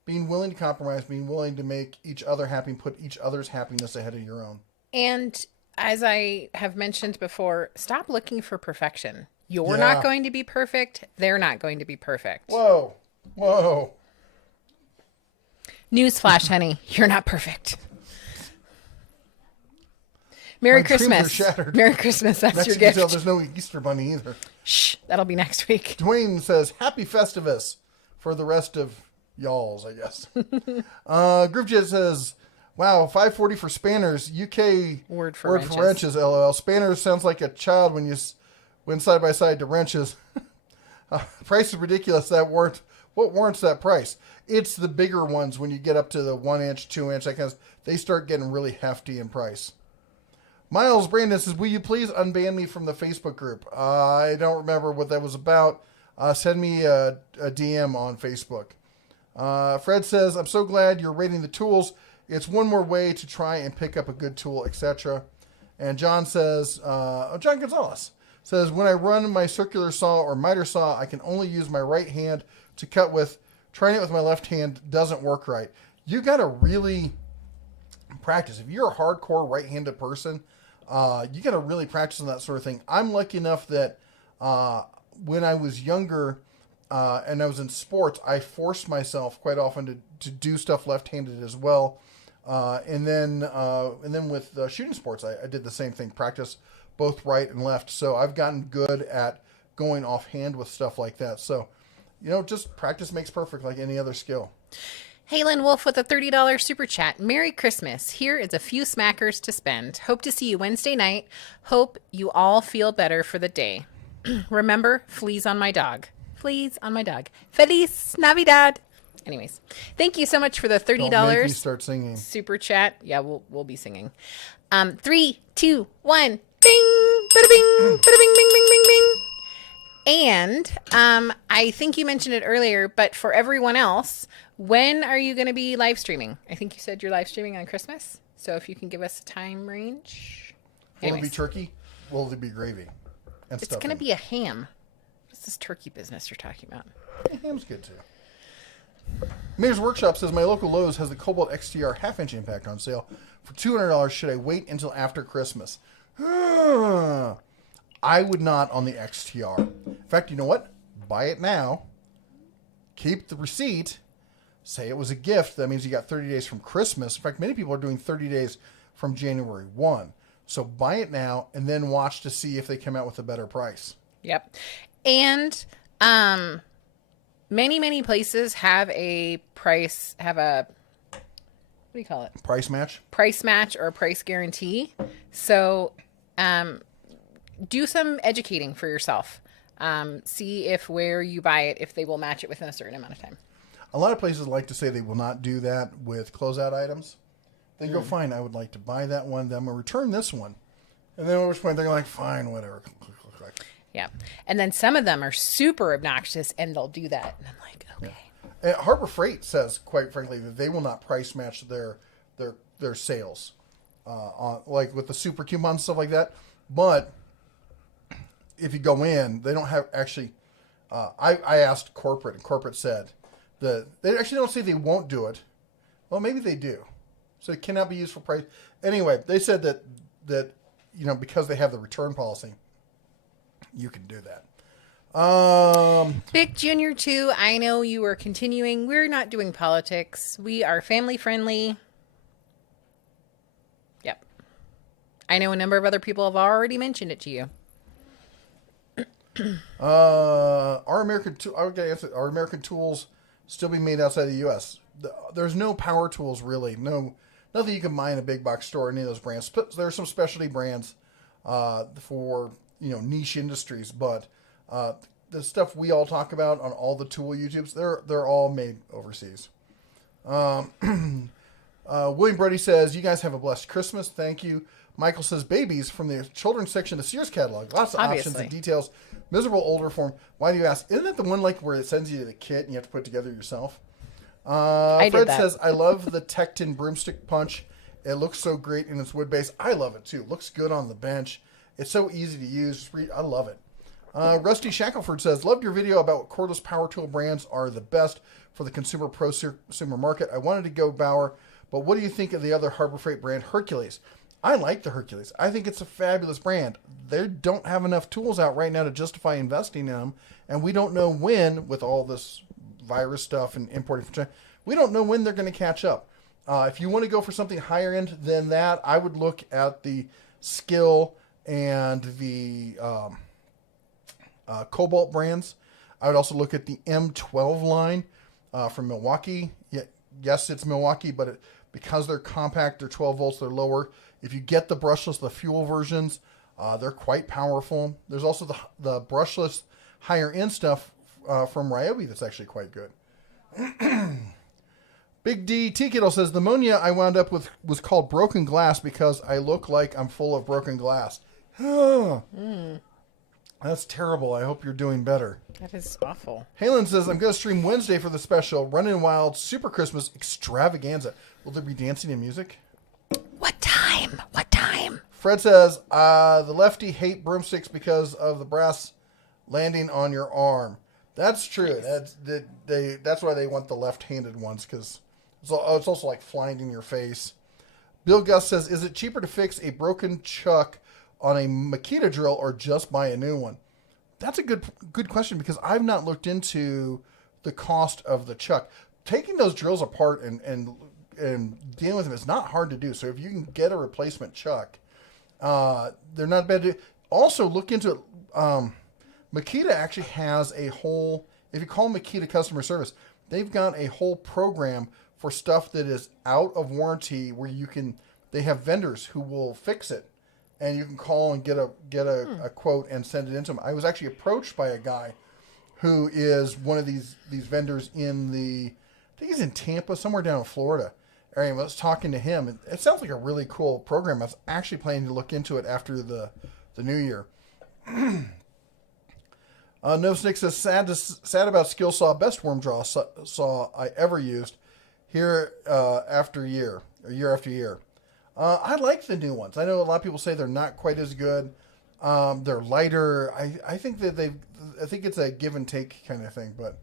Being willing to compromise, being willing to make each other happy, put each other's happiness ahead of your own. And as I have mentioned before, stop looking for perfection. You're not going to be perfect. They're not going to be perfect. Whoa. Newsflash, honey. You're not perfect. Merry Christmas. Merry Christmas. That's your gift. There's no Easter Bunny either. Shh. That'll be next week. Dwayne says, Happy Festivus for the rest of y'alls, I guess. Groovjet says, wow, $5.40 for spanners. UK word for wrenches. LOL. Spanners sounds like a child when you went side by side to wrenches. Price is ridiculous. What warrants that price? It's the bigger ones when you get up to the 1 inch, 2 inch. They start getting really hefty in price. Miles Brandon says, will you please unban me from the Facebook group? I don't remember what that was about. Send me a DM on Facebook. Fred says, I'm so glad you're rating the tools. It's one more way to try and pick up a good tool, etc. And John says, John Gonzalez says, when I run my circular saw or miter saw, I can only use my right hand to cut with. Trying it with my left hand doesn't work right. You got to really practice. If you're a hardcore right-handed person, you got to really practice on that sort of thing. I'm lucky enough that when I was younger and I was in sports, I forced myself quite often to do stuff left-handed as well. And then with shooting sports, I did the same thing, practice both right and left. So I've gotten good at going offhand with stuff like that. So, just practice makes perfect, like any other skill. Halen Wolf with a $30 super chat. Merry Christmas. Here is a few smackers to spend. Hope to see you Wednesday night. Hope you all feel better for the day. Remember, fleas on my dog. Fleas on my dog. Feliz Navidad. Anyways, thank you so much for the $30. Don't make me start singing. Super chat. Yeah, we'll be singing. 3, 2, 1. Bing! Bada bing! Bada bing! Bing! Bing! Bing! Bing! And I think you mentioned it earlier, but for everyone else, when are you going to be live streaming? I think you said you're live streaming on Christmas. So if you can give us a time range. Will it be turkey? Will it be gravy? And It's going to be a ham. What's this turkey business you're talking about? Yeah, ham's good too. Mayor's Workshop says my local Lowe's has the Cobalt XTR half-inch impact on sale for $200. Should I wait until after Christmas? I would not on the XTR. In fact, you know what? Buy it now. Keep the receipt. Say it was a gift. That means you got 30 days from Christmas. In fact, many people are doing 30 days from January 1. So buy it now and then watch to see if they come out with a better price. Yep. And many places have a price, what do you call it? Price match? Price match or a price guarantee. So do some educating for yourself. See if where you buy it, if they will match it within a certain amount of time. A lot of places like to say they will not do that with closeout items. They go, fine, I would like to buy that one. Then I'm going to return this one. And then at which point they're like, fine, whatever. Yeah. And then some of them are super obnoxious and they'll do that. And I'm like, okay. Yeah. And Harbor Freight says, quite frankly, that they will not price match their sales, on like with the super coupons and stuff like that. But if you go in, they don't have actually. I asked corporate, and corporate said that they actually don't say they won't do it. Well, maybe they do. So it cannot be used for price. Anyway, they said that because they have the return policy, you can do that. Vic Jr. too, I know you are continuing. We're not doing politics. We are family friendly. Yep. I know a number of other people have already mentioned it to you. Our American tools still being made outside the U.S. There's no power tools really. Nothing you can buy in a big box store. Any of those brands. There are some specialty brands for niche industries, but the stuff we all talk about on all the tool YouTubes, they're all made overseas. William Brody says, "You guys have a blessed Christmas. Thank you." Michael says, "Babies from the children's section of the Sears catalog. Lots of options and details. Miserable older form. Why do you ask? Isn't that the one where it sends you the kit and you have to put it together yourself?" Fred says, "I love the Tecton broomstick punch. It looks so great in its wood base. I love it too. Looks good on the bench. It's so easy to use. I love it." Rusty Shackelford says, "Loved your video about what cordless power tool brands are the best for the prosumer market. I wanted to go Bauer, but what do you think of the other Harbor Freight brand, Hercules?" I like the Hercules. I think it's a fabulous brand. They don't have enough tools out right now to justify investing in them, and we don't know when, with all this virus stuff and importing from China, we don't know when they're going to catch up. If you want to go for something higher end than that, I would look at the Skill and the Cobalt brands. I would also look at the M12 line from Milwaukee. Yes, it's Milwaukee, but because they're compact, they're 12 volts, they're lower. If you get the brushless, the fuel versions, they're quite powerful. There's also the brushless higher end stuff from Ryobi that's actually quite good. Big D T Kittle says, "The ammonia I wound up with was called broken glass because I look like I'm full of broken glass." That's terrible. I hope you're doing better. That is awful. Halen says, "I'm going to stream Wednesday for the special Runnin' Wild Super Christmas Extravaganza. Will there be dancing and music?" What time? What time? Fred says, "The lefty hate broomsticks because of the brass landing on your arm." That's true. That's why they want the left-handed ones, because it's also like flying in your face. Bill Gus says, "Is it cheaper to fix a broken chuck on a Makita drill or just buy a new one?" That's a good question, because I've not looked into the cost of the chuck. Taking those drills apart and dealing with them is not hard to do. So if you can get a replacement chuck, they're not bad to do. Also, look into it. Makita actually has a whole, if you call Makita customer service, they've got a whole program for stuff that is out of warranty, where they have vendors who will fix it, and you can call and get a quote and send it into them. I was actually approached by a guy who is one of these vendors I think he's in Tampa, somewhere down in Florida. I was talking to him. It sounds like a really cool program. I was actually planning to look into it after the new year. No Snick says, sad about skill saw, best worm draw saw I ever used here after year after year. I like the new ones. I know a lot of people say they're not quite as good. They're lighter. I think that I think it's a give and take kind of thing, but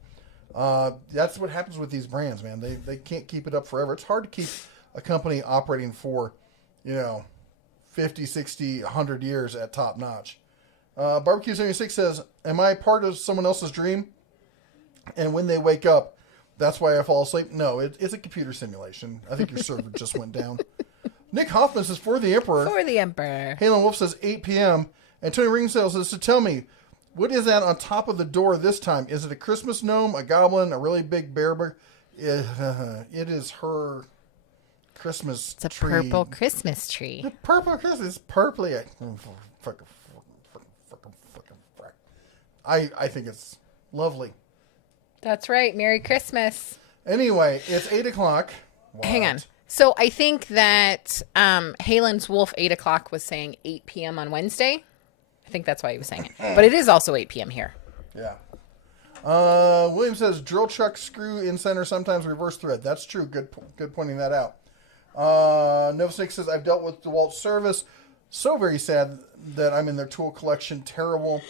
that's what happens with these brands, man. They can't keep it up forever. It's hard to keep a company operating for, 50, 60, 100 years at top notch. Barbecue 76 says, am I part of someone else's dream? And when they wake up, that's why I fall asleep? No, it's a computer simulation. I think your server just went down. Nick Hoffman says, for the Emperor. For the Emperor. Halen Wolf says, 8 p.m. And Tony Ringsdale says, so tell me, what is that on top of the door this time? Is it a Christmas gnome, a goblin, a really big bear? It is her Christmas tree. It's a purple Christmas tree. The purple Christmas. Purpley. I think it's lovely. That's right. Merry Christmas. Anyway, it's 8 o'clock. What? Hang on. So I think that Halen's Wolf 8 o'clock was saying 8 p.m. on Wednesday. I think that's why he was saying it. But it is also 8 p.m. here. Yeah. William says, drill chuck screw in center, sometimes reverse thread. That's true. Good pointing that out. Novosix says, I've dealt with DeWalt service. So very sad that I'm in their tool collection. Terrible.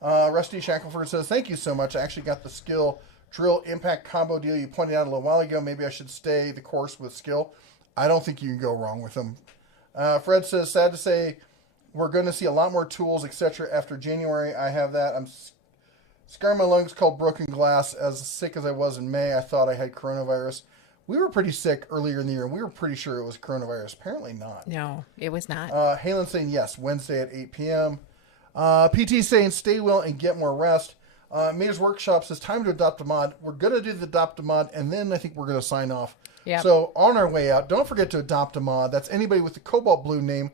Rusty Shackelford says, thank you so much. I actually got the skill drill impact combo deal you pointed out a little while ago. Maybe I should stay the course with skill. I don't think you can go wrong with them. Fred says, sad to say, we're going to see a lot more tools, etc. after January. I have that. I'm scarring my lungs called broken glass. As sick as I was in May, I thought I had coronavirus. We were pretty sick earlier in the year, and we were pretty sure it was coronavirus. Apparently not. No, it was not. Halen saying yes, Wednesday at 8 p.m. PT saying stay well and get more rest. Mater's Workshop says time to adopt a mod. We're going to do the adopt a mod, and then I think we're going to sign off. Yep. So on our way out, don't forget to adopt a mod. That's anybody with the Cobalt Blue name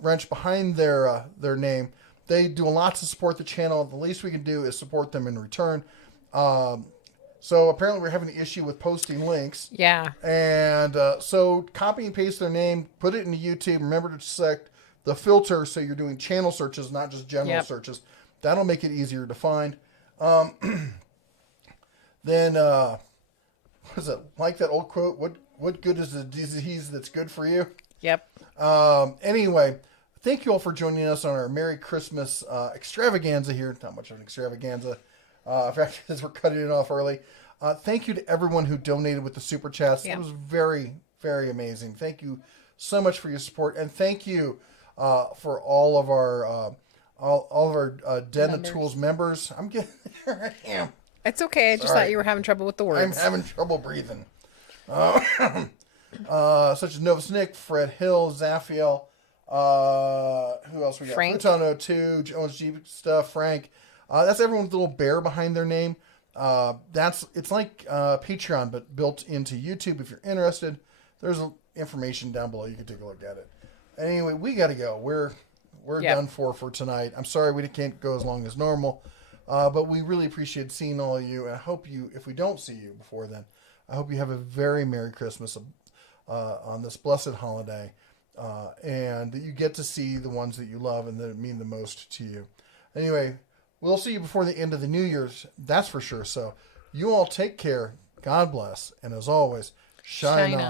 wrench behind their name. They do a lot to support the channel. The least we can do is support them in return. So apparently we're having an issue with posting links. Yeah. And so copy and paste their name, put it into YouTube. Remember to select the filter so you're doing channel searches, not just general searches. That'll make it easier to find. Then, what is it? Like that old quote, what good is the disease that's good for you? Yep. Anyway, thank you all for joining us on our Merry Christmas extravaganza here. Not much of an extravaganza. In fact, as we're cutting it off early. Thank you to everyone who donated with the Super Chats. It was very, very amazing. Thank you so much for your support. And thank you for all of our Den of Tools members. I'm getting there. I am. It's okay. I just thought you were having trouble with the words. I'm having trouble breathing. Such as Nova Snick, Fred Hill, Zaphiel, who else we got? Frank. Pluton 02, Jones Jeep stuff, Frank. That's everyone with a little bear behind their name. It's like Patreon, but built into YouTube. If you're interested, there's information down below. You can take a look at it. Anyway, we got to go. We're done for tonight. I'm sorry we can't go as long as normal, but we really appreciate seeing all of you. And I hope if we don't see you before then, I hope you have a very Merry Christmas on this blessed holiday, and that you get to see the ones that you love and that mean the most to you. Anyway, we'll see you before the end of the New Year's, that's for sure. So you all take care. God bless. And as always, shine on.